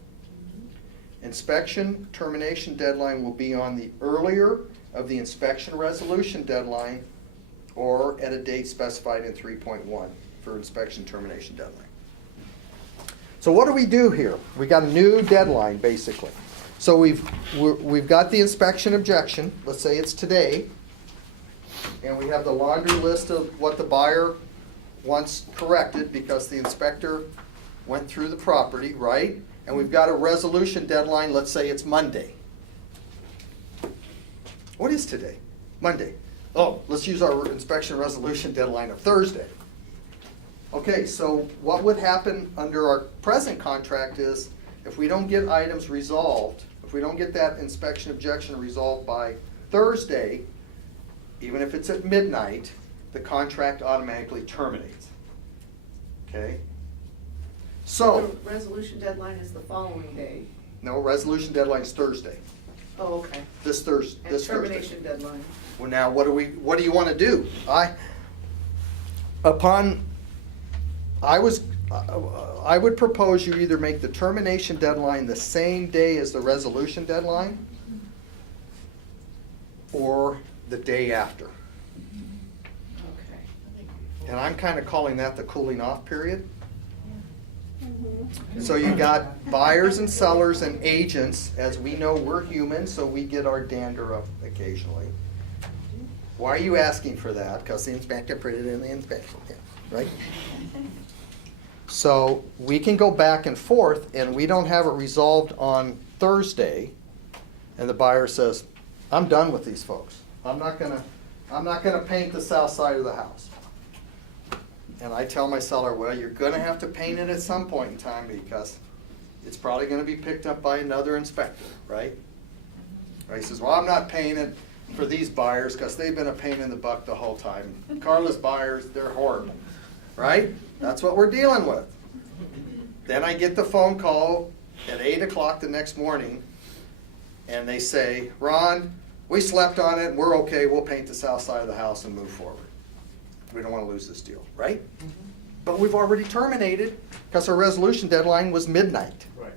Inspection termination deadline will be on the earlier of the inspection resolution deadline or at a date specified in 3.1 for inspection termination deadline. So what do we do here? We got a new deadline, basically. So we've got the inspection objection. Let's say it's today. And we have the laundry list of what the buyer wants corrected because the inspector went through the property, right? And we've got a resolution deadline. Let's say it's Monday. What is today? Monday. Oh, let's use our inspection resolution deadline of Thursday. Okay, so what would happen under our present contract is if we don't get items resolved, if we don't get that inspection objection resolved by Thursday, even if it's at midnight, the contract automatically terminates. Okay? So, The resolution deadline is the following day. no, resolution deadline is Thursday. Oh, okay. This Thursday. And termination deadline. Well, now, what do you want to do? I would propose you either make the termination deadline the same day as the resolution deadline or the day after. Okay. And I'm kind of calling that the cooling off period. So you got buyers and sellers and agents. As we know, we're human, so we get our dander up occasionally. Why are you asking for that? Because the inspector put it in the inspection, right? So we can go back and forth, and we don't have it resolved on Thursday, and the buyer says, "I'm done with these folks. I'm not gonna paint the south side of the house." And I tell my seller, "Well, you're gonna have to paint it at some point in time because it's probably gonna be picked up by another inspector, right?" He says, "Well, I'm not painting it for these buyers because they've been a pain in the butt the whole time. Carla's buyers, they're horrible," right? That's what we're dealing with. Then I get the phone call at 8 o'clock the next morning, and they say, "Ron, we slept on it, we're okay, we'll paint the south side of the house and move forward. We don't want to lose this deal," right? but we've already terminated because our resolution deadline was midnight. Right.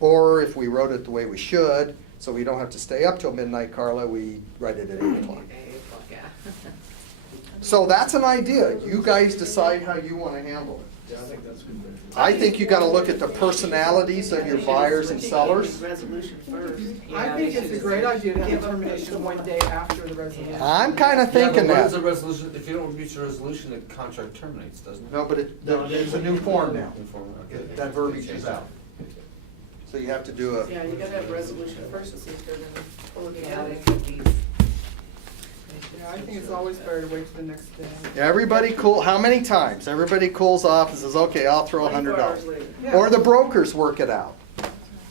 Or if we wrote it the way we should, so we don't have to stay up till midnight, Carla, we write it at 8 o'clock. Yeah. So that's an idea. You guys decide how you want to handle it. Yeah, I think that's good. I think you gotta look at the personalities of your buyers and sellers. Resolution first. I think it's a great idea to have termination one day after the resolution. I'm kinda thinking Yeah, but what is that. the resolution, if you don't reach a resolution, the contract terminates, doesn't it? No, but it's a new form now. Okay. That verbiage is out. So you have to do a, Yeah, you gotta have resolution first to see if they're gonna pull it Yeah, they together. could be. Yeah, I think it's always better to wait till the next day. everybody cool, how many times? Everybody cools off and says, okay, I'll throw 24 hours $100. later. Yeah. Or the brokers work it out.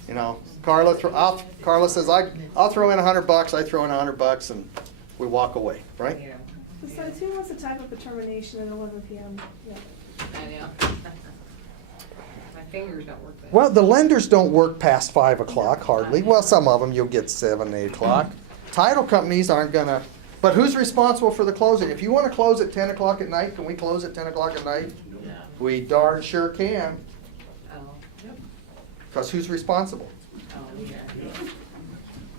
You know, Carla says, I'll throw in $100, I throw in $100 and we walk away, right? Yeah, Besides, who wants to type up a termination at 11 PM? Yeah. I know. My fingers don't work that. Well, the lenders don't work past 5 o'clock hardly. Well, some of them you'll get 7, 8 o'clock. Title companies aren't gonna, but who's responsible for the closing? If you wanna close at 10 o'clock at night, can we close at 10 o'clock at night? No. We darn sure can, Oh, yep. because who's responsible? Oh, yeah.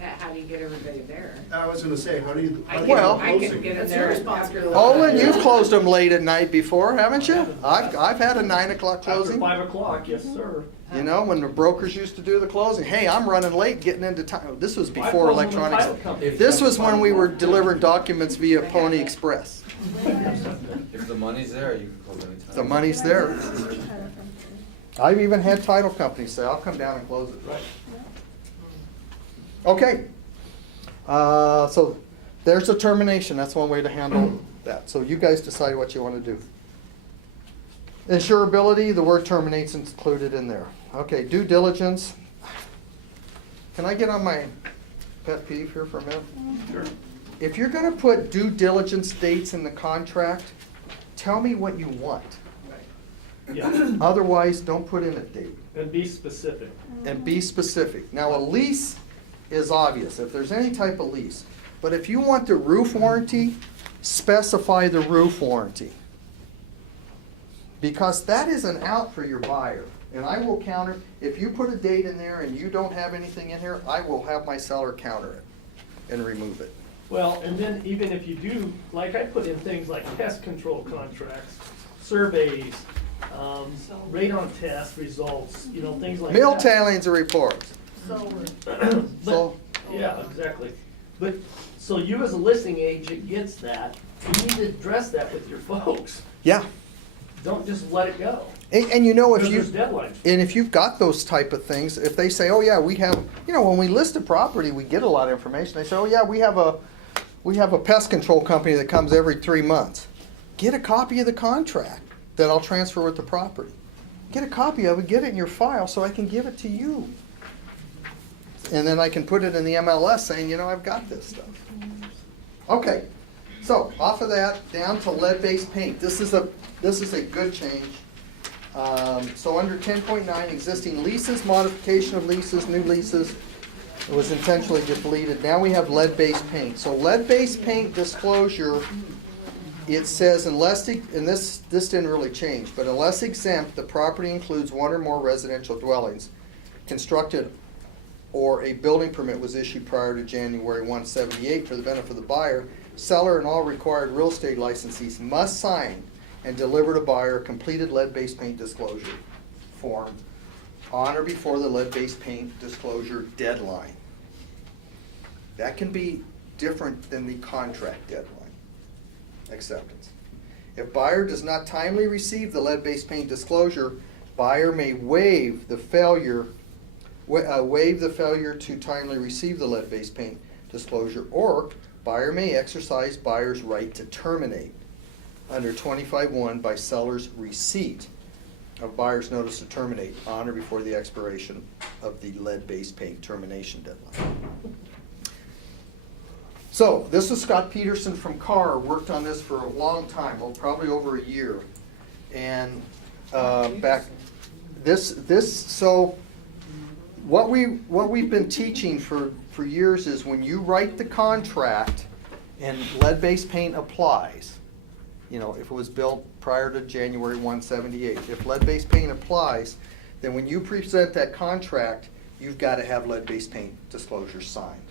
That, how do you get everybody there? I was gonna say, how do you? I how do can, you Well- I can closing? get in That's there your after responsibility. the. Olin, you've closed them late at night before, haven't you? I've had a 9 o'clock After closing. 5 o'clock, yes, sir. You know, when the brokers used to do the closing, hey, I'm running late getting into time. This was I before closed them with electronics. title companies. This was when we were delivering documents via Pony Express. If the money's there, you can close anytime. The money's there. I've even had title companies say, I'll come down and close it. Right. Okay. So there's a termination. That's one way to handle that. So you guys decide what you want to do. Insurability, the word terminates included in there. Okay, due diligence. Can I get on my pet peeve here for a minute? Sure. If you're gonna put due diligence dates in the contract, tell me what you want. Yeah, Otherwise, don't put in a date. and be specific. And be specific. Now, a lease is obvious, if there's any type of lease. But if you want the roof warranty, specify the roof warranty. Because that is an out for your buyer. And I will counter, if you put a date in there and you don't have anything in here, I will have my seller counter it and remove it. Well, and then even if you do, like I put in things like pest control contracts, surveys, radon test results, you know, things like that. Mill tailings and reports. But, So, yeah, exactly. But, so you as a listing agent gets that, you need to address that with your folks. yeah. Don't just let it go. And you know, if Because you. there's deadlines. And if you've got those type of things, if they say, oh yeah, we have, you know, when we list a property, we get a lot of information. They say, oh yeah, we have a pest control company that comes every 3 months. Get a copy of the contract that I'll transfer with the property. Get a copy of it, get it in your file so I can give it to you. And then I can put it in the MLS saying, you know, I've got this stuff. Okay, so off of that, down to lead-based paint. This is a good change. So under 10.9, existing leases, modification of leases, new leases, it was intentionally deleted. Now we have lead-based paint. So lead-based paint disclosure, it says unless, and this didn't really change, but unless exempt, the property includes one or more residential dwellings constructed or a building permit was issued prior to January 178 for the benefit of the buyer, seller and all required real estate licensees must sign and deliver to buyer a completed lead-based paint disclosure form on or before the lead-based paint disclosure deadline. That can be different than the contract deadline acceptance. If buyer does not timely receive the lead-based paint disclosure, buyer may waive the failure to timely receive the lead-based paint disclosure, or buyer may exercise buyer's right to terminate under 25(1) by seller's receipt of buyer's notice to terminate on or before the expiration of the lead-based paint termination deadline. So, this is Scott Peterson from Carr, worked on this for a long time, well, probably over a year. And so what we've been teaching for years is when you write the contract and lead-based paint applies, you know, if it was built prior to January 178. If lead-based paint applies, then when you present that contract, you've got to have lead-based paint disclosures signed.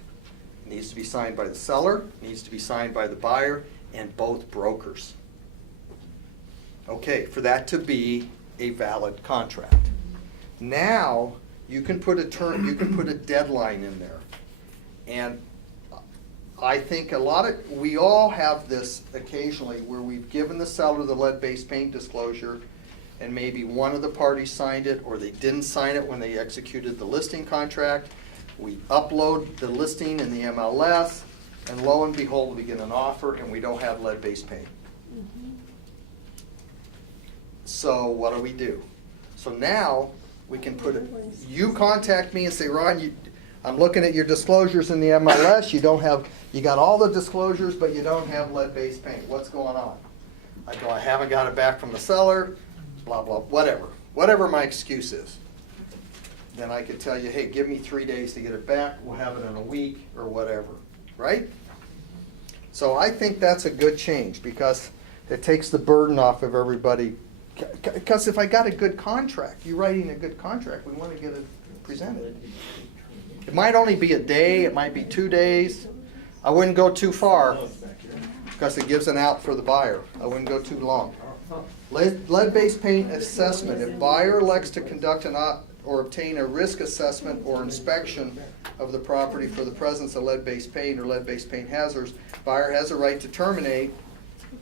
It needs to be signed by the seller, needs to be signed by the buyer, and both brokers. Okay, for that to be a valid contract. Now, you can put a term, you can put a deadline in there. And I think we all have this occasionally where we've given the seller the lead-based paint disclosure and maybe one of the parties signed it or they didn't sign it when they executed the listing contract. We upload the listing in the MLS and lo and behold, we get an offer and we don't have lead-based paint. So what do? So now we can put it, you contact me and say, Ron, I'm looking at your disclosures in the MLS. You got all the disclosures, but you don't have lead-based paint. What's going on? I go, I haven't got it back from the seller, blah, blah, whatever my excuse is. Then I could tell you, hey, give me 3 days to get it back. We'll have it in a week or whatever, right? So I think that's a good change because it takes the burden off of everybody. Because if I got a good contract, you're writing a good contract, we want to get it presented. It might only be a day, it might be 2 days. I wouldn't go too far because it gives an out for the buyer. I wouldn't go too long. Lead-based paint assessment. If buyer elects to conduct or obtain a risk assessment or inspection of the property for the presence of lead-based paint or lead-based paint hazards, buyer has a right to terminate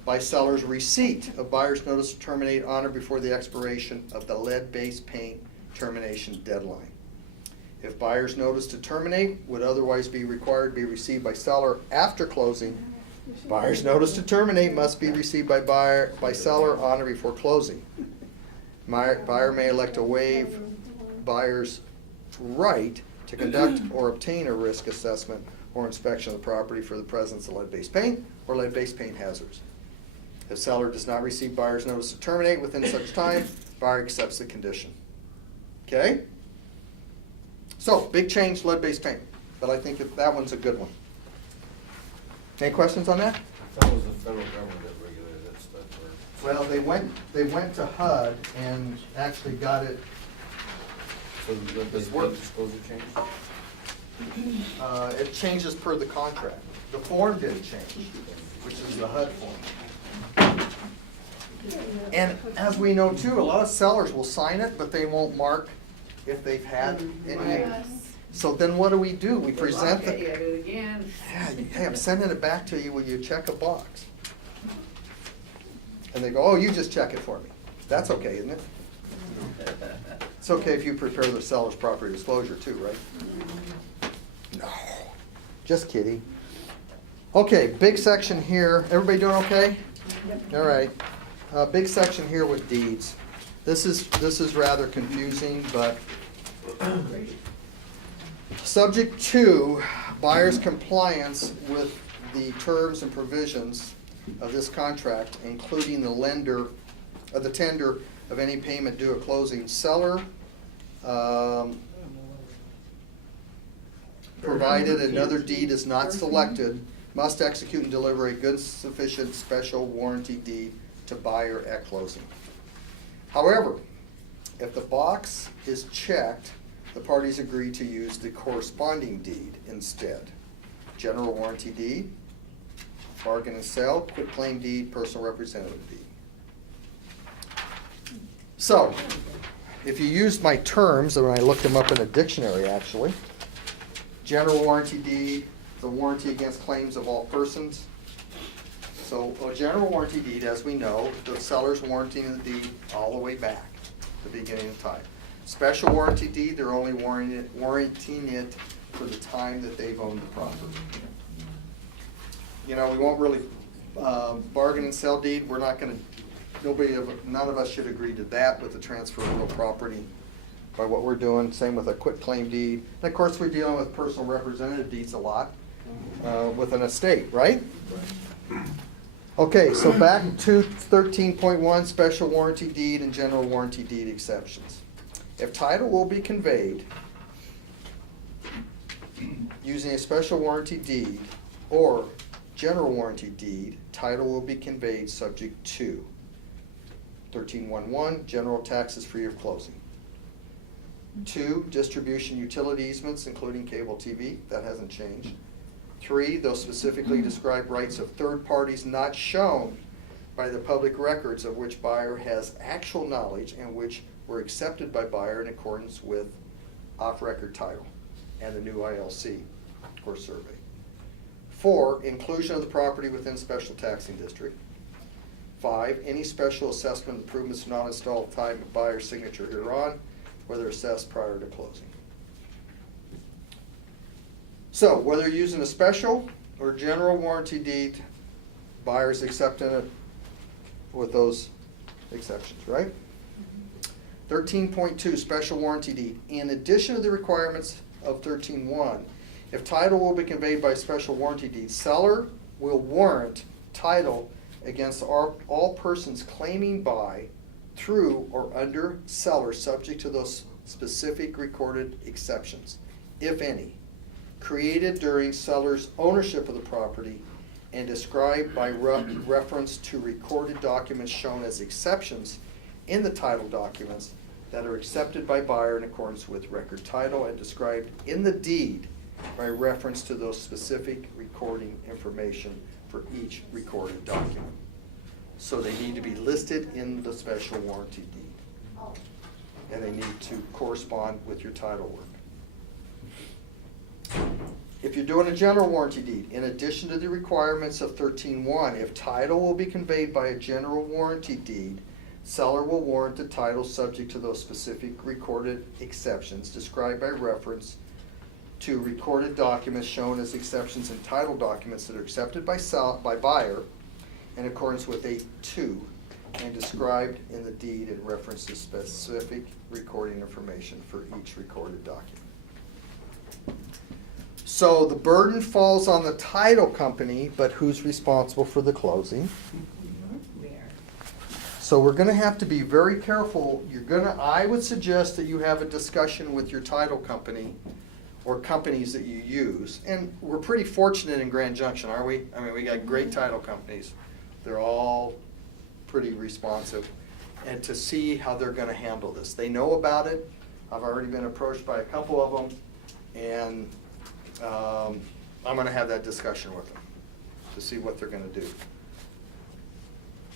by seller's receipt of buyer's notice to terminate on or before the expiration of the lead-based paint termination deadline. If buyer's notice to terminate would otherwise be required to be received by seller after closing, buyer's notice to terminate must be received by seller on or before closing. Buyer may elect to waive buyer's right to conduct or obtain a risk assessment or inspection of the property for the presence of lead-based paint or lead-based paint hazards. If seller does not receive buyer's notice to terminate within such time, buyer accepts the condition. Okay? So, big change, lead-based paint, but I think that one's a good one. Any questions on that? I thought it was the federal government that regulated that stuff. Well, they went to HUD and actually got it. So the disclosure changed? It changes per the contract. The form didn't change, which is the HUD form. And as we know too, a lot of sellers will sign it, but they won't mark if they've had any. So then what do? We present the. Yeah, hey, I'm sending it back to you. Will you check a box? And they go, oh, you just check it for me. That's okay, isn't it? It's okay if you prepare the seller's property disclosure too, right? No, just kidding. Okay, big section here. Everybody doing okay? All right. Big section here with deeds. This is rather confusing, but subject to buyer's compliance with the terms and provisions of this contract, including the tender of any payment due at closing, seller, provided another deed is not selected, must execute and deliver a good sufficient special warranty deed to buyer at closing. However, if the box is checked, the parties agree to use the corresponding deed instead. General warranty deed, bargain and sell, quitclaim deed, personal representative deed. So, if you used my terms, and I looked them up in a dictionary actually, general warranty deed, the warranty against claims of all persons. So a general warranty deed, as we know, the seller's warranting the deed all the way back to the beginning of time. Special warranty deed, they're only warranting it for the time that they've owned the property. You know, we won't really, bargain and sell deed, we're not gonna, none of us should agree to that with the transfer of real property by what we're doing. Same with a quitclaim deed. And of course, we're dealing with personal representative deeds a lot with an estate, right? Okay, so back to 13.1, special warranty deed and general warranty deed exceptions. If title will be conveyed using a special warranty deed or general warranty deed, title will be conveyed subject to 13.1.1, general taxes free of closing. 2, distribution utility easements, including cable TV, that hasn't changed. 3, those specifically describe rights of third parties not shown by the public records of which buyer has actual knowledge and which were accepted by buyer in accordance with off-record title and the new ILC or survey. 4, inclusion of the property within special taxing district. 5, any special assessment improvements not installed at the time of buyer's signature hereon, whether assessed prior to closing. So, whether you're using a special or general warranty deed, buyer's accepting it with those exceptions, right? 13.2, special warranty deed. In addition to the requirements of 13.1, if title will be conveyed by special warranty deed, seller will warrant title against all persons claiming by, through, or under seller, subject to those specific recorded exceptions, if any, created during seller's ownership of the property and described by reference to recorded documents shown as exceptions in the title documents that are accepted by buyer in accordance with record title and described in the deed by reference to those specific recording information for each recorded document. So they need to be listed in the special warranty deed. And they need to correspond with your title work. If you're doing a general warranty deed, in addition to the requirements of 13.1, if title will be conveyed by a general warranty deed, seller will warrant the title subject to those specific recorded exceptions described by reference to recorded documents shown as exceptions in title documents that are accepted by buyer in accordance with 8.2 and described in the deed in reference to specific recording information for each recorded document. So the burden falls on the title company, but who's responsible for the closing? So we're gonna have to be very careful. I would suggest that you have a discussion with your title company or companies that you use. And we're pretty fortunate in Grand Junction, aren't we? I mean, we got great title companies. They're all pretty responsive. And to see how they're gonna handle this. They know about it. I've already been approached by a couple of them. And I'm gonna have that discussion with them to see what they're gonna do.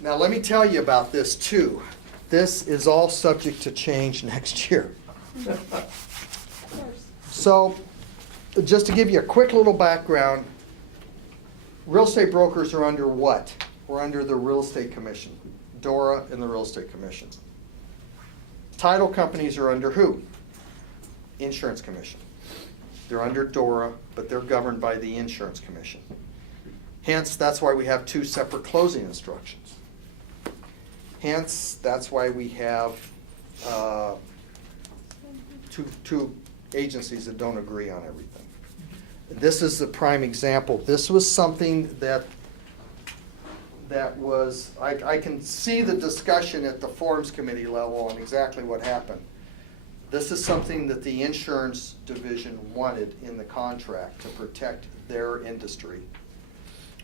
Now, let me tell you about this too. This is all subject to change next year. So, just to give you a quick little background, real estate brokers are under what? We're under the Real Estate Commission, DORA and the Real Estate Commission. Title companies are under who? Insurance Commission. They're under DORA, but they're governed by the Insurance Commission. Hence, that's why we have 2 separate closing instructions. Hence, that's why we have two agencies that don't agree on everything. This is the prime example. This was something that was, I can see the discussion at the Forms Committee level on exactly what happened. This is something that the insurance division wanted in the contract to protect their industry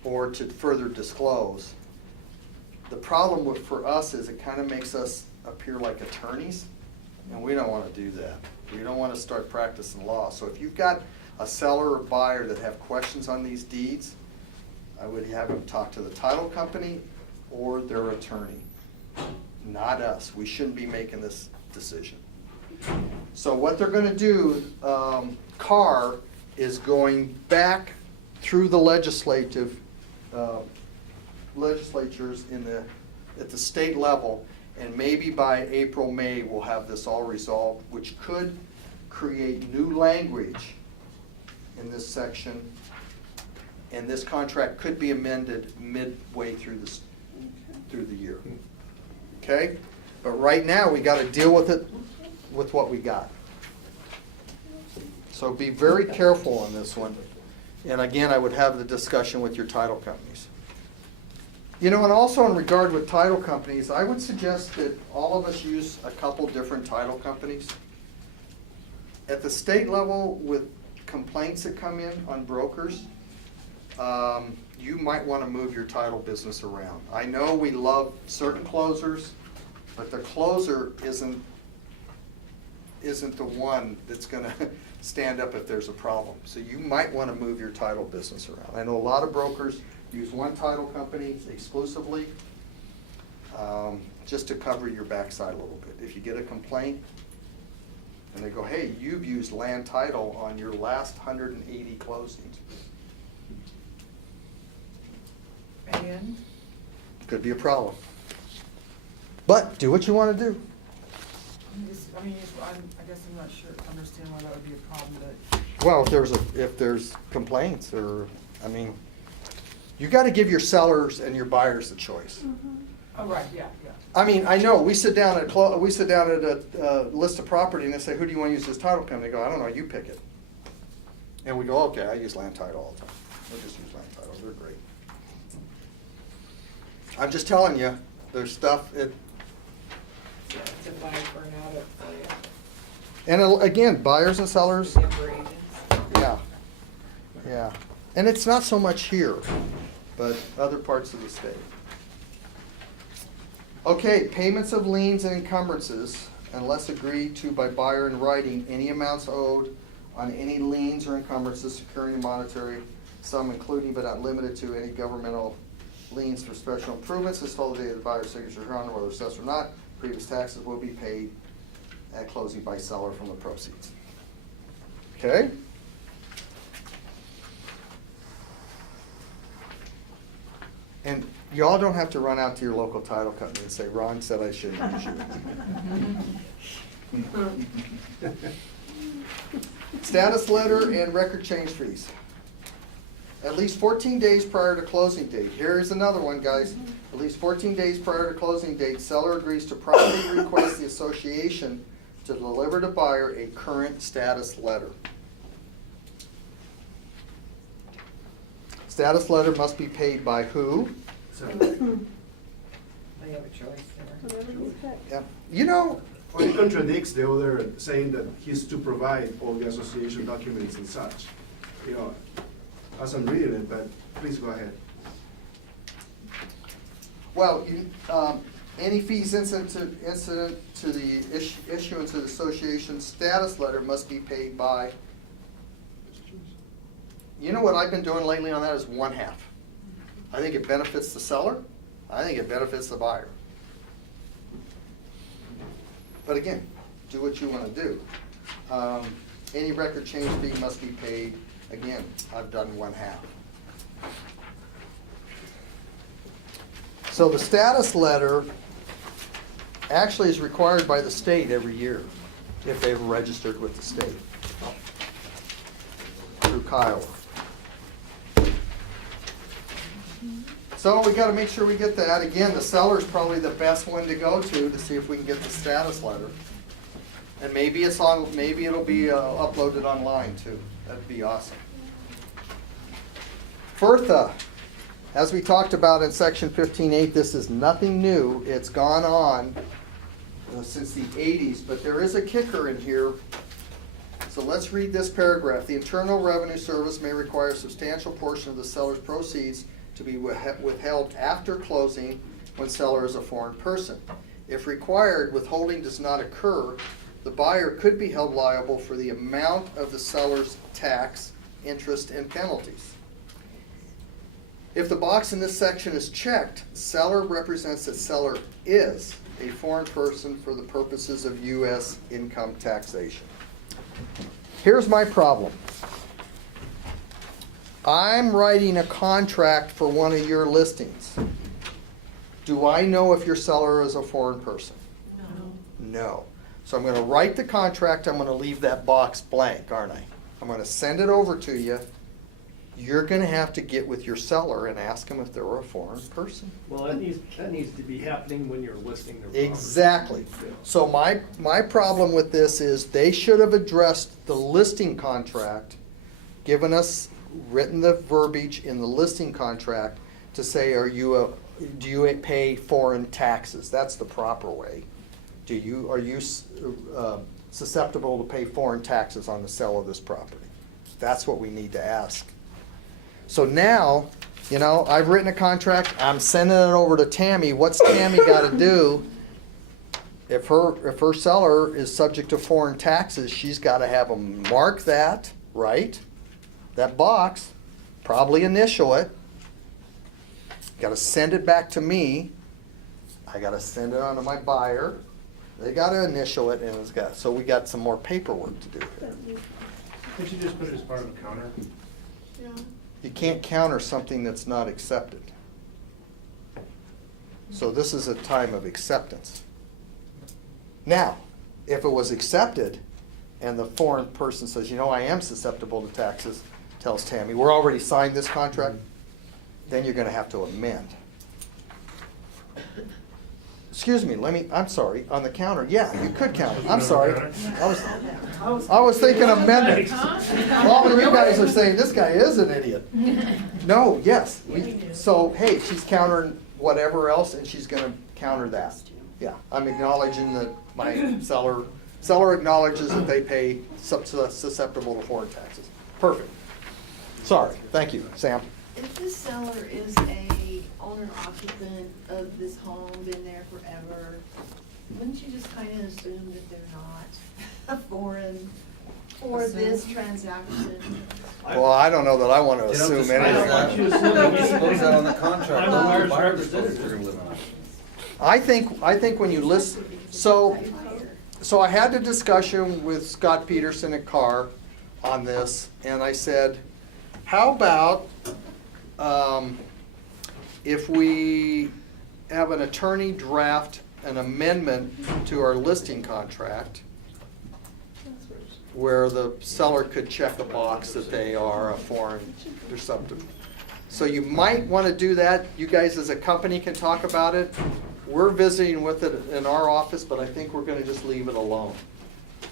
or to further disclose. The problem for us is it kind of makes us appear like attorneys, and we don't want to do that. We don't want to start practicing law. So if you've got a seller or buyer that have questions on these deeds, I would have them talk to the title company or their attorney, not us. We shouldn't be making this decision. So what they're going to do, CAR is going back through the legislatures at the state level, and maybe by April, May, we'll have this all resolved, which could create new language in this section, and this contract could be amended midway through the year. Okay? But right now, we got to deal with it with what we got. So be very careful on this one. And again, I would have the discussion with your title companies. You know, and also in regard with title companies, I would suggest that all of us use a couple different title companies. At the state level, with complaints that come in on brokers, you might want to move your title business around. I know we love certain closers, but the closer isn't the one that's gonna stand up if there's a problem. So you might want to move your title business around. I know a lot of brokers use one title company exclusively, just to cover your backside a little bit. If you get a complaint, and they go, hey, you've used land title on your last 180 closings. And Could be a problem. But do what you want to do. I guess I'm not sure, understand why that would be a problem, but. Well, if there's complaints or, I mean, you got to give your sellers and your buyers the choice. Oh, right, yeah. I mean, I know, we sit down at a list of property and they say, who do you want to use this title company? They go, I don't know, you pick it. And we go, okay, I use land title all the time. We'll just use land title, they're great. I'm just telling you, there's stuff, Yeah, it's a buy for an audit for you. and again, buyers and sellers, Younger agents. yeah. And it's not so much here, but other parts of the state. Okay, payments of liens and encumbrances, unless agreed to by buyer in writing, any amounts owed on any liens or encumbrances securing a monetary sum, including but not limited to any governmental liens for special improvements, is told the day of the buyer's signature on, whether assessed or not. Previous taxes will be paid at closing by seller from the proceeds. Okay? And y'all don't have to run out to your local title company and say, Ron said I shouldn't use you. Status letter and record change fees. At least 14 days prior to closing date. Here's another one, guys. At least 14 days prior to closing date, seller agrees to promptly request the association to deliver to buyer a current status letter. Status letter must be paid by who? They have a choice there. Whatever you pick. Yeah. You know, Well, it contradicts the other saying that he's to provide all the association documents and such. You know, as I'm reading it, but please go ahead. well, any fees incident to the issuance of the association status letter must be paid by, you know what I've been doing lately on that is 1/2. I think it benefits the seller. I think it benefits the buyer. But again, do what you want to do. Any record change fee must be paid. Again, I've done 1/2. So the status letter actually is required by the state every year if they've registered with the state through Kiowa. So we got to make sure we get that. Again, the seller's probably the best one to go to see if we can get the status letter. And maybe it's on. Maybe it'll be uploaded online too. That'd be awesome. FIRTHA, as we talked about in section 15.8, this is nothing new. It's gone on since the 80s, but there is a kicker in here. So let's read this paragraph. The Internal Revenue Service may require a substantial portion of the seller's proceeds to be withheld after closing when seller is a foreign person. If required, withholding does not occur, the buyer could be held liable for the amount of the seller's tax, interest, and penalties. If the box in this section is checked, seller represents that seller is a foreign person for the purposes of U.S. income taxation. Here's my problem. I'm writing a contract for one of your listings. Do I know if your seller is a foreign person? No. So I'm going to write the contract. I'm going to leave that box blank, aren't I? I'm going to send it over to you. You're going to have to get with your seller and ask them if they're a foreign person. Well, that needs to be happening when you're listing their property. Exactly. So my problem with this is they should have addressed the listing contract, written the verbiage in the listing contract to say, do you pay foreign taxes? That's the proper way. Are you susceptible to pay foreign taxes on the sale of this property? That's what we need to ask. So now, You know, I've written a contract, I'm sending it over to Tammy, what's Tammy gotta do? If her seller is subject to foreign taxes, she's gotta have them mark that, right? That box, probably initial it. Gotta send it back to me. I gotta send it on to my buyer. They gotta initial it, and it's got, so we got some more paperwork to do here. Could you just put it as part of a counter? You can't counter something that's not accepted. So this is a time of acceptance. Now, if it was accepted and the foreign person says, you know, I am susceptible to taxes, tells Tammy, we're already signed this contract, then you're gonna have to amend. Excuse me, I'm sorry, on the counter, yeah, you could counter, I'm sorry. I was thinking amendment. All of you guys are saying, this guy is an idiot. No, yes, so, hey, she's countering whatever else, and she's gonna counter that. Yeah, I'm acknowledging that my seller acknowledges that they pay susceptible to foreign taxes. Perfect. Sorry, thank you, Sam. If this seller is a owner occupant of this home, been there forever, wouldn't you just kind of assume that they're not a foreign for this transaction? Well, I don't know that I want to assume anything. Disclose that on the contract. I'm a buyer's Buyer representative. discloses they're gonna live in it. I think when you list, so I had a discussion with Scott Peterson at Carr on this, and I said, how about if we have an attorney draft an amendment to our listing contract where the seller could check a box that they are a foreign receptive. So you might want to do that. You guys as a company can talk about it. We're visiting with it in our office, but I think we're going to just leave it alone.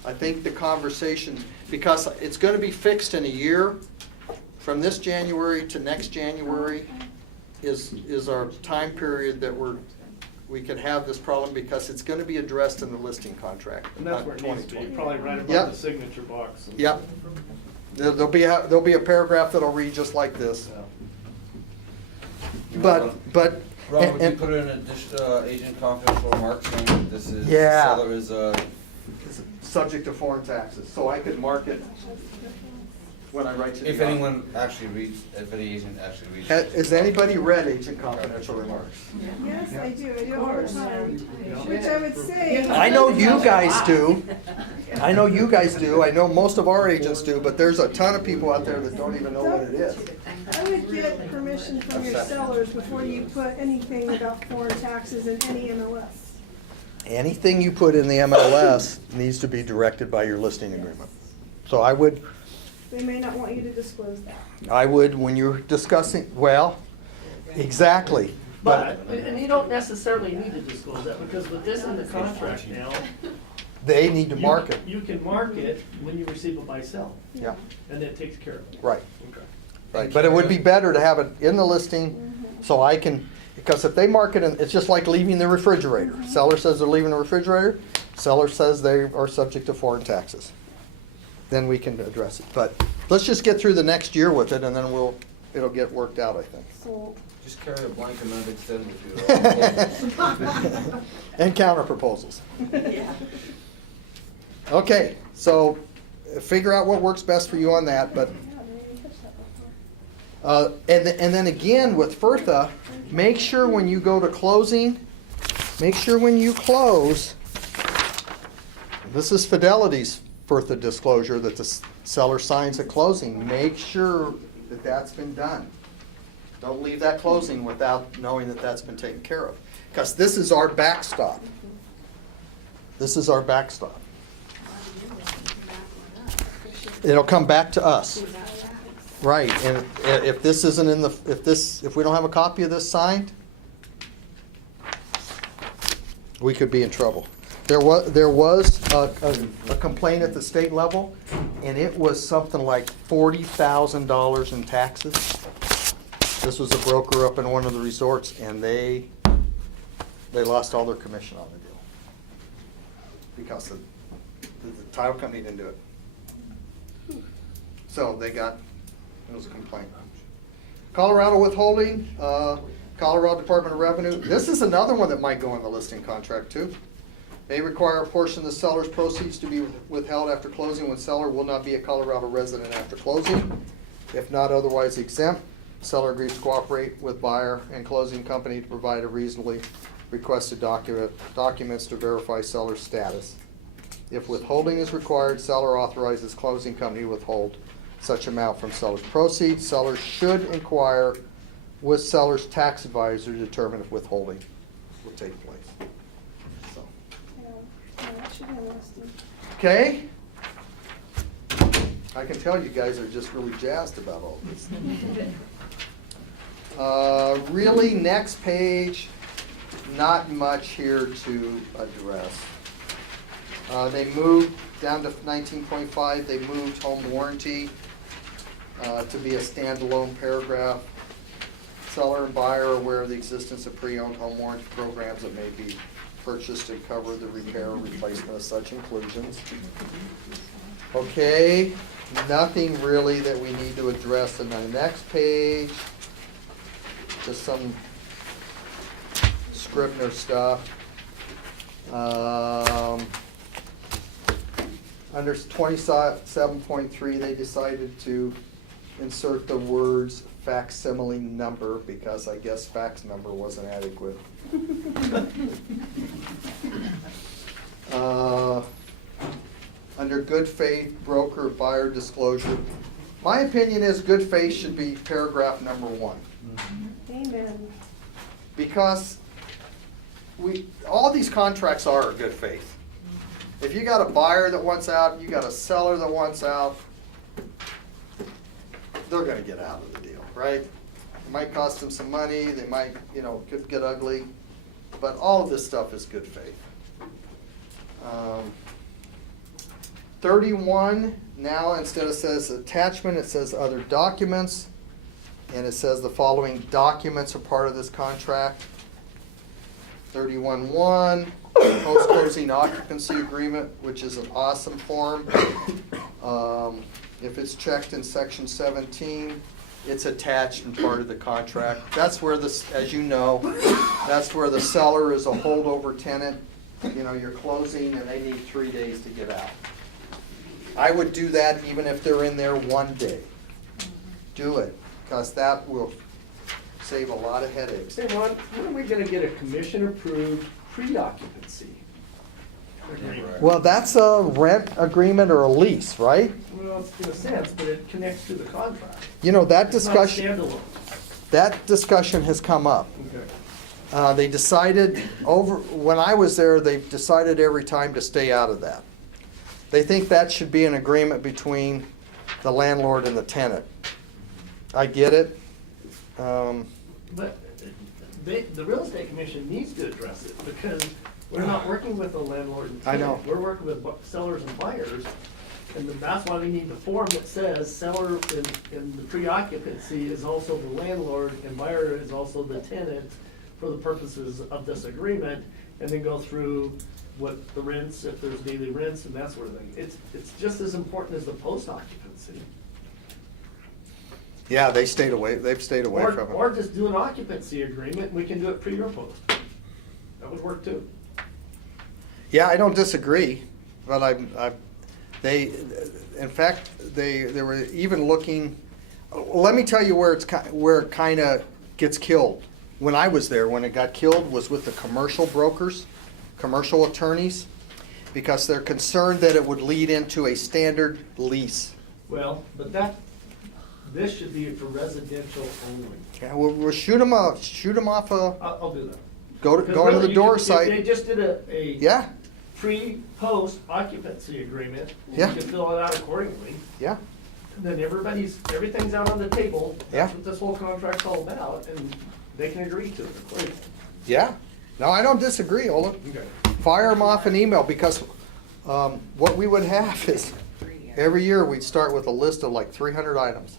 I think the conversation, because it's going to be fixed in a year, from this January to next January is our time period that we can have this problem, because it's going to be addressed in the listing contract. And that's not where it needs to be, 2020. probably right above Yep. the signature box. Yep. There'll be a paragraph that'll read just like this. But. Rob, would you and- put in additional agent confidential remarks saying that this is, Yeah. seller is It's subject to foreign taxes, so I could mark it when I write to the. if anyone actually reads, if any agent actually reads. Has anybody read agent confidential remarks? Yes, I do it all the time, which I would say. I know you guys do. I know you guys do. I know most of our agents do, but there's a ton of people out there that don't even know what it is. I would get permission from your sellers before you put anything about foreign taxes in any MLS. Anything you put in the MLS needs to be directed by your listing agreement. So I would, They may not want you to disclose that. when you're discussing, well, exactly. But, and you don't necessarily need to disclose that, because with this in the contract now. They need to mark it. You can mark it when you receive a buy-sell, Yeah, and that takes care of it. right. Okay. Right, but it would be better to have it in the listing, so I can, because if they mark it, it's just like leaving the refrigerator. Seller says they're leaving the refrigerator, seller says they are subject to foreign taxes. Then we can address it, but let's just get through the next year with it, and then it'll get worked out, I think. So, Just carry a blank amend extend with you. And counter proposals. Yeah. Okay, so figure out what works best for you on that, but, and then again with FERTA, make sure when you go to closing, make sure when you close, this is Fidelity's FERTA disclosure that the seller signs at closing, make sure that that's been done. Don't leave that closing without knowing that that's been taken care of, because this is our backstop. This is our backstop. It'll come back to us. Right, and if this isn't in the, if we don't have a copy of this signed, we could be in trouble. There was a complaint at the state level, and it was something like $40,000 in taxes. This was a broker up in one of the resorts, and they lost all their commission on the deal. Because the title company didn't do it. So it was a complaint. Colorado withholding, Colorado Department of Revenue. This is another one that might go in the listing contract too. May require a portion of the seller's proceeds to be withheld after closing when seller will not be a Colorado resident after closing. If not otherwise exempt, seller agrees to cooperate with buyer and closing company to provide a reasonably requested documents to verify seller's status. If withholding is required, seller authorizes closing company to withhold such amount from seller's proceeds. Seller should inquire with seller's tax advisor to determine if withholding will take place. So, Yeah, that should be listed. okay? I can tell you guys are just really jazzed about all this. Really, next page, not much here to address. They moved down to 19.5, they moved home warranty to be a standalone paragraph. Seller and buyer are aware of the existence of pre-owned home warranty programs that may be purchased and cover the repair or replacement of such inclusions. Okay, nothing really that we need to address in the next page. Just some Scribner stuff. Under 27.3, they decided to insert the words facsimile number because I guess fax number wasn't adequate. Under good faith, broker, buyer disclosure. My opinion is good faith should be paragraph number 1. Amen. Because all these contracts are good faith. If you got a buyer that wants out, you got a seller that wants out, they're gonna get out of the deal, right? It might cost them some money, they might, could get ugly, but all of this stuff is good faith. 31, now instead of says attachment, it says other documents, and it says the following documents are part of this contract. 31.1, post-closing occupancy agreement, which is an awesome form. If it's checked in section 17, it's attached and part of the contract. That's where as you know, that's where the seller is a holdover tenant. You're closing and they need 3 days to get out. I would do that even if they're in there 1 day. Do it, because that will save a lot of headaches. Say, Ron, when are we gonna get a commission-approved pre-occupancy agreement? Well, that's a rent agreement or a lease, right? Well, it's in a sense, but it connects to the contract. That It's not discussion, standalone. that discussion has come up. Okay. They decided when I was there, they decided every time to stay out of that. They think that should be an agreement between the landlord and the tenant. I get it. But the real estate commission needs to address it, because we're not working with the landlord and I tenant. know. We're working with sellers and buyers, and that's why we need the form that says seller in the pre-occupancy is also the landlord and buyer is also the tenant for the purposes of this agreement, and then go through what the rents, if there's daily rents and that sort of thing. It's just as important as the post-occupancy. Yeah, they've stayed away from it. Or just do an occupancy agreement, we can do it pre or post. That would work too. Yeah, I don't disagree, but in fact, they were even looking, let me tell you where it kind of gets killed. When I was there, when it got killed was with the commercial brokers, commercial attorneys, because they're concerned that it would lead into a standard lease. Well, but this should be for residential only. Yeah, we'll shoot them off I'll do that. go to Because really, the door if site. They just did a Yeah, pre-post occupancy agreement. Yeah. You can fill it out accordingly. yeah, Then everything's out on the table. Yeah. That's what this whole contract's all about, and they can agree to it accordingly. yeah. No, I don't disagree, Ola. Okay. Fire them off an email, because what we would have is, every year we'd start with a list of like 300 items.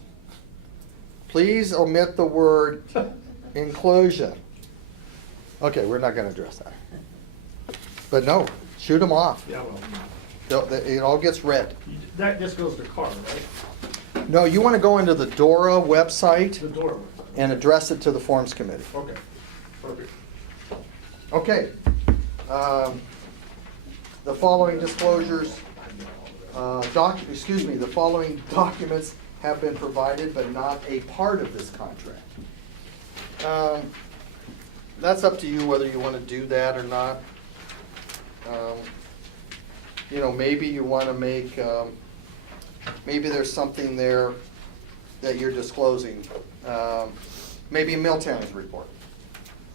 Please omit the word inclusion. Okay, we're not gonna address that. But no, shoot them off. Yeah, well, It all gets read. that just goes to car, right? No, you wanna go into the DORA website. The door. and address it to the Forms Committee. Okay, perfect. Okay. The following disclosures, the following documents have been provided but not a part of this contract. That's up to you whether you want to do that or not. You know, maybe you want to make, maybe there's something there that you're disclosing. Maybe Milltown's report.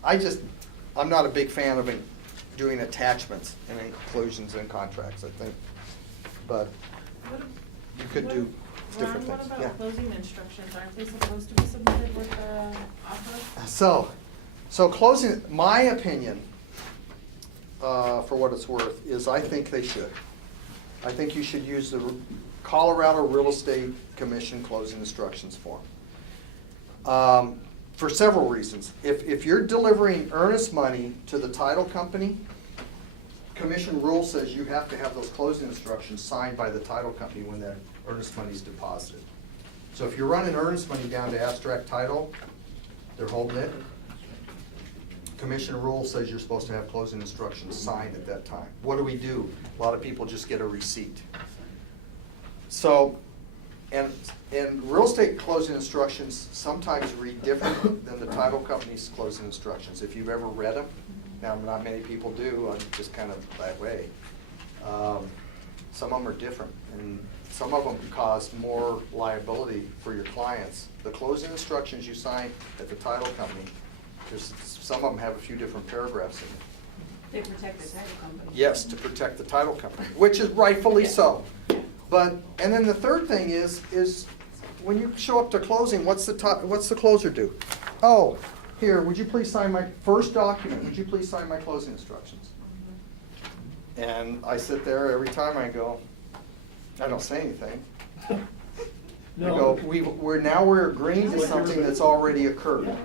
I'm not a big fan of doing attachments and inclusions in contracts, I think. But you could do different Ron, things. what Yeah. about closing instructions? Aren't they supposed to be submitted with the offer? So closing, my opinion, for what it's worth, is I think they should. I think you should use the Colorado Real Estate Commission closing instructions form. For several reasons. If you're delivering earnest money to the title company, commission rule says you have to have those closing instructions signed by the title company when that earnest money is deposited. So if you're running earnest money down to abstract title, they're holding it. Commission rule says you're supposed to have closing instructions signed at that time. What do? A lot of people just get a receipt. So, and real estate closing instructions sometimes read different than the title company's closing instructions. If you've ever read them, now not many people do, I'm just kind of that way. Some of them are different, and some of them cause more liability for your clients. The closing instructions you sign at the title company, some of them have a few different paragraphs in it. They protect the title company. Yes, to protect the title company, which is rightfully so. But, and then the third thing is when you show up to closing, what's the closer do? Oh, here, would you please sign my first document? Would you please sign my closing instructions? And I sit there every time I go, I don't say anything. I go, we're agreeing to something that's already occurred.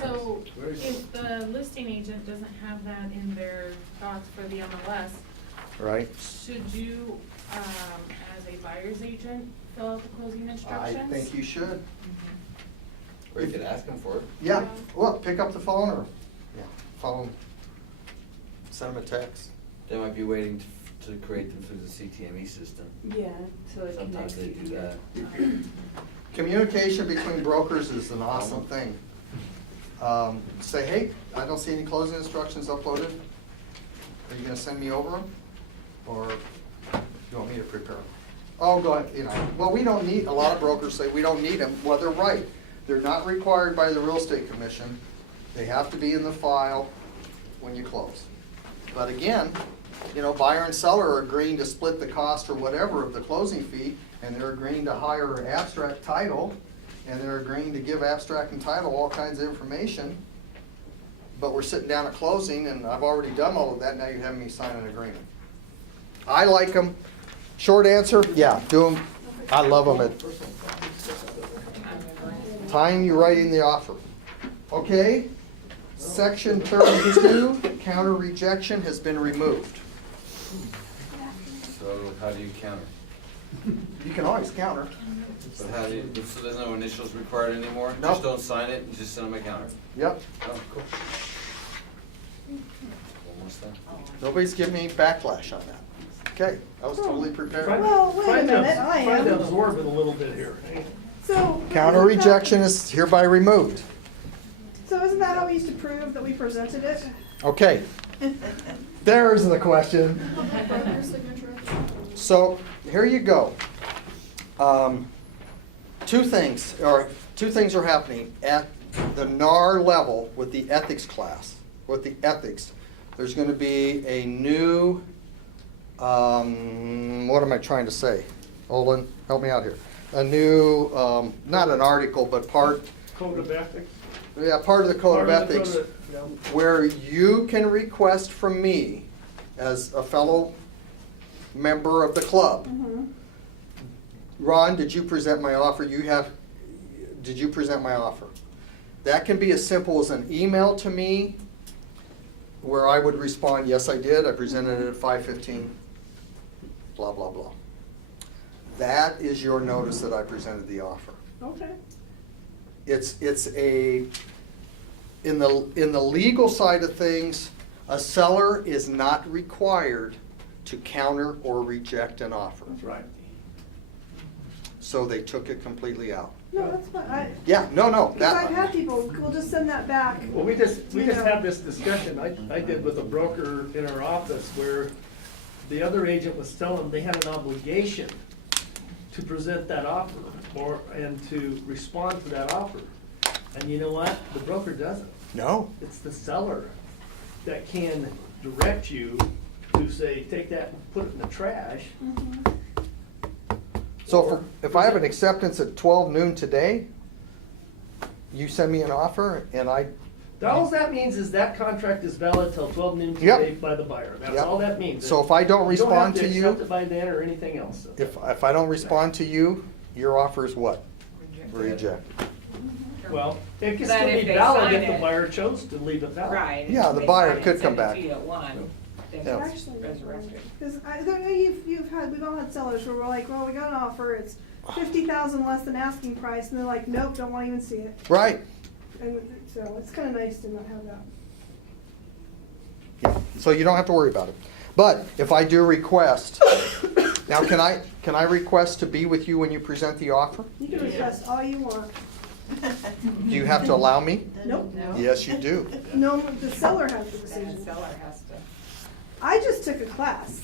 So if the listing agent doesn't have that in their docs for the MLS, Right? should you, as a buyer's agent, fill out the closing I instructions? think you should. Or you could ask them for it. Yeah, well, pick up the phone or, phone, send them a text. They might be waiting to create them through the CTME system. Yeah, so it Sometimes connects they you do to that. Communication between brokers is an awesome thing. Say, hey, I don't see any closing instructions uploaded. Are you gonna send me over them? Or you want me to prepare them? Oh, go ahead, well, we don't need, a lot of brokers say we don't need them. Well, they're right. They're not required by the Real Estate Commission. They have to be in the file when you close. But again, buyer and seller are agreeing to split the cost or whatever of the closing fee, and they're agreeing to hire abstract title, and they're agreeing to give abstract and title all kinds of information. But we're sitting down at closing, and I've already done all of that, now you're having me sign an agreement. I like them. Short answer, yeah, do them. I love them at time you're writing the offer. Okay, section 32, counter rejection has been removed. So how do you counter? You can always counter. But how do you, so there's no initials required anymore? Nope. Just don't sign it, and just send them a counter? Yep, Oh, cool. Almost done. nobody's giving me backlash on that. Okay, I was totally prepared. Well, wait a Trying to- minute, I Trying to am. absorb it a little bit here. So. Counter rejection is hereby removed. So isn't that how we used to prove that we presented it? Okay, there's the question. So, here you go. Two things are happening at the NAR level with the ethics class, with the ethics. There's going to be a new, what am I trying to say? Olin, help me out here. A new, not an article, but part Code of ethics. of the Code of Part the Ethics, code of- yeah. where you can request from me as a fellow member of the club. Ron, did you present my offer? Did you present my offer? That can be as simple as an email to me where I would respond, yes, I did. I presented it at 5:15, blah, blah, blah. That is your notice that I presented the offer. Okay. It's a, in the legal side of things, a seller is not required to counter or reject an offer. That's right. So they took it completely out. No, that's fine. Yeah, no, Because I've that, had people, we'll just send that back. Well, we just You know. had this discussion, I did with a broker in our office where the other agent was telling them they had an obligation to present that offer and to respond to that offer. And you know what? The broker doesn't. no. It's the seller that can direct you to say, take that and put it in the trash. Mhm. So if I have an acceptance at 12 noon today, you send me an offer and All that means is that contract is valid till 12 noon Yep. today by the buyer. That's Yep. all that means. So if I don't respond to You don't have to accept you, it by then or anything else. if I don't respond to you, your offer is what? Reject. Well, it can Then still if be they valid sign if the it- buyer chose to leave it valid. Right. Yeah, if the they buyer sign it could and come send it back. to you at 1, then Yeah. it's Actually, resurrected. because we've all had sellers where we're like, well, we got an offer, it's 50,000 less than asking price, and they're like, nope, don't want to even see it. Right. And so it's kind of nice to not have that. Yeah, so you don't have to worry about it. But if I do request, now can I request to be with you when you present the offer? You can request all you want. Do you have to allow me? Nope. Yes, you do. No, the seller has the Then the decision. seller has to. I just took a class.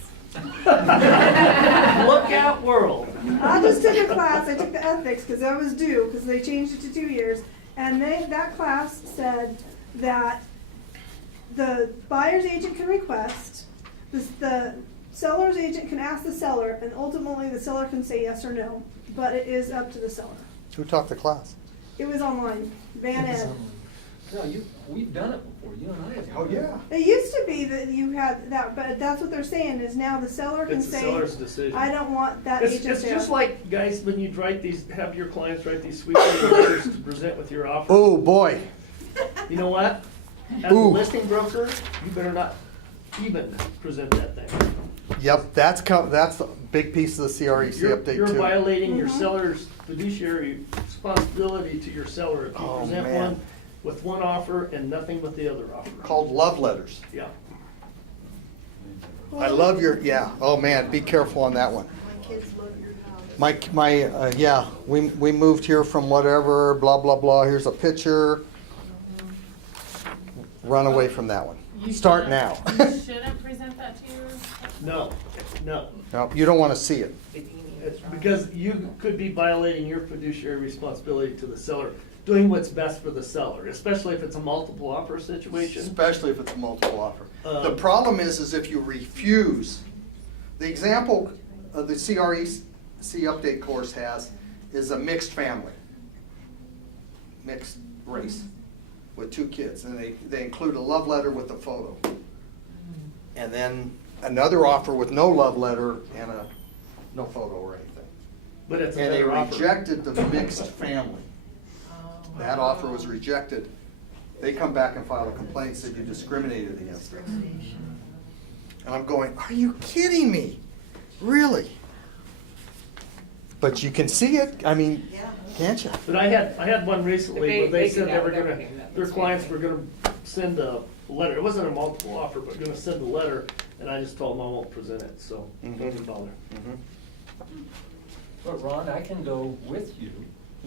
Look out, world. I just took a class, I took the ethics, because I was due, because they changed it to 2 years. And that class said that the buyer's agent can request, the seller's agent can ask the seller, and ultimately the seller can say yes or no. But it is up to the seller. Who taught the class? It was online, Van Ed. No, we've done it before, you and I have. Oh, yeah. It used to be that you had that, but that's what they're saying, is now the seller can It's the say, seller's decision. I don't want that It's agent to. just like, guys, when you have your clients write these sweet little letters to present with your offer. Oh, boy. You know what? As a Ooh. listing broker, you better not even present that thing. Yep, that's a big piece of the CREC update You're too. violating your seller's fiduciary responsibility to your seller if you Oh, present man. one with one offer and nothing with the other offer. Called love letters. Yeah. I love yeah, oh man, be careful on that one. Yeah, we moved here from whatever, blah, blah, blah, here's a picture. Run away from that one. Start now. You shouldn't present that to your. No, no. No, you don't want to see it. It's because you could be violating your fiduciary responsibility to the seller, doing what's best for the seller, especially if it's a multiple offer situation. Especially if it's a multiple offer. The Um, problem is if you refuse, the example the CREC update course has is a mixed family, mixed race, with 2 kids, and they include a love letter with a photo. And then another offer with no love letter and no photo or anything. But it's a And they better offer. rejected the mixed family. That offer was rejected. They come back and file a complaint, said you discriminated against us. And I'm going, are you kidding me? Really? But you can see it, I mean, can't you? But I had one recently where they They said do they that were with gonna, everything, that their was clients were gonna send a letter. It wasn't a multiple offer, but gonna send a letter, and I just told them I won't present it, so don't even bother. But Ron, I can go with you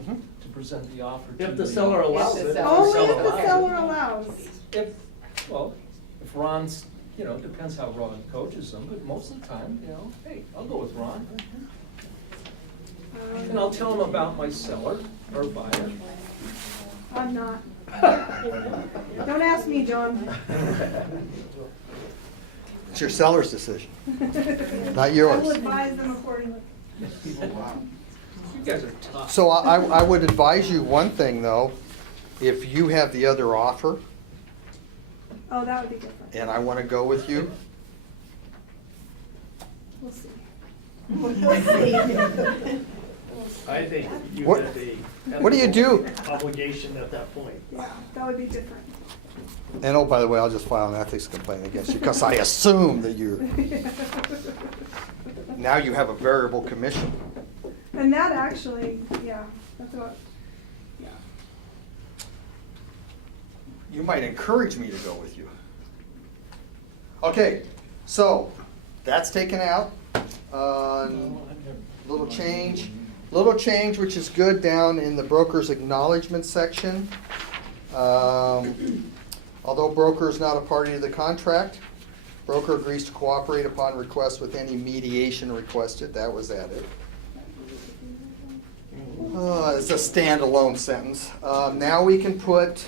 Mhm. to present the offer to If the the- seller allows If the it. seller- Only seller if the allows it. seller allows. If Ron's, it depends how Ron coaches them, but most of the time, hey, I'll go with Ron. And I'll tell him about my seller or buyer. I'm not. Don't ask me, John. It's your seller's decision, not I yours. will advise them accordingly. You guys are tough. So I would advise you one thing, though. If you have the other offer Oh, that would be different. and I want to go with you, We'll see. I think you What- have a. what do you do? Obligation at that point. Yeah, that would be different. and oh, by the way, I'll just file an ethics complaint against you because I assume that now you have a variable commission. And that actually, yeah, that's what, yeah. you might encourage me to go with you. Okay, so that's taken out. Little change, which is good down in the broker's acknowledgement section. Although broker is not a party to the contract, broker agrees to cooperate upon request with any mediation requested. That was added. It's a standalone sentence. Now we can put,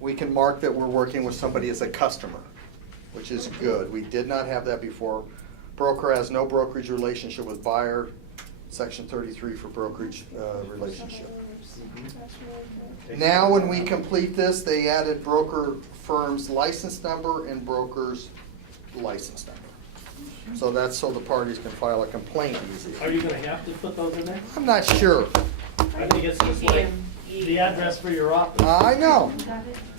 we can mark that we're working with somebody as a customer, which is good. We did not have that before. Broker has no brokerage relationship with buyer, section 33 for brokerage relationship. Now when we complete this, they added broker firm's license number and broker's license number. So that's so the parties can file a complaint easier. Are you gonna have to put those in there? I'm not sure. I think it's just like the address for your office. I know.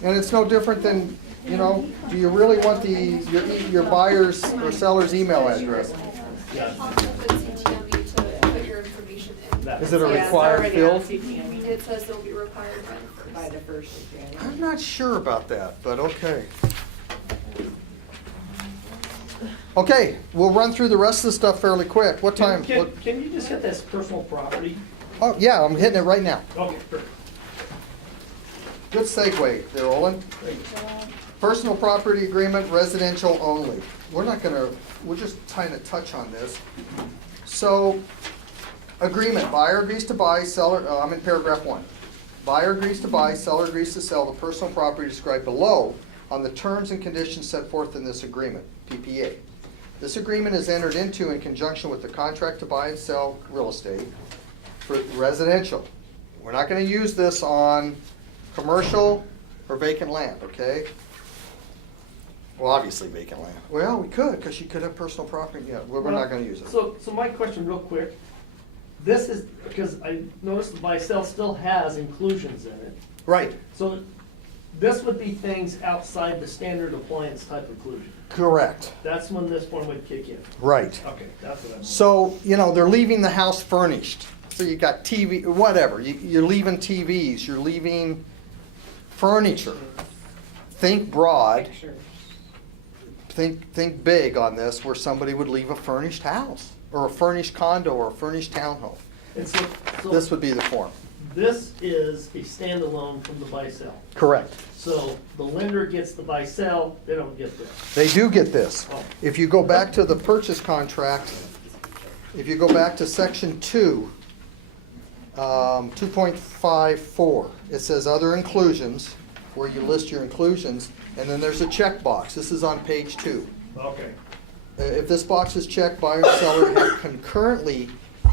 And it's no different than, you know, do you really want your buyer's or seller's email address? Is it a required field? It says it'll be required by the first of January. I'm not sure about that, but okay. Okay, we'll run through the rest of the stuff fairly quick. What time? Can you just hit this personal property? Oh, yeah, I'm hitting it right now. Okay, perfect. Good segue there, Olin. Personal property agreement, residential only. We're just trying to touch on this. So, agreement, buyer agrees to buy, seller, I'm in paragraph 1. Buyer agrees to buy, seller agrees to sell the personal property described below on the terms and conditions set forth in this agreement, PPA. This agreement is entered into in conjunction with the contract to buy and sell real estate for residential. We're not going to use this on commercial or vacant land, okay? Well, obviously vacant land. Well, we could, because you could have personal property. Yeah, we're not going to use it. So my question real quick, this is, because I noticed the buy-sell still has inclusions in it. Right. So this would be things outside the standard appliance type inclusion. Correct. That's when this one would kick in. Right. Okay, that's what I'm. So, you know, they're leaving the house furnished. So you got TV, whatever. You're leaving TVs, you're leaving furniture. Think broad. Think big on this, where somebody would leave a furnished house, or a furnished condo, or a furnished townhome. And so This would be the form. this is a standalone from the buy-sell. Correct. So the lender gets the buy-sell, they don't get this. They do get this. Oh. If you go back to the purchase contract, if you go back to section 2, 2.54, it says other inclusions, where you list your inclusions, and then there's a checkbox. This is on page 2. Okay. If this box is checked, buyer and seller have concurrently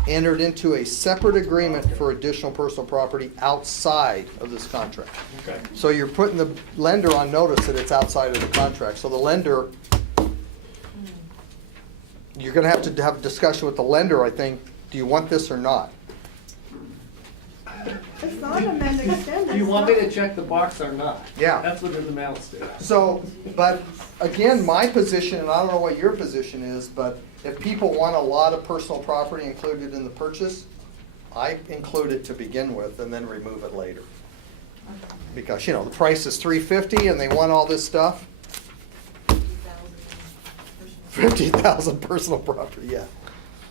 entered into a separate agreement for additional personal property outside of this contract. Okay. So you're putting the lender on notice that it's outside of the contract. So the lender, you're gonna have to have a discussion with the lender, I think, do you want this or not? It's not amend extend. Do you want me to check the box or not? Yeah. That's what it amounts to. So, but again, my position, and I don't know what your position is, but if people want a lot of personal property included in the purchase, I include it to begin with and then remove it later. Because, you know, the price is $350 and they want all this stuff. 50,000 personal property, yeah.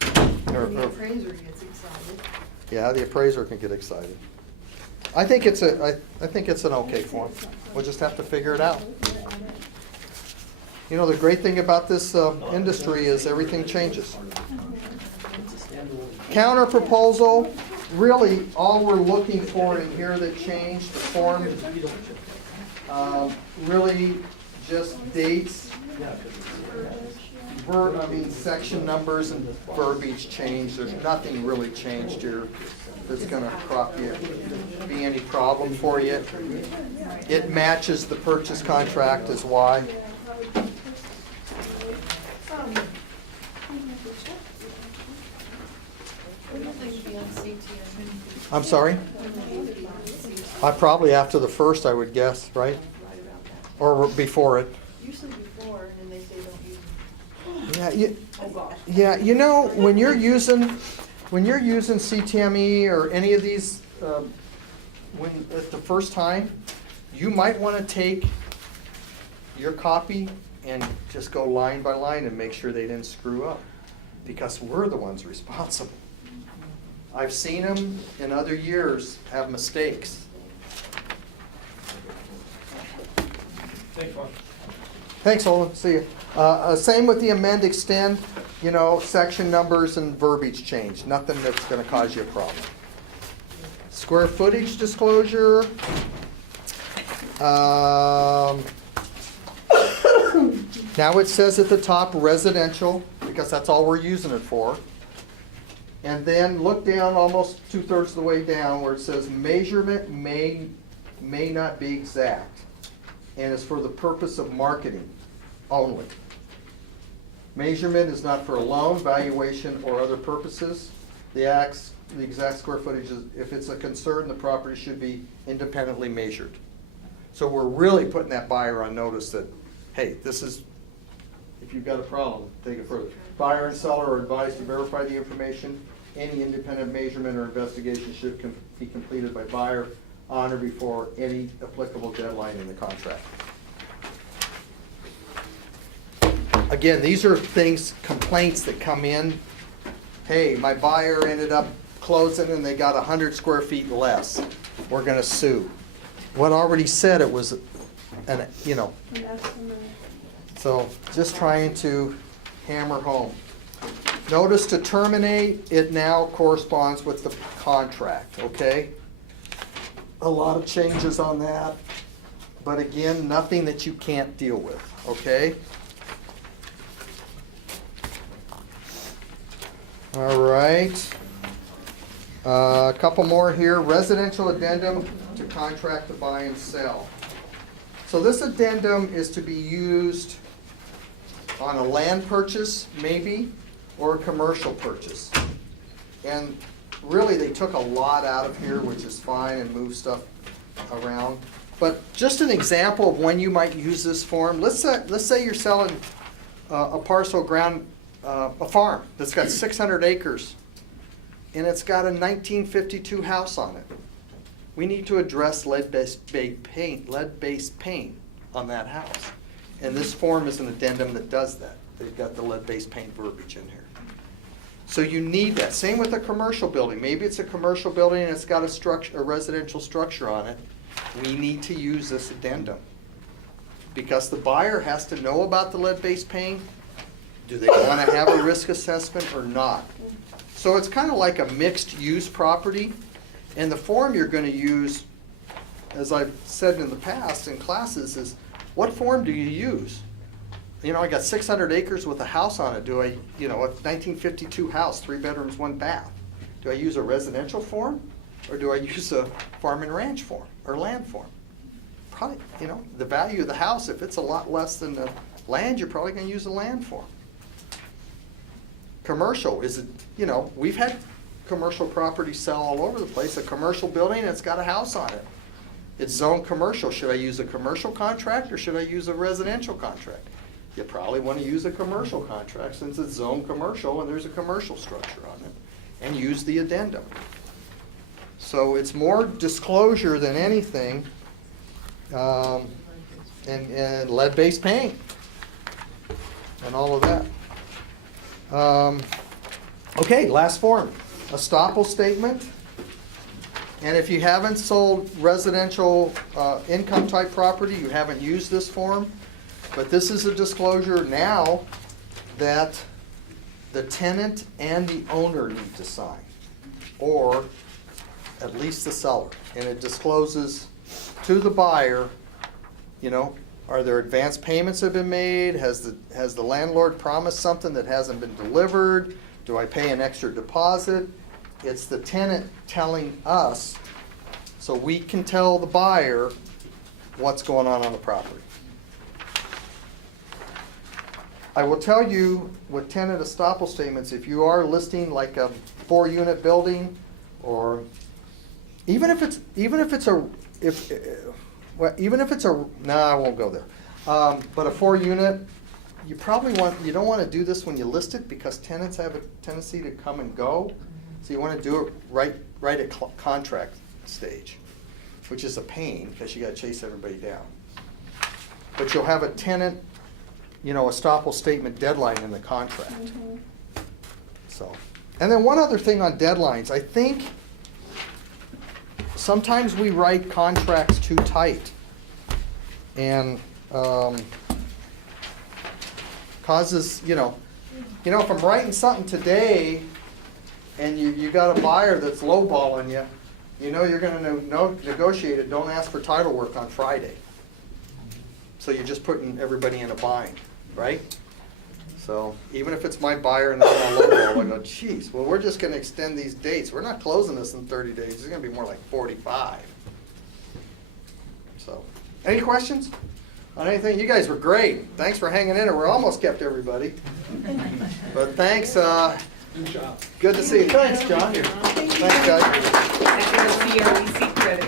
The appraiser gets excited. Yeah, the appraiser can get excited. I think it's an okay form. We'll just have to figure it out. You know, the great thing about this industry is everything changes. Counter proposal, really, all we're looking for in here that changed the form, really just dates, section numbers and verbiage changed. There's nothing really changed here that's gonna be any problem for you. It matches the purchase contract is why. I'm sorry? Probably after the first, I would guess, right? Or before it. Usually before, and then they say don't use them. Yeah, you know, when you're using CTME or any of these, at the first time, you might wanna take your copy and just go line by line and make sure they didn't screw up, because we're the ones responsible. I've seen them in other years have mistakes. Thanks, Ron. Thanks, Olin, see you. Same with the amend, extend, you know, section numbers and verbiage change, nothing that's gonna cause you a problem. Square footage disclosure. Now it says at the top residential, because that's all we're using it for. And then look down almost 2/3 of the way down where it says measurement may not be exact and is for the purpose of marketing only. Measurement is not for a loan, valuation, or other purposes. The exact square footage is, if it's a concern, the property should be independently measured. So we're really putting that buyer on notice that, hey, this is, if you've got a problem, take it further. Buyer and seller are advised to verify the information. Any independent measurement or investigation should be completed by buyer on or before any applicable deadline in the contract. Again, these are things, complaints that come in. Hey, my buyer ended up closing and they got 100 square feet less. We're gonna sue. What already said it was, you know. So just trying to hammer home. Notice to terminate, it now corresponds with the contract, okay? A lot of changes on that, but again, nothing that you can't deal with, okay? All right. A couple more here. Residential addendum to contract to buy and sell. So this addendum is to be used on a land purchase, maybe, or a commercial purchase. And really, they took a lot out of here, which is fine, and moved stuff around. But just an example of when you might use this form, let's say you're selling a parcel of ground, a farm that's got 600 acres, and it's got a 1952 house on it. We need to address lead-based paint on that house. And this form is an addendum that does that. They've got the lead-based paint verbiage in here. So you need that. Same with a commercial building. Maybe it's a commercial building and it's got a residential structure on it. We need to use this addendum. Because the buyer has to know about the lead-based paint. Do they want to have a risk assessment or not? So it's kind of like a mixed-use property. And the form you're going to use, as I've said in the past in classes, is what form do you use? You know, I got 600 acres with a house on it. Do I, you know, a 1952 house, 3 bedrooms, 1 bath. Do I use a residential form? Or do I use a farm and ranch form or land form? Probably, you know, the value of the house, if it's a lot less than the land, you're probably going to use a land form. Commercial, is it, you know, we've had commercial properties sell all over the place. A commercial building, and it's got a house on it. It's zoned commercial. Should I use a commercial contract or should I use a residential contract? You probably want to use a commercial contract since it's zoned commercial and there's a commercial structure on it, and use the addendum. So it's more disclosure than anything, and lead-based paint and all of that. Okay, last form, estoppel statement. And if you haven't sold residential income type property, you haven't used this form, but this is a disclosure now that the tenant and the owner need to sign, or at least the seller. And it discloses to the buyer, you know, are there advance payments have been made? Has the landlord promised something that hasn't been delivered? Do I pay an extra deposit? It's the tenant telling us so we can tell the buyer what's going on the property. I will tell you with tenant estoppel statements, if you are listing like a 4-unit building, or even if it's a no, I won't go there. But a 4-unit, you don't want to do this when you list it because tenants have a tendency to come and go. So you want to do it right at contract stage. which is a pain, because you gotta chase everybody down. But you'll have a tenant, estoppel statement deadline in the contract. So, and then one other thing on deadlines, I think sometimes we write contracts too tight. And, causes, if I'm writing something today and you got a buyer that's lowballing you, you're gonna negotiate it, don't ask for title work on Friday. So you're just putting everybody in a bind, right? So even if it's my buyer and they're on lowball, I go, geez, well, we're just gonna extend these dates. We're not closing this in 30 days. It's gonna be more like 45. So, any questions on anything? You guys were great. Thanks for hanging in there. We almost kept everybody. But thanks, Good job. good to see you. Thanks, John. Thanks, guys.